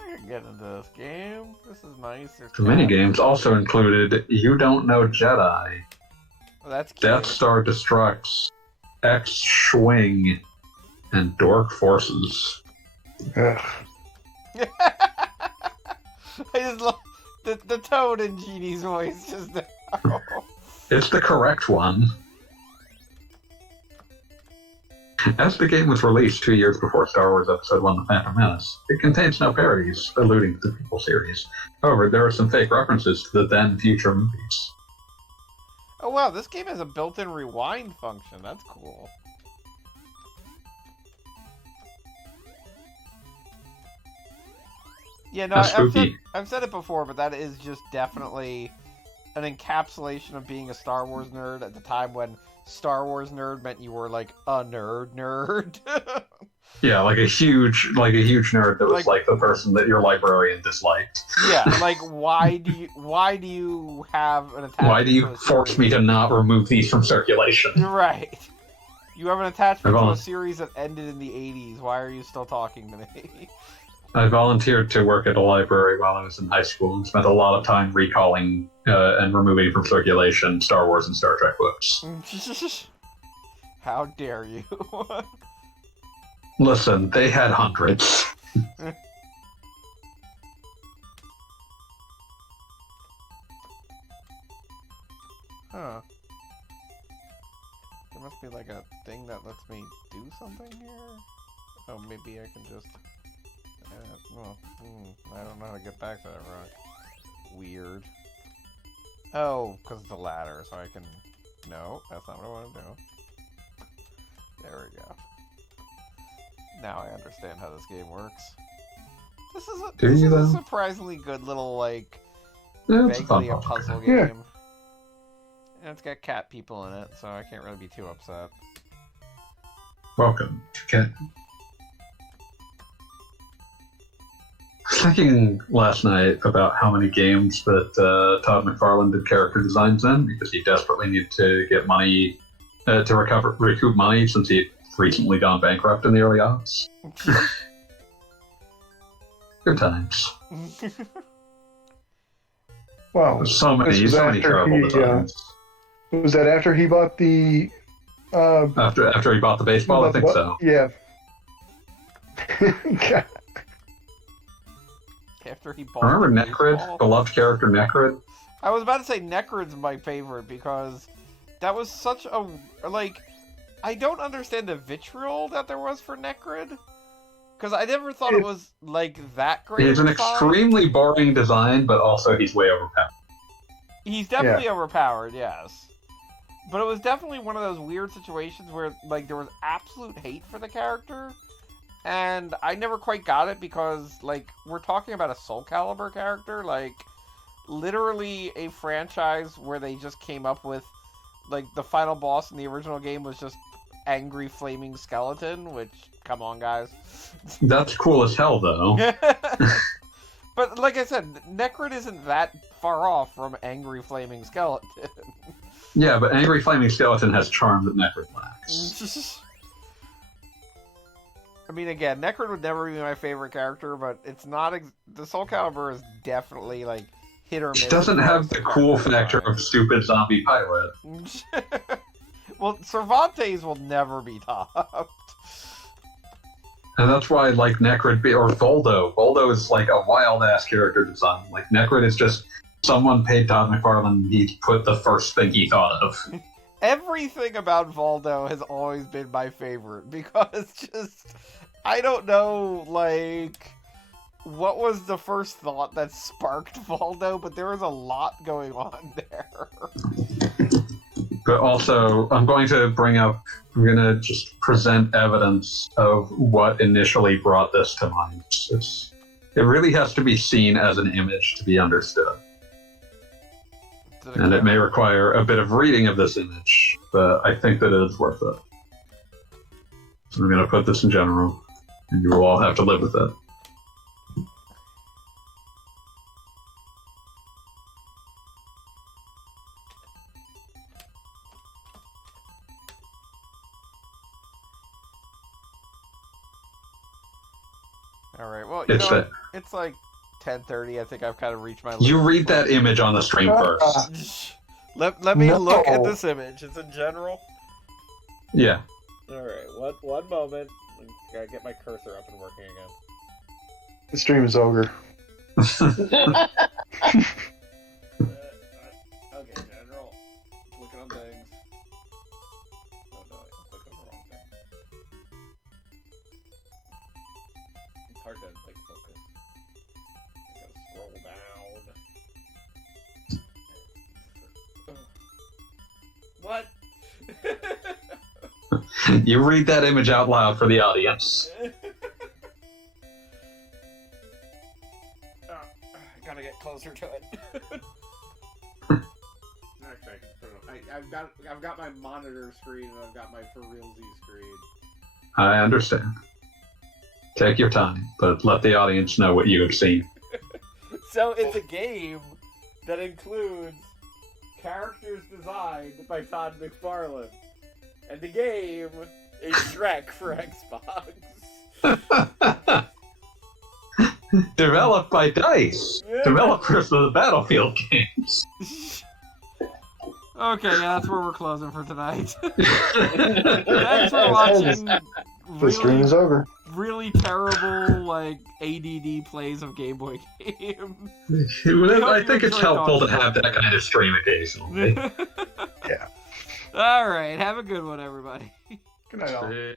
I can get into this game. This is nice. There's The minigames also included You Don't Know Jedi, Oh, that's cute. Death Star Destructs, X Schwing, and Dork Forces. Ugh. I just love the tone in Genie's voice just now. It's the correct one. As the game was released 2 years before Star Wars Episode 1 The Phantom Menace, it contains no parodies alluding to the prequel series. However, there are some fake references to the then future movies. Oh wow, this game has a built-in rewind function. That's cool. Yeah, no, That's I've spooky. said it before, but that is just definitely an encapsulation of being a Star Wars nerd at the time when Star Wars nerd meant you were like a nerd. Yeah, like a huge nerd that was like the person that your librarian disliked. Yeah, like why do you have an attachment? Why do you to a force series? me to not remove these from circulation? Right. You have an attachment I've to al- a series that ended in the 80s. Why are you still talking to me? I volunteered to work at a library while I was in high school and spent a lot of time recalling and removing from circulation Star Wars and Star Trek books. How dare you? Listen, they had hundreds. Huh. There must be like a thing that lets me do something here? Oh, maybe I can just... I don't know how to get back to that rock. Weird. Oh, because it's a ladder, so I can... No, that's not what I want to do. There we go. Now I understand how this game works. This is a surprisingly good little, like, Yeah, it's a fun vaguely a puzzle puzzle game. game. Yeah. And it's got cat people in it, so I can't really be too upset. Welcome to Cat. I was thinking last night about how many games that Todd McFarlane did character designs in because he desperately needed to get money to recoup money since he'd recently gone bankrupt in the early aughts. Good times. Wow. So This many was after terrible he, designs. Was that after he bought the... After he bought the baseball, I think so. Yeah. God. After he bought Remember the Necrid? baseball? Beloved character Necrid? I was about to say Necrid's my favorite because that was such a... Like, I don't understand the vitriol that there was for Necrid. Because I never thought it was, like, that great. He's an of a fight. extremely boring design, but also he's way overpowered. He's definitely overpowered, yes. But it was definitely one of those weird situations where, like, there was absolute hate for the character. And I never quite got it because, like, we're talking about a Soul Calibur character. Like, literally a franchise where they just came up with, like, the final boss in the original game was just angry flaming skeleton, which, come on, guys. That's cool as hell, though. But, like I said, Necrid isn't that far off from angry flaming skeleton. Yeah, but Angry Flaming Skeleton has charm that Necrid lacks. I mean, again, Necrid would never be my favorite character, but it's not... the Soul Calibur is definitely, like, hit or miss. He doesn't have the cool factor of stupid zombie pilot. Well, Cervantes will never be topped. And that's why, like, Necrid or Voldo. Voldo is, like, a wild-ass character design. Like, Necrid is just someone paid Todd McFarlane, he put the first thing he thought of. Everything about Voldo has always been my favorite, because just... I don't know, like... what was the first thought that sparked Voldo, but there was a lot going on there. But also, I'm going to just present evidence of what initially brought this to mind. It really has to be seen as an image to be understood. And it may require a bit of reading of this image, but I think that it is worth it. So I'm going to put this in general, and you will all have to live with it. Alright, well, it's like 10:30. I think I've kind of reached my limit. You read that image on the stream first. Let me look at this image. It's in general. Yeah. Alright, one moment. I gotta get my cursor up and working again. The stream is over. Okay, general. Looking on things. Oh no, I'm clicking on the wrong thing. hard to like focus. I gotta scroll down. What? You read that image out loud for the audience. I gotta get closer to it. Actually, I've got my monitor screen and I've got my for real Z screen. I understand. Take your time, but let the audience know what you have seen. So it's a game that includes characters designed by Todd McFarlane. And the game is Shrek for Xbox. Developed by DICE, developers of the Battlefield games. Okay, yeah, that's where we're closing for tonight. Thanks for watching The stream is over. really terrible, like, ADD plays of Game Boy games. I think it's helpful to have that kind of stream occasionally. Yeah. Alright, have a good one, everybody. Good night, all. Yeah.